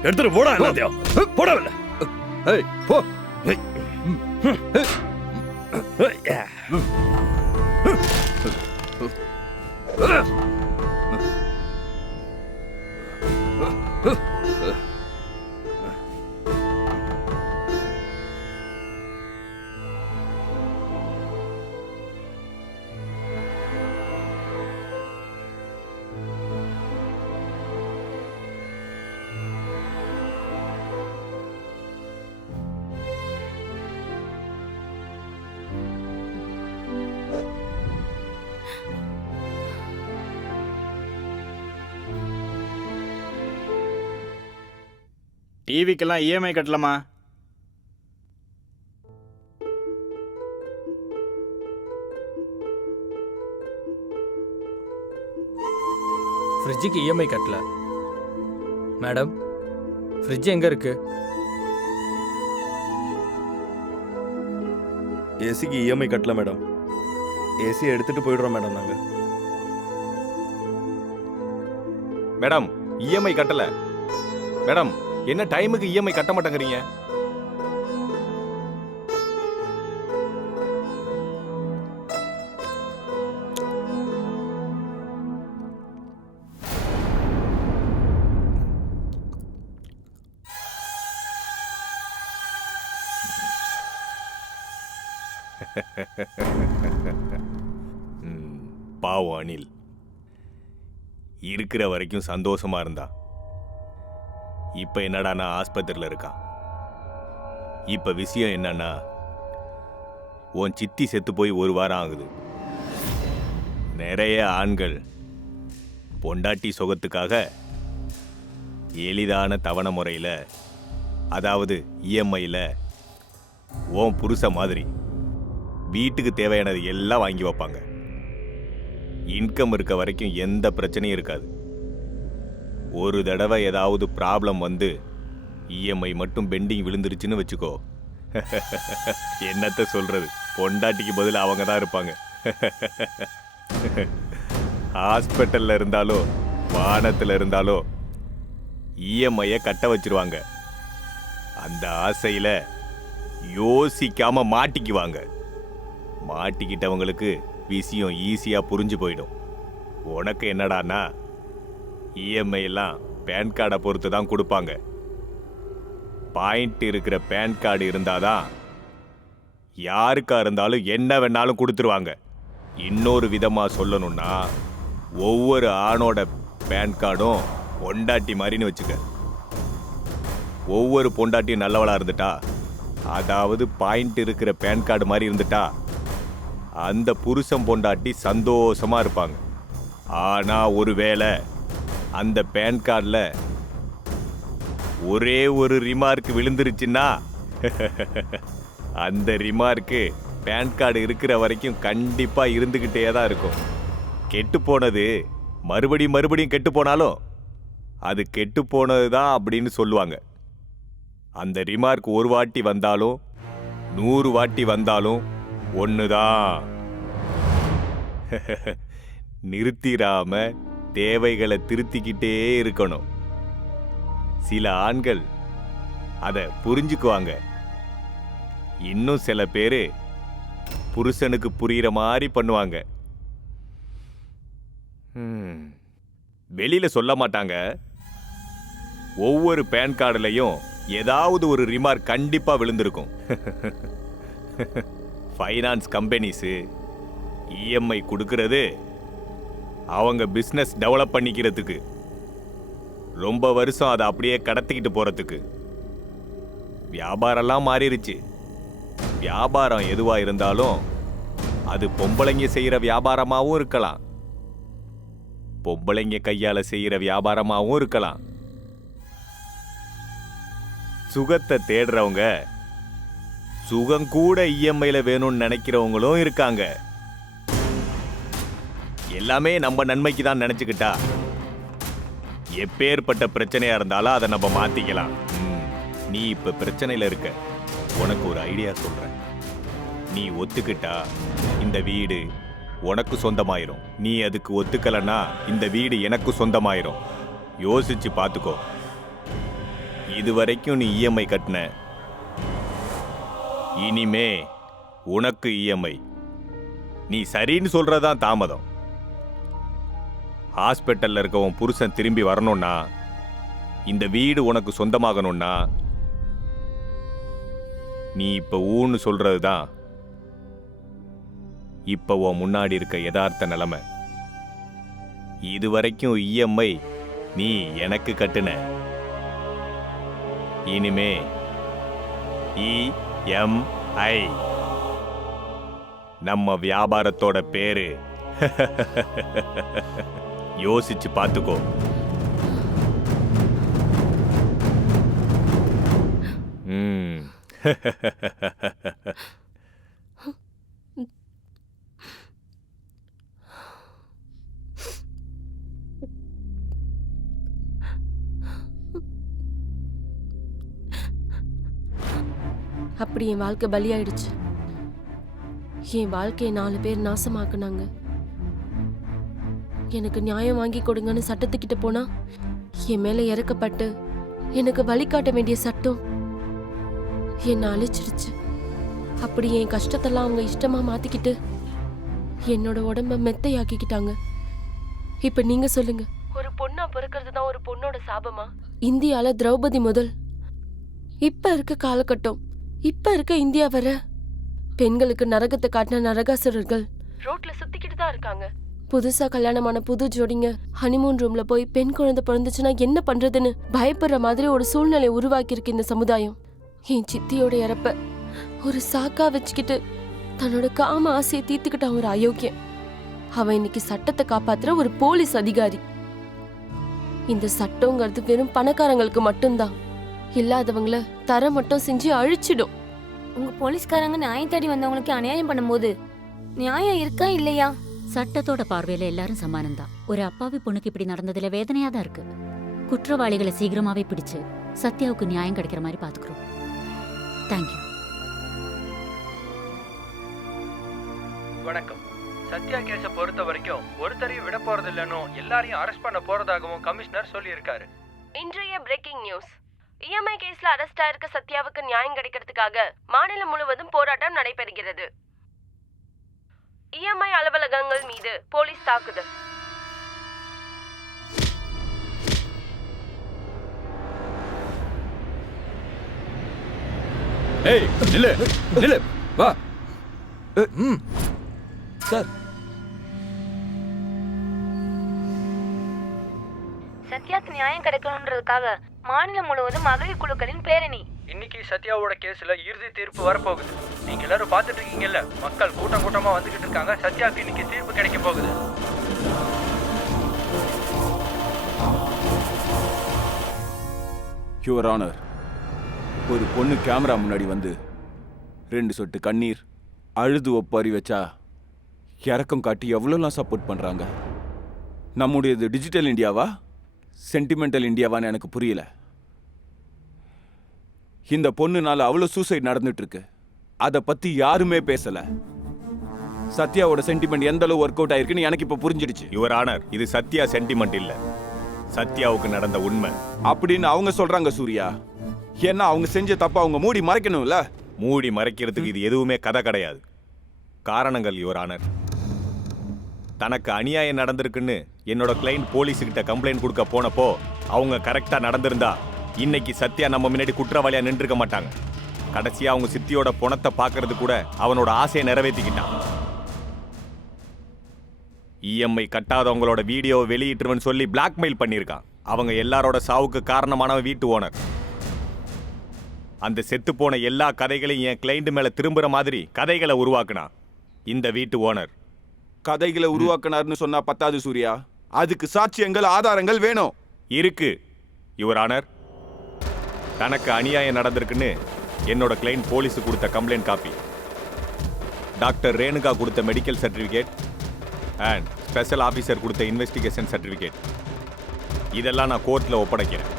எடுத்துட்டு போடா எல்லாத்தையும் போடவில்லை. போ. டிவிக்கெல்லாம் இஎம்ஐ கட்டலாமா? ஃப்ரிட்ஜுக்கு இஎம்ஐ கட்டல. மேடம், ஃப்ரிட்ஜ் எங்க இருக்கு? ஏசிக்கு இஎம்ஐ கட்டல மேடம். ஏசி எடுத்துட்டு போயிடுறோம் மேடம் நாங்க. மேடம் இஎம்ஐ கட்டல. மேடம் என்ன டைமுக்கு இஎம்ஐ கட்ட மாட்டேங்கிறீங்க? பாவம் அனில் இருக்கிற வரைக்கும் சந்தோஷமா இருந்தா. இப்ப என்னடா நான் ஆஸ்பத்திரியில் இருக்கான். இப்ப விஷயம் என்னன்னா, உன் சித்தி செத்து போய் 1 வாரம் ஆகுது. நிறைய ஆண்கள் பொண்டாட்டி சுகத்துக்காக எளிதான தவணை முறையில், அதாவது இஎம்ஐயில் உன் புருஷ மாதிரி வீட்டுக்கு தேவையானது எல்லாம் வாங்கி வைப்பாங்க. இன்கம் இருக்க வரைக்கும் எந்த பிரச்சனையும் இருக்காது. ஒரு தடவை ஏதாவது ப்ராப்ளம் வந்து இஎம்ஐ மட்டும் பெண்டிங் விழுந்துருச்சுன்னு வச்சுக்கோ, என்னத்த சொல்றது, பொண்டாட்டிக்கு பதில் அவங்க தான் இருப்பாங்க. ஹாஸ்பிட்டல்ல இருந்தாலோ வானத்தில் இருந்தாலோ இஎம்ஐயை கட்ட வச்சிருவாங்க. அந்த ஆசையில் யோசிக்காம மாட்டிக்குவாங்க. மாட்டிக்கிட்டவங்களுக்கு விஷயம் ஈஸியாக புரிஞ்சு போயிடும். உனக்கு என்னடான்னா இஎம்ஐ எல்லாம் பேன் கார்டை பொறுத்து தான் கொடுப்பாங்க. பாயிண்ட் இருக்கிற பேன் கார்டு இருந்தாதான் யாருக்கா இருந்தாலும் என்ன வேணாலும் கொடுத்துருவாங்க. இன்னொரு விதமாக சொல்லணும்னா ஒவ்வொரு ஆணோட பேன் கார்டும் பொண்டாட்டி மாதிரின்னு வச்சுக்க. ஒவ்வொரு பொண்டாட்டியும் நல்லவளா இருந்துட்டா, அதாவது பாயிண்ட் இருக்கிற பேன் கார்டு மாதிரி இருந்துட்டா, அந்த புருஷன் பொண்டாட்டி சந்தோஷமா இருப்பாங்க. ஆனா ஒருவேளை அந்த பேன் கார்டில் ஒரே ஒரு ரிமார்க் விழுந்துருச்சுன்னா அந்த ரிமார்க்கு பேன் கார்டு இருக்கிற வரைக்கும் கண்டிப்பா இருந்துகிட்டே தான் இருக்கும். கெட்டு போனது மறுபடியும் கெட்டு போனாலும் அது கெட்டு போனது தான் அப்படின்னு சொல்லுவாங்க. அந்த ரிமார்க் ஒரு வாட்டி வந்தாலும் 100 வாட்டி வந்தாலும் ஒண்ணுதான். நிறுத்திராம தேவைகளை திருத்திக்கிட்டே இருக்கணும். சில ஆண்கள் அதை புரிஞ்சுக்குவாங்க. இன்னும் சில பேரு புருஷனுக்கு புரியுற மாதிரி பண்ணுவாங்க. வெளியில சொல்ல மாட்டாங்க. ஒவ்வொரு பேன் கார்டுலையும் ஏதாவது ஒரு ரிமார்க் கண்டிப்பா விழுந்திருக்கும். ஃபைனான்ஸ் கம்பெனிஸு இஎம்ஐ கொடுக்கறது அவங்க பிஸ்னஸ் டெவலப் பண்ணிக்கிறதுக்கு, ரொம்ப வருஷம் அதை அப்படியே கடத்திக்கிட்டு போறதுக்கு. வியாபாரம்லாம் மாறிடுச்சு. வியாபாரம் எதுவா இருந்தாலும் அது பொம்பளைங்க செய்யற வியாபாரமாகவும் இருக்கலாம், பொம்பளைங்க கையால செய்யற வியாபாரமாகவும் இருக்கலாம். சுகத்தை தேடுறவங்க சுகம் கூட இஎம்ஐல வேணும்னு நினைக்கிறவங்களும் இருக்காங்க. எல்லாமே நம்ம நன்மைக்கு தான் நினைச்சுக்கிட்டா எப்பேற்பட்ட பிரச்சனையா இருந்தாலும் அதை நம்ம மாத்திக்கலாம். நீ இப்ப பிரச்சனையில இருக்க. உனக்கு ஒரு ஐடியா சொல்றேன். நீ ஒத்துக்கிட்டா இந்த வீடு உனக்கு சொந்தமாயிரும். நீ அதுக்கு ஒத்துக்கலன்னா இந்த வீடு எனக்கு சொந்தமாயிரும். யோசிச்சு பார்த்துக்கோ. இதுவரைக்கும் நீ இஎம்ஐ கட்டின, இனிமே உனக்கு இஎம்ஐ. நீ சரின்னு சொல்றதான் தாமதம். ஹாஸ்பிட்டல்ல இருக்க உன் புருஷன் திரும்பி வரணும்னா, இந்த வீடு உனக்கு சொந்தமாகணும்னா, நீ இப்ப ஊன்னு சொல்றதுதான் இப்ப உன் முன்னாடி இருக்க யதார்த்த நிலைமை. இதுவரைக்கும் இஎம்ஐ நீ எனக்கு கட்டுன, இனிமே இஎம்ஐ நம்ம வியாபாரத்தோட பேரு. யோசிச்சு பார்த்துக்கோ. அப்படி என் வாழ்க்கை பலியாயிடுச்சு. என் வாழ்க்கையை 4 பேர் நாசமாக்குனாங்க. எனக்கு நியாயம் வாங்கி கொடுங்கன்னு சட்டத்துக்கிட்ட போனா என் மேல இறக்கப்பட்டு எனக்கு வழிகாட்ட வேண்டிய சட்டம் என்னை அழிச்சிருச்சு. அப்படி என் கஷ்டத்தெல்லாம் அவங்க இஷ்டமா மாத்திக்கிட்டு என்னோட உடம்ப மெத்தையாக்கிக்கிட்டாங்க. இப்ப நீங்க சொல்லுங்க, ஒரு பொண்ணா பிறக்கிறது தான் ஒரு பொண்ணோட சாபமா? இந்தியால திரௌபதி முதல் இப்ப இருக்க காலகட்டம், இப்ப இருக்க இந்தியா வர பெண்களுக்கு நரகத்தை காட்டின நரகாசுரர்கள் ரோட்ல சுத்திக்கிட்டு தான் இருக்காங்க. புதுசா கல்யாணமான புது ஜோடிங்க ஹனிமூன் ரூம்ல போய் பெண் குழந்தை பிறந்துச்சுன்னா என்ன பண்றதுன்னு பயப்படுற மாதிரி ஒரு சூழ்நிலை உருவாக்கி இருக்கு இந்த சமுதாயம். என் சித்தியோட இறப்ப ஒரு சாக்கா வச்சுக்கிட்டு தன்னோட காம ஆசையை தீர்த்துக்கிட்டான் ஒரு அயோக்கியம். அவன் இன்னைக்கு சட்டத்தை காப்பாத்துற ஒரு போலீஸ் அதிகாரி. இந்த சட்டங்கிறது வெறும் பணக்காரங்களுக்கு மட்டும்தான், இல்லாதவங்கள தர மட்டும் செஞ்சு அழிச்சிடும். உங்க போலீஸ்காரங்க நியாயம் தேடி வந்தவங்களுக்கு அநியாயம் பண்ணும்போது நியாயம் இருக்கா இல்லையா? சட்டத்தோட பார்வையில எல்லாரும் சமானம்தான். ஒரு அப்பாவி பொண்ணுக்கு இப்படி நடந்ததுல வேதனையா தான் இருக்கு. குற்றவாளிகளை சீக்கிரமாவே பிடிச்சு சத்யாவுக்கு நியாயம் கிடைக்கிற மாதிரி பாத்துக்கிறோம். தேங்க்யூ. வணக்கம். சத்யா கேஸை பொறுத்த வரைக்கும் ஒருத்தரையும் விட போறது இல்லைன்னு எல்லாரையும் அரெஸ்ட் பண்ண போறதாகவும் கமிஷனர் சொல்லியிருக்காரு. இன்றைய பிரேக்கிங் நியூஸ். இஎம்ஐ கேஸ்ல அரெஸ்ட் ஆயிருக்க சத்யாவுக்கு நியாயம் கிடைக்கிறதுக்காக மாநிலம் முழுவதும் போராட்டம் நடைபெறுகிறது. இஎம்ஐ அலுவலகம் மீது போலீஸ் தாக்குதல். ஏய் நில்லு நில்லு வா. சார் சத்யாக்கு நியாயம் கிடைக்கணுன்றதுக்காக மாநிலம் முழுவதும் மகளிர் குழுக்களின் பேரணி. இன்னைக்கு சத்யாவோட கேஸ்ல இறுதி தீர்ப்பு வரப்போகுது. நீங்க எல்லாரும் பார்த்துட்டு இருக்கீங்கல்ல, மக்கள் கூட்டம் கூட்டமா வந்துகிட்டு இருக்காங்க. சத்யாவுக்கு இன்னைக்கு தீர்ப்பு கிடைக்க போகுது. யுவர் ஆனர், ஒரு பொண்ணு கேமரா முன்னாடி வந்து 2 சொட்டு கண்ணீர் அழுது ஒப்பாரி வச்சா இறக்கம் காட்டி எவ்வளோலாம் சப்போர்ட் பண்ணுறாங்க. நம்முடையது டிஜிட்டல் இந்தியாவா சென்டிமெண்டல் இந்தியாவான்னு எனக்கு புரியல. இந்த பொண்ணுனால அவ்வளோ சூசைட் நடந்துட்டு இருக்கு, அதை பற்றி யாருமே பேசலை. சத்யாவோட சென்டிமெண்ட் எந்த அளவு ஒர்க் அவுட் ஆயிருக்குன்னு எனக்கு இப்போ புரிஞ்சிடுச்சு. யுவர் ஆனர், இது சத்யா சென்டிமெண்ட் இல்லை, சத்யாவுக்கு நடந்த உண்மை அப்படின்னு அவங்க சொல்றாங்க சூர்யா. ஏன்னா அவங்க செஞ்ச தப்ப அவங்க மூடி மறைக்கணும்ல. மூடி மறைக்கிறதுக்கு இது எதுவுமே கதை கிடையாது, காரணங்கள் யுவர் ஆனர். தனக்கு அநியாயம் நடந்திருக்குன்னு என்னோட கிளைண்ட் போலீஸுக்கிட்ட கம்ப்ளைண்ட் கொடுக்க போனப்போ அவங்க கரெக்டா நடந்திருந்தா இன்னைக்கு சத்யா நம்ம முன்னாடி குற்றவாளியா நின்றுக்க மாட்டாங்க. கடைசியா அவங்க சித்தியோட பணத்தை பார்க்கறது கூட அவனோட ஆசையை நிறைவேற்றிக்கிட்டான். இஎம்ஐ கட்டாதவங்களோட வீடியோவை வெளியிட்டுருவன்னு சொல்லி பிளாக்மெயில் பண்ணியிருக்கான். அவங்க எல்லாரோட சாவுக்கு காரணமானவன் வீட்டு ஓனர். அந்த செத்து போன எல்லா கதைகளையும் என் கிளைண்ட் மேல திரும்புற மாதிரி கதைகளை உருவாக்குனான் இந்த வீட்டு ஓனர். கதைகளை உருவாக்கினார்னு சொன்னா பத்தாது சூர்யா, அதுக்கு சாட்சியங்கள் ஆதாரங்கள் வேணும். இருக்கு யுவர் ஆனர். தனக்கு அநியாயம் நடந்திருக்குன்னு என்னோட கிளைண்ட் போலீஸுக்கு கொடுத்த கம்ப்ளைண்ட் காப்பி, டாக்டர் ரேணுகா கொடுத்த medical certificate and special officer கொடுத்த இன்வெஸ்டிகேஷன் சர்டிஃபிகேட், இதெல்லாம் நான் கோர்ட்டில் ஒப்படைக்கிறேன்.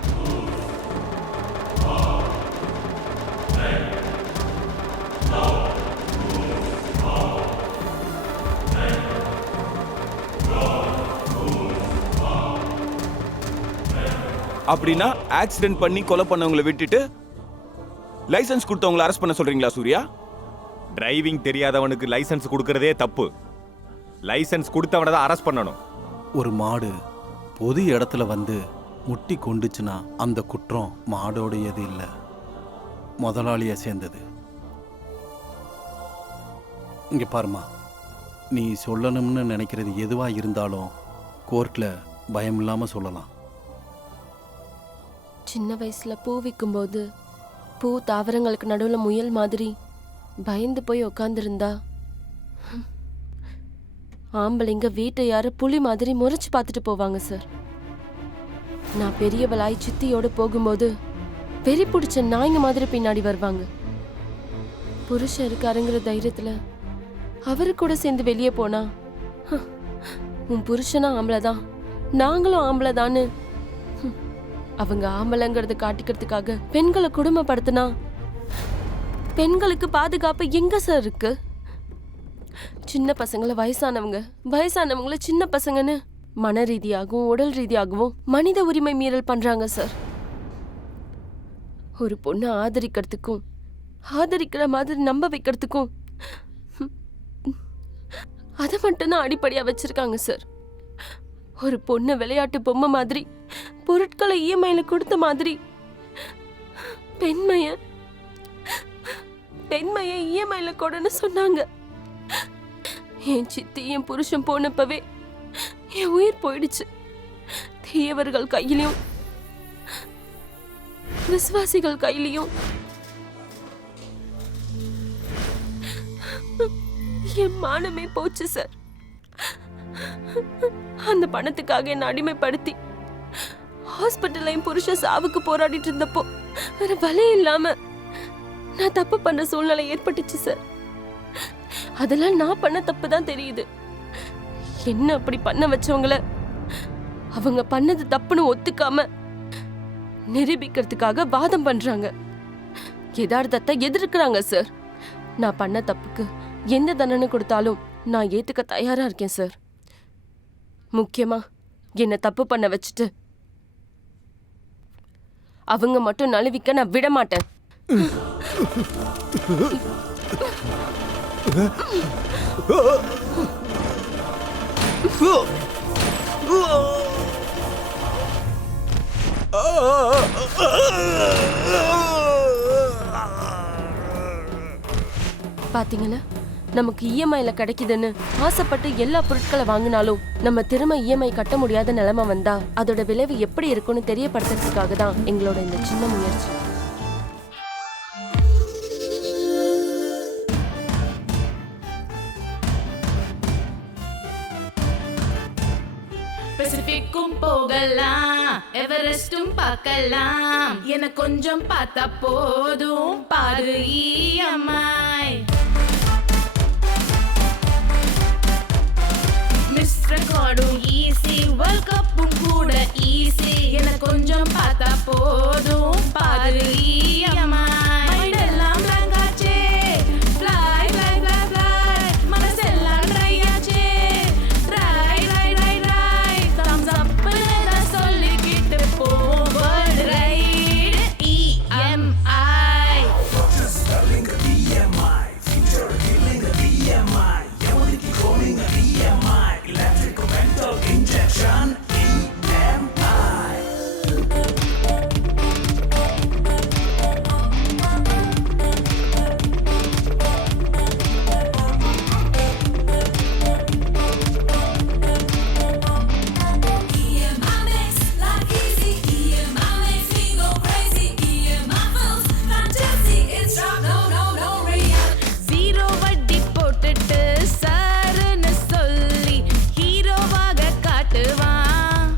அப்படின்னா ஆக்சிடென்ட் பண்ணி கொலை பண்ணவங்களை விட்டுட்டு லைசன்ஸ் கொடுத்தவங்களை அரெஸ்ட் பண்ண சொல்றீங்களா சூர்யா? டிரைவிங் தெரியாதவனுக்கு லைசன்ஸ் கொடுக்கறதே தப்பு. லைசன்ஸ் கொடுத்தவனை தான் அரெஸ்ட் பண்ணணும். ஒரு மாடு பொது இடத்துல வந்து முட்டி கொண்டுச்சுன்னா அந்த குற்றம் மாடோடையது இல்லை, முதலாளியை சேர்ந்தது. இங்கே பாருமா, நீ சொல்லணும்னு நினைக்கிறது எதுவாக இருந்தாலும் கோர்ட்டில் பயம் இல்லாமல் சொல்லலாம். சின்ன வயசுல பூ விற்கும்போது பூ தாவரங்களுக்கு நடுவில் முயல் மாதிரி பயந்து போய் உக்காந்துருந்தா ஆம்பளைங்க வீட்டை யார புலி மாதிரி முறைச்சு பார்த்துட்டு போவாங்க சார். நான் பெரியவளாய் சித்தியோடு போகும்போது வெறி பிடிச்ச நாய்ங்க மாதிரி பின்னாடி வருவாங்க. புருஷன் இருக்காருங்கிற தைரியத்துல அவரு கூட சேர்ந்து வெளியே போனா உன் புருஷனா ஆம்பளைதான், நாங்களும் ஆம்பளைதான்னு அவங்க ஆம்பளைங்கிறத காட்டிக்கிறதுக்காக பெண்களை குடும்பப்படுத்தினா பெண்களுக்கு பாதுகாப்பு எங்க சார் இருக்கு? சின்ன பசங்களை வயசானவங்க, வயசானவங்கள சின்ன பசங்கன்னு மன ரீதியாகவும் உடல் ரீதியாகவும் மனித உரிமை மீறல் பண்றாங்க சார். ஒரு பொண்ணை ஆதரிக்கிறதுக்கும் ஆதரிக்கிற மாதிரி நம்ப வைக்கிறதுக்கும் அதை மட்டும்தான் அடிப்படையா வச்சிருக்காங்க சார். ஒரு பொண்ணு விளையாட்டு பொம்மை மாதிரி பொருட்களை இஎம்ஐல கொடுத்த மாதிரி பெண்மைய இஎம்ஐல கொடுன்னு சொன்னாங்க. என் சித்தி என் புருஷன் போனப்பவே என் உயிர் போயிடுச்சு. தீயவர்கள் கையிலையும் விசுவாசிகள் கையிலையும் என் மானமே போச்சு சார். அந்த பணத்துக்காக என்ன அடிமைப்படுத்தி ஹாஸ்பிட்டல்லையும் புருஷன் சாவுக்கு போராடிட்டு இருந்தப்போ வேற வழி இல்லாம நான் தப்பு பண்ற சூழ்நிலை ஏற்பட்டுச்சு சார். அதெல்லாம் நான் பண்ண தப்பு தான் தெரியுது. என்ன அப்படி பண்ண வச்சவங்கள அவங்க பண்ணது தப்புன்னு ஒத்துக்காம நிரூபிக்கிறதுக்காக வாதம் பண்றாங்க, யதார்த்தத்தை எதிர்க்கிறாங்க சார். நான் பண்ண தப்புக்கு எந்த தண்டனை கொடுத்தாலும் நான் ஏத்துக்க தயாரா இருக்கேன் சார். முக்கியமா என்ன தப்பு பண்ண வச்சுட்டு அவங்க மட்டும் நழுவிக்க நான் விட மாட்டேன். பாத்தீங்களா, நமக்கு இஎம்ஐல கிடைக்குதுன்னு ஆசைப்பட்டு எல்லா பொருட்களை வாங்கினாலும் நம்ம திரும்ப இஎம்ஐ கட்ட முடியாத நிலைமை வந்தா அதோட விளைவு எப்படி இருக்கும்னு தெரியப்படுத்துறதுக்காக தான் எங்களோட இந்த சின்ன முயற்சி. பெசிபிக்கும் போகலாம், எவரெஸ்டும் பார்க்கலாம், என கொஞ்சம் பார்த்தா போதும் பாரு இஎம்ஐ. மிஸ்டர் கார்டும் ஈஸி, வேர்ல்ட் கப்பும் கூட ஈஸி, என கொஞ்சம் பார்த்தா போதும் பாரு இஎம்ஐ. மைண்டெல்லாம் blank ஆச்சே, fly fly fly fly, மனசெல்லாம் dry ஆச்சே, dry dry dry dry, thumbs up ன்னு சொல்லிக்கிட்டு போவோம் ride EMI. Doctors spelling EMI, future healing EMI, எவனுக்கு calling EMI, electrical mental injection EMI. Zero வட்டி போட்டுட்டு சாருன்னு சொல்லி ஹீரோவாக காட்டுவான்.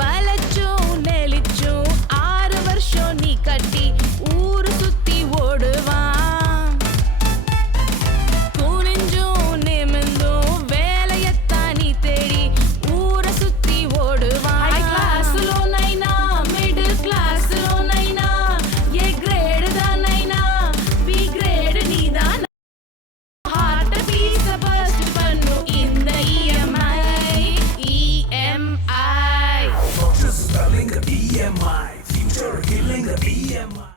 வளைச்சும் நெளிச்சும் 6 வருஷம் நீ கட்டி ஊரு சுத்தி ஓடுவான். குனிஞ்சும் நிமிந்தும் வேலையத்தான் நீ தேடி ஊரை சுத்தி ஓடுவான். ஹை கிளாஸ்லோ நைனா, மிடில் கிளாஸ்லோ நைனா, ஏ கிரேடு தான் நைனா, பி கிரேடு நீ தான். ஹார்ட் பீஸ பஸ்ட் பண்ணும் இந்த EMI. Doctors spelling EMI, future healing EMI.